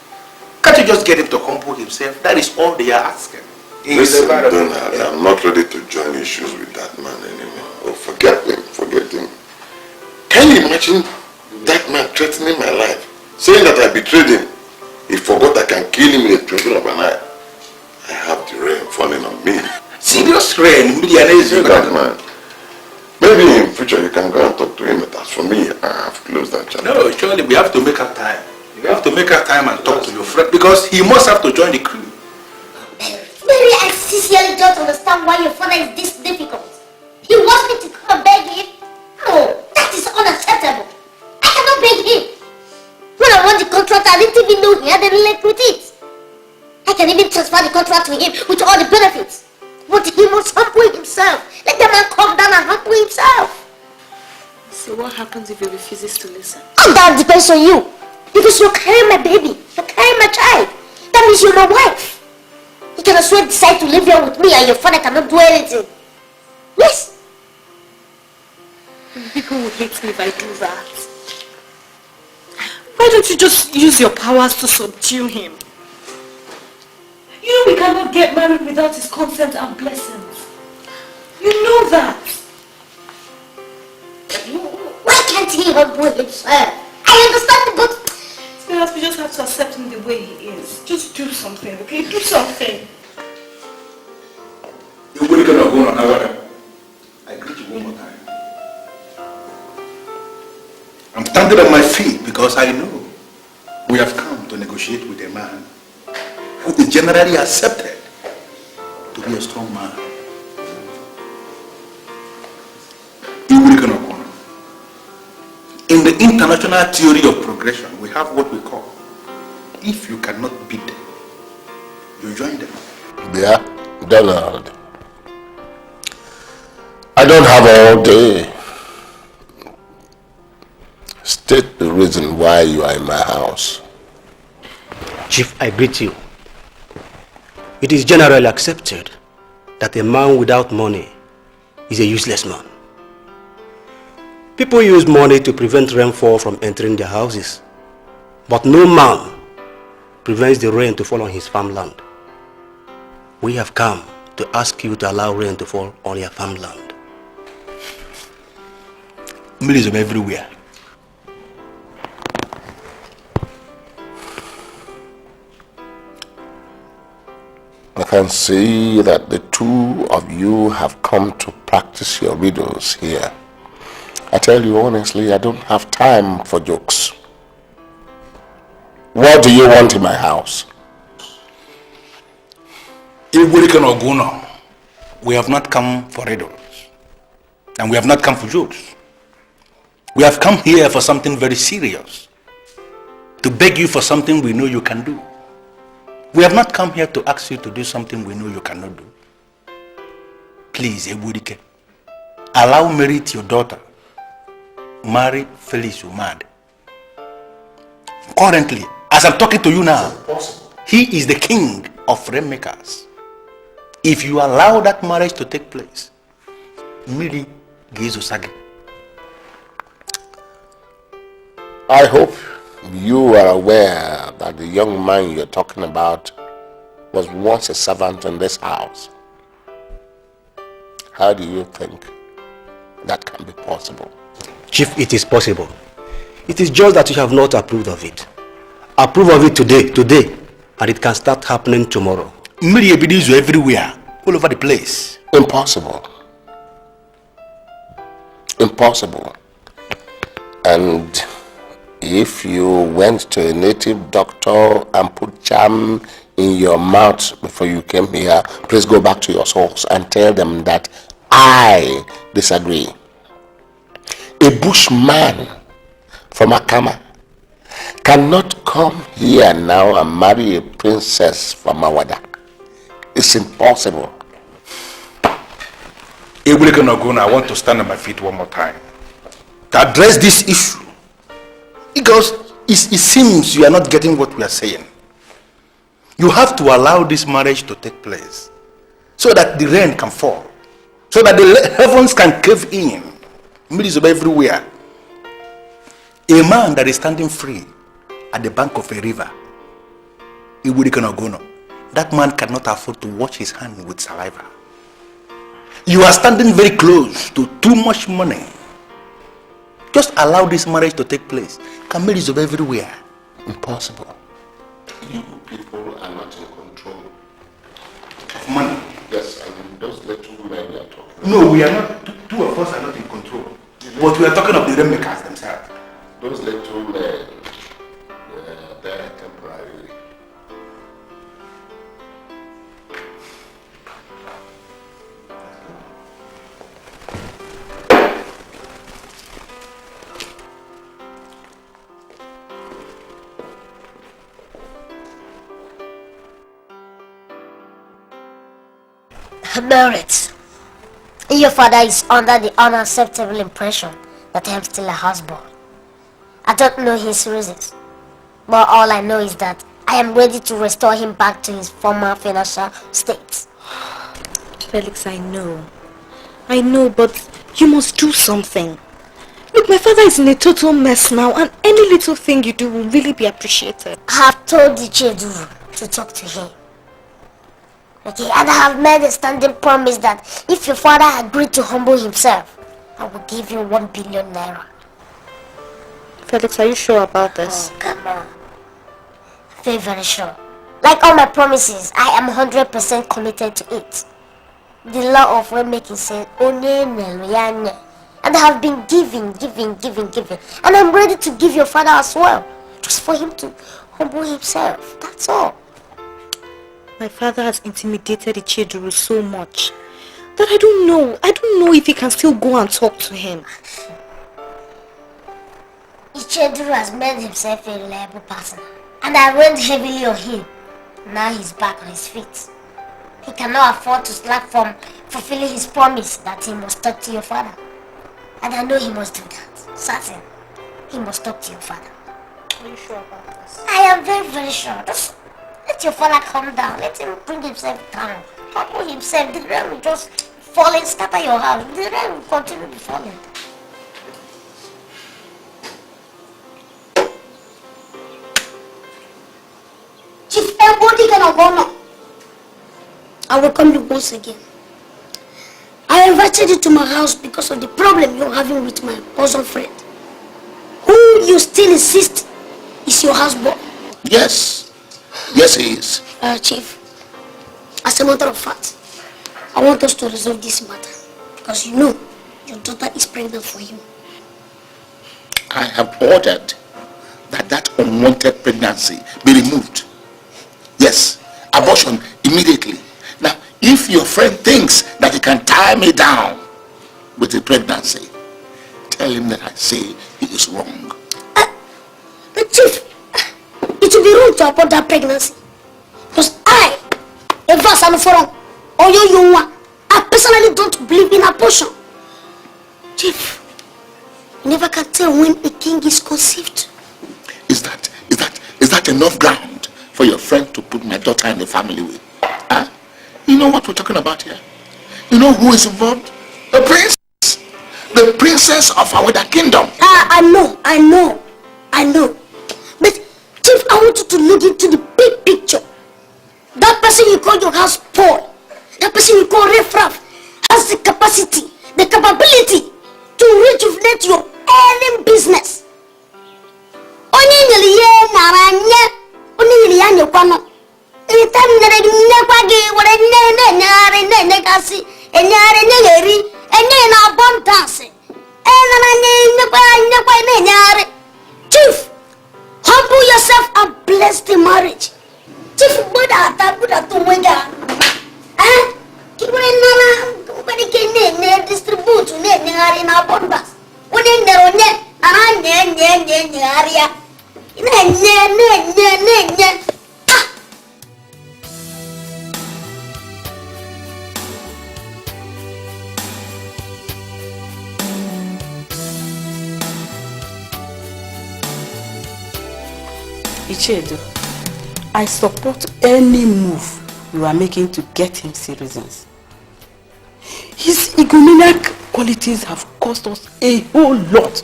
Can't you just get him to humble himself? That is all they are asking. Listen, Donald, I'm not ready to join issues with that man anymore. Oh, forget him. Can you imagine that man threatening my life, saying that I betrayed him? He forgot I can kill him in a twinkling of an eye. I have the rain falling on me. Serious rain? That man. Maybe in future you can go and talk to him, but as for me, I have closed that chapter. No, surely we have to make up time. You have to make up time and talk to your friend because he must have to join the crew. Maybe I sincerely don't understand why your father is this difficult. He wants me to come and beg him? No, that is unacceptable. I cannot beg him. When I won the contract, I didn't even know he had any link with it. I can even transfer the contract to him with all the benefits. But he must humble himself. Let the man come down and humble himself. So what happens if he refuses to listen? And that depends on you. Because you're carrying my baby. You're carrying my child. That means you're my wife. You can as well decide to live here with me and your father cannot do anything. Yes. People will hate me if I do that. Why don't you just use your powers to subdue him? You know we cannot get married without his consent and blessings. You know that. Why can't he humble himself? I understand, but perhaps we just have to accept him the way he is. Just do something, okay? Do something. You will gonna go on our. I greet you one more time. I'm standing on my feet because I know we have come to negotiate with a man who is generally accepted to be a strong man. In the international theory of progression, we have what we call, if you cannot beat them, you join them. Yeah, Donald. I don't have all day. State the reason why you are in my house. Chief, I greet you. It is generally accepted that a man without money is a useless man. People use money to prevent rainfall from entering their houses, but no man prevents the rain to fall on his farmland. We have come to ask you to allow rain to fall on your farmland. Millism everywhere. I can see that the two of you have come to practice your riddles here. I tell you honestly, I don't have time for jokes. What do you want in my house? We have not come for riddles. And we have not come for jokes. We have come here for something very serious. To beg you for something we know you can do. We have not come here to ask you to do something we know you cannot do. Please, Ebudike, allow Merit, your daughter, marry Felix Umad. Currently, as I'm talking to you now, he is the king of rainmakers. If you allow that marriage to take place, Miri Gizusagi. I hope you are aware that the young man you're talking about was once a servant in this house. How do you think that can be possible? Chief, it is possible. It is just that you have not approved of it. Approve of it today, and it can start happening tomorrow. Miri Ebidizu everywhere, all over the place. Impossible. Impossible. And If you went to a native doctor and put charm in your mouth before you came here, please go back to your source and tell them that I disagree. A bushman from Akama cannot come here now and marry a princess from Awada. It's impossible. I want to stand on my feet one more time to address this issue, because it seems you are not getting what we are saying. You have to allow this marriage to take place so that the rain can fall, so that the heavens can cave in. Midas everywhere. A man that is standing free at the bank of a river, that man cannot afford to wash his hand with saliva. You are standing very close to too much money. Just allow this marriage to take place. Midas everywhere. Impossible. You people are not in control of money. Yes, I mean, those little men you are talking about. No, we are not. Two of us are not in control. But we are talking of the rainmakers themselves. Those little men, they're temporary. Merit. Your father is under the unacceptable impression that I am still a houseboy. I don't know his reasons, but all I know is that I am ready to restore him back to his former financial state. Felix, I know, but you must do something. Look, my father is in a total mess now, and any little thing you do will really be appreciated. I have told the Cheduru to talk to him. Okay, and I have made a standing promise that if your father agreed to humble himself, I will give you 1 billion naira. Felix, are you sure about this? Oh, come on. Very, very sure. Like all my promises, I am 100% committed to it. The law of way-making says, and I have been giving. And I'm ready to give your father as well. Just for him to humble himself. That's all. My father has intimidated Icheduru so much that I don't know if he can still go and talk to him. Icheduru has made himself a reliable partner, and I rained heavily on him. Now he's back on his feet. He cannot afford to slack from fulfilling his promise that he must talk to your father. And I know he must do that. Certain. He must talk to your father. Are you sure about this? I am very, very sure. Just let your father calm down. Let him bring himself down. Humble himself. The rain will just fall and scatter your house. The rain will continue to fall. Chief, everybody can go now. I will come you once again. I invited you to my house because of the problem you're having with my bosom friend, who you still insist is your husband. Yes. Yes, he is. Chief, as a matter of fact, I want us to resolve this matter because you know your daughter is pregnant for him. I have ordered that unwanted pregnancy be removed. Yes, abortion immediately. Now, if your friend thinks that he can tie me down with a pregnancy, tell him that I say he is wrong. Chief, it will be wrong to abort that pregnancy. Because I personally don't believe in abortion. Chief, you never can tell when a king is conceived. Is that enough ground for your friend to put my daughter in the family with? Huh? You know what we're talking about here? You know who is involved? The princess. The princess of our kingdom. I know. But Chief, I want you to look into the big picture. That person you call your house Paul, that person you call Refraf, has the capacity, the capability to rejuvenate your own business. Chief, Humble yourself and bless the marriage. Chief Buddha Tabuda to Wega. Eh? Nana distribute in abundance. When in the net, area. Ichedo, I support any move you are making to get him citizens. His egomaniac qualities have cost us a whole lot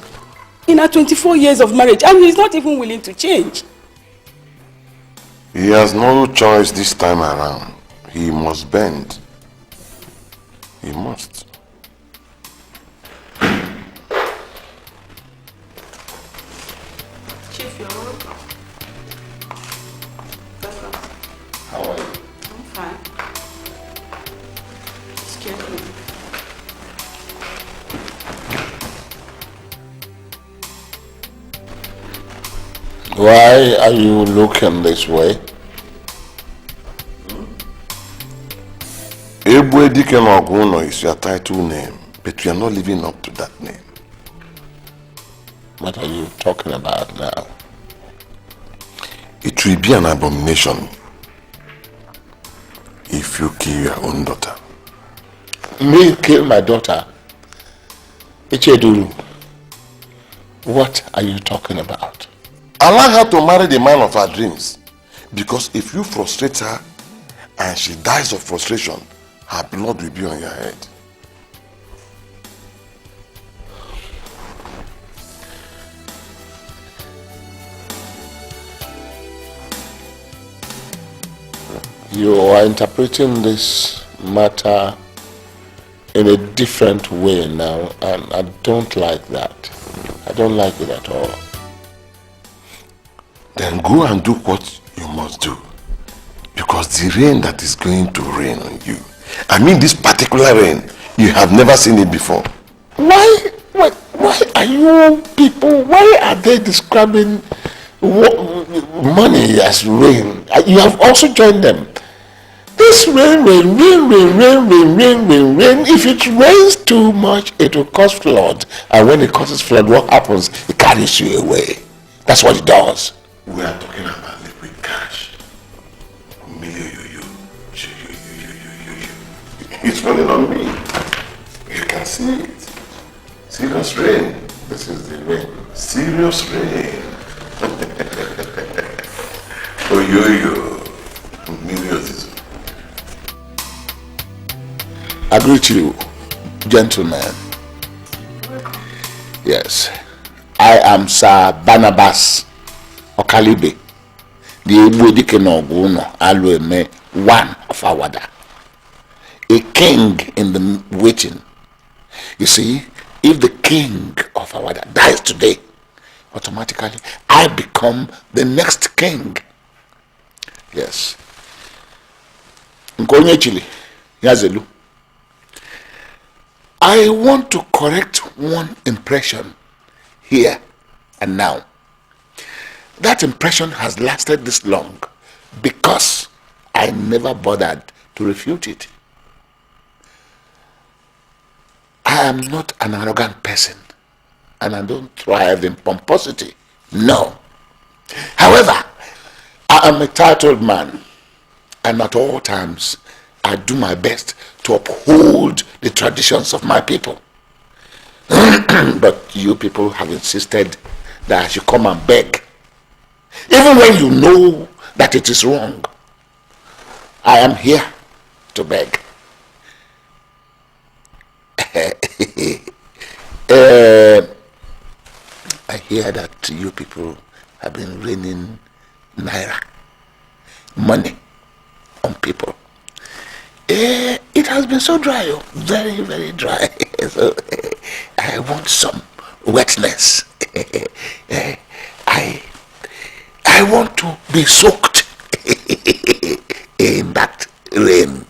in our 24 years of marriage, and he's not even willing to change. He has no choice this time around. He must bend. He must. Chief, you're welcome. How are you? I'm fine. Excuse me. Why are you looking this way? Ebwedike Noguno is your title name, but you are not living up to that name. What are you talking about now? It will be an abomination if you kill your own daughter. Me kill my daughter? Icheduru, what are you talking about? Allow her to marry the man of her dreams. Because if you frustrate her and she dies of frustration, her blood will be on your head. You are interpreting this matter in a different way now, and I don't like that. I don't like it at all. Then go and do what you must do. Because the rain that is going to rain on you, I mean this particular rain, you have never seen it before. Why are you people, why are they describing money as rain? You have also joined them. This rain. If it rains too much, it will cause flood. And when it causes flood, what happens? It carries you away. That's what it does. We are talking about liquid cash. It's falling on me. You can see it. Serious rain. This is the rain. Serious rain. Millions. I greet you, gentlemen. Yes, I am Sir Barnabas Okalibe, the Ebwedike Noguno Alueme, one of Awada, a king in the waiting. You see, if the king of Awada dies today, automatically I become the next king. Yes. Nkonye Chili, Yazelu. I want to correct one impression here and now. That impression has lasted this long because I never bothered to refute it. I am not an arrogant person and I don't thrive in pomposity. No. However, I am a titled man and at all times I do my best to uphold the traditions of my people. But you people have insisted that I should come and beg. Even when you know that it is wrong, I am here to beg. I hear that you people have been raining naira, money on people. It has been so dry, very, very dry. So I want some wetness. I want to be soaked in that rain.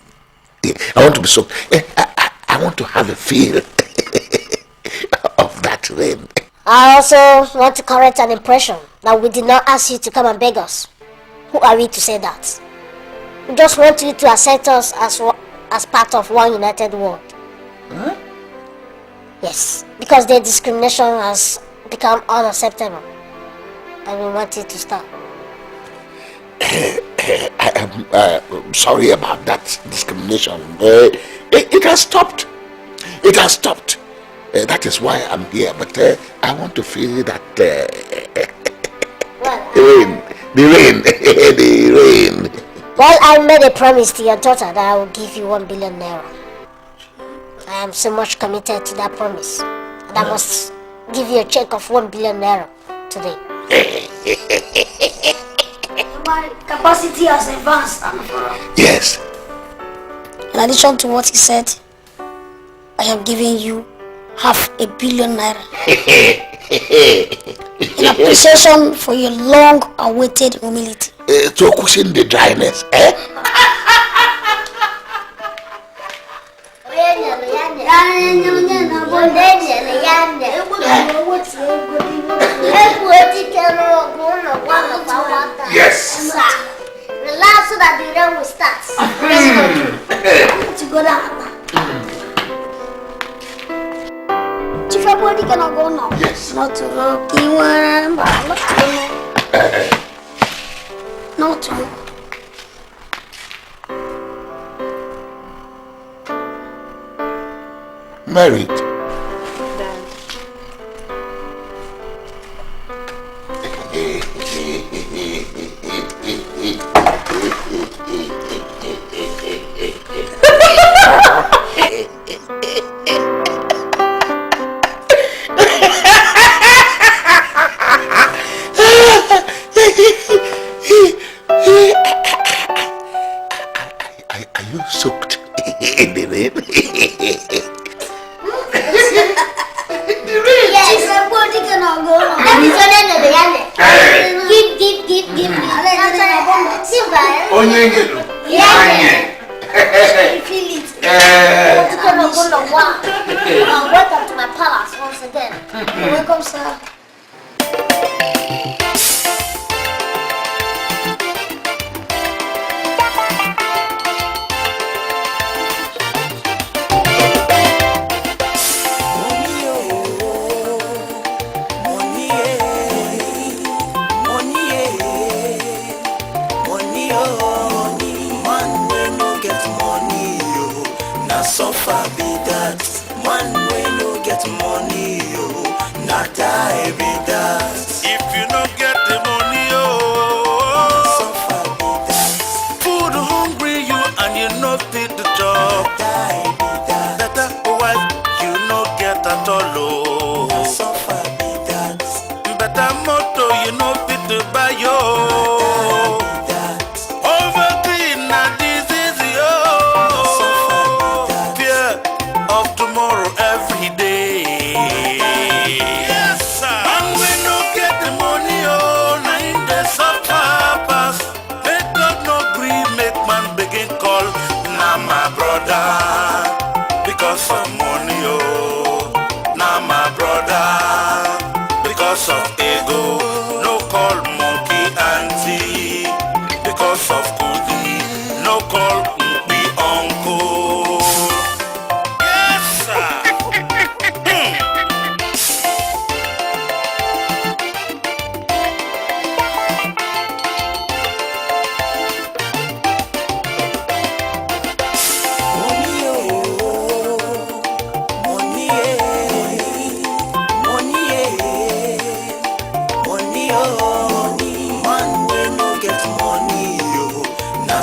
I want to be soaked. I want to have a feel of that rain. I also want to correct an impression that we did not ask you to come and beg us. Who are we to say that? We just want you to accept us as part of one united world. Huh? Yes, because their discrimination has become unacceptable. And we want it to stop. I am sorry about that discrimination. It has stopped. It has stopped. That is why I'm here. But I want to feel that the rain. Well, I made a promise to your daughter that I will give you 1 billion naira. I am so much committed to that promise. And I must give you a check of 1 billion naira today. My capacity has advanced. Yes. In addition to what he said, I am giving you 500 million naira. In appreciation for your long-awaited humility. To cushion the dryness, eh? Yes. Relax so that the rain will start. To go down. Chief, everybody cannot go now. Yes. Not to look. You want not to know. Not to know. Married. Are you soaked in the rain? Chief, everybody cannot go now. Give me. Feel it. Welcome to my palace once again. Welcome, sir. Suffer be that man when no get money, not die be that. If you no get the money, suffer be that. Food hungry you and you no fit the job, die be that. Better wife you no get at all, suffer be that. Better motor you no fit to buy yo. Because of money, now my brother. Because of ego, no call monkey auntie. Because of goodie, no call be uncle. Yes, sir.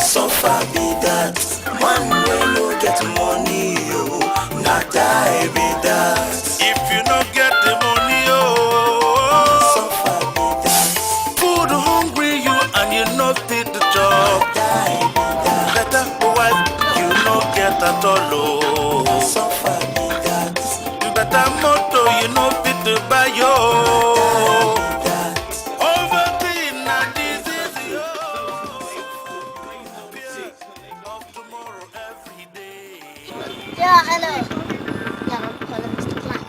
Suffer be that man when no get money, not die be that. If you no get the money, suffer be that. Food hungry you and you no fit the job, die be that. Better wife you no get at all, suffer be that. Better motor you no fit to buy yo. Yeah, hello. Yeah, I'm calling Mr. Clark.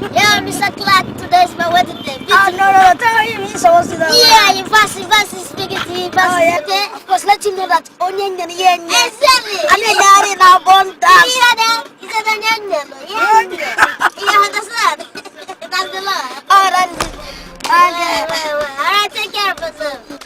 Yeah, Mr. Clark, today's my wedding day. Oh, no, tell him he's supposed to know. Yeah, you pass, speak it to him, okay? Of course, let him know that onion and yen. Exactly. And then daddy now born dance. Yeah, he said onion. Yeah, you understand? That's the law. Oh, that's it. Okay. All right, take care of yourself.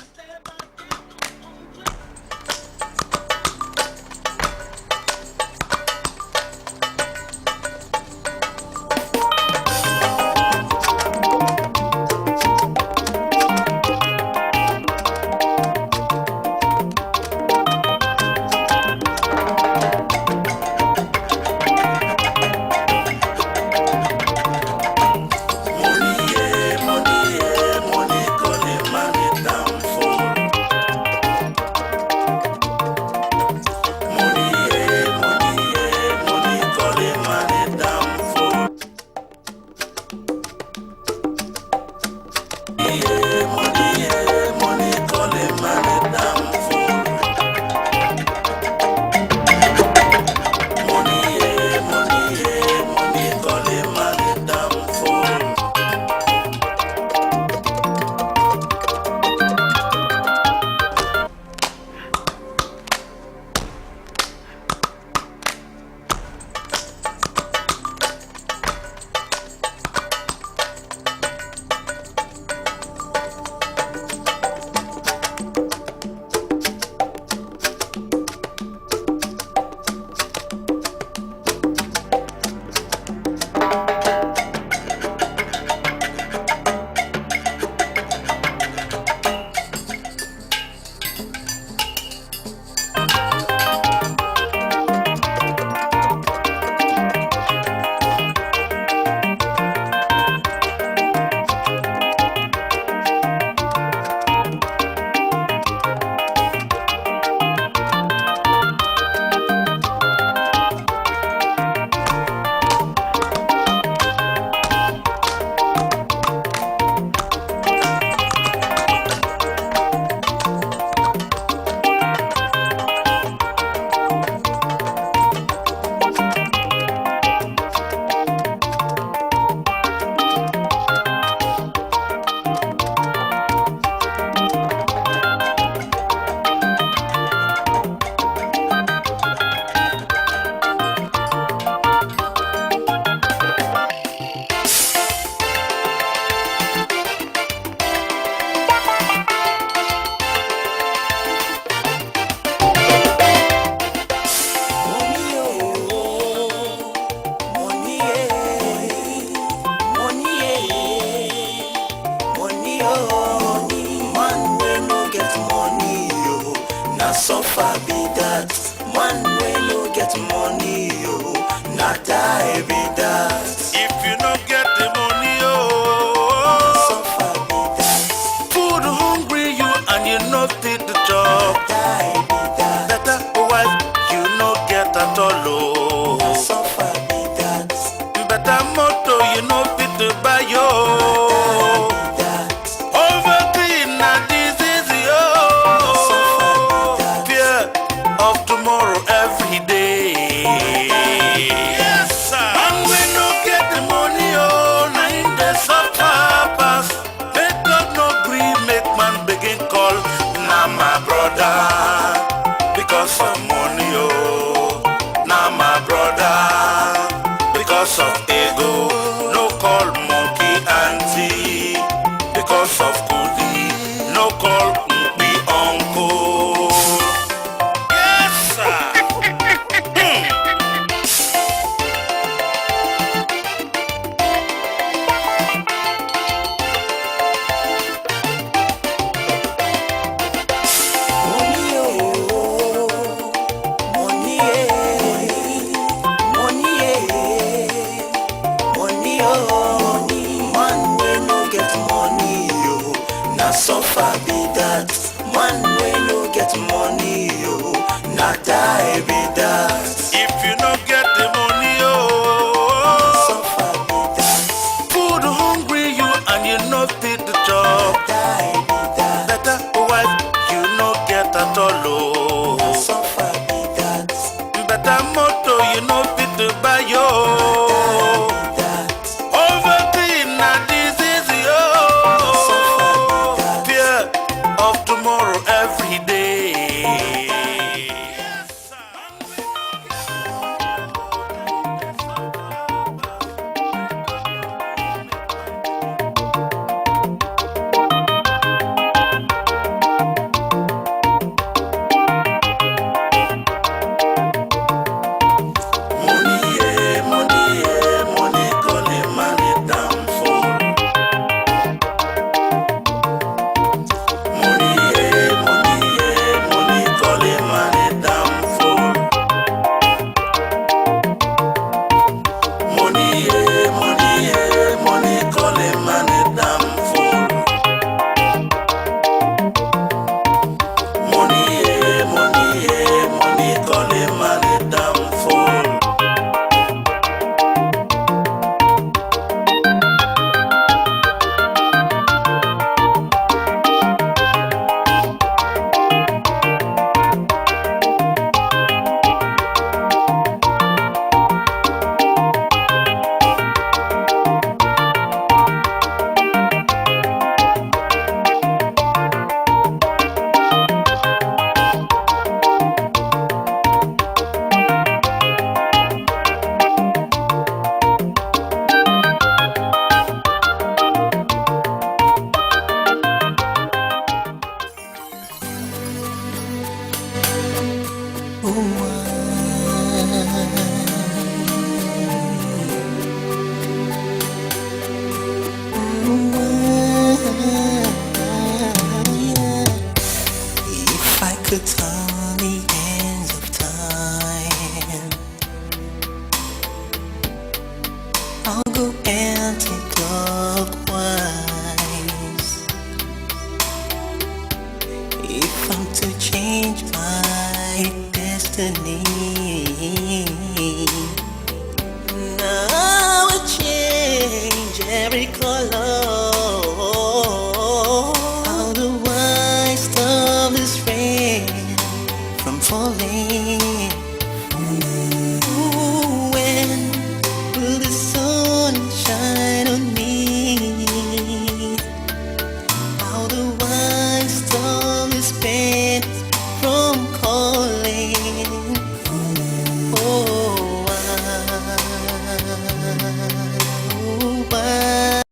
Over If I could turn the hands of time, I'll go anti-clockwise. If I'm to change my destiny,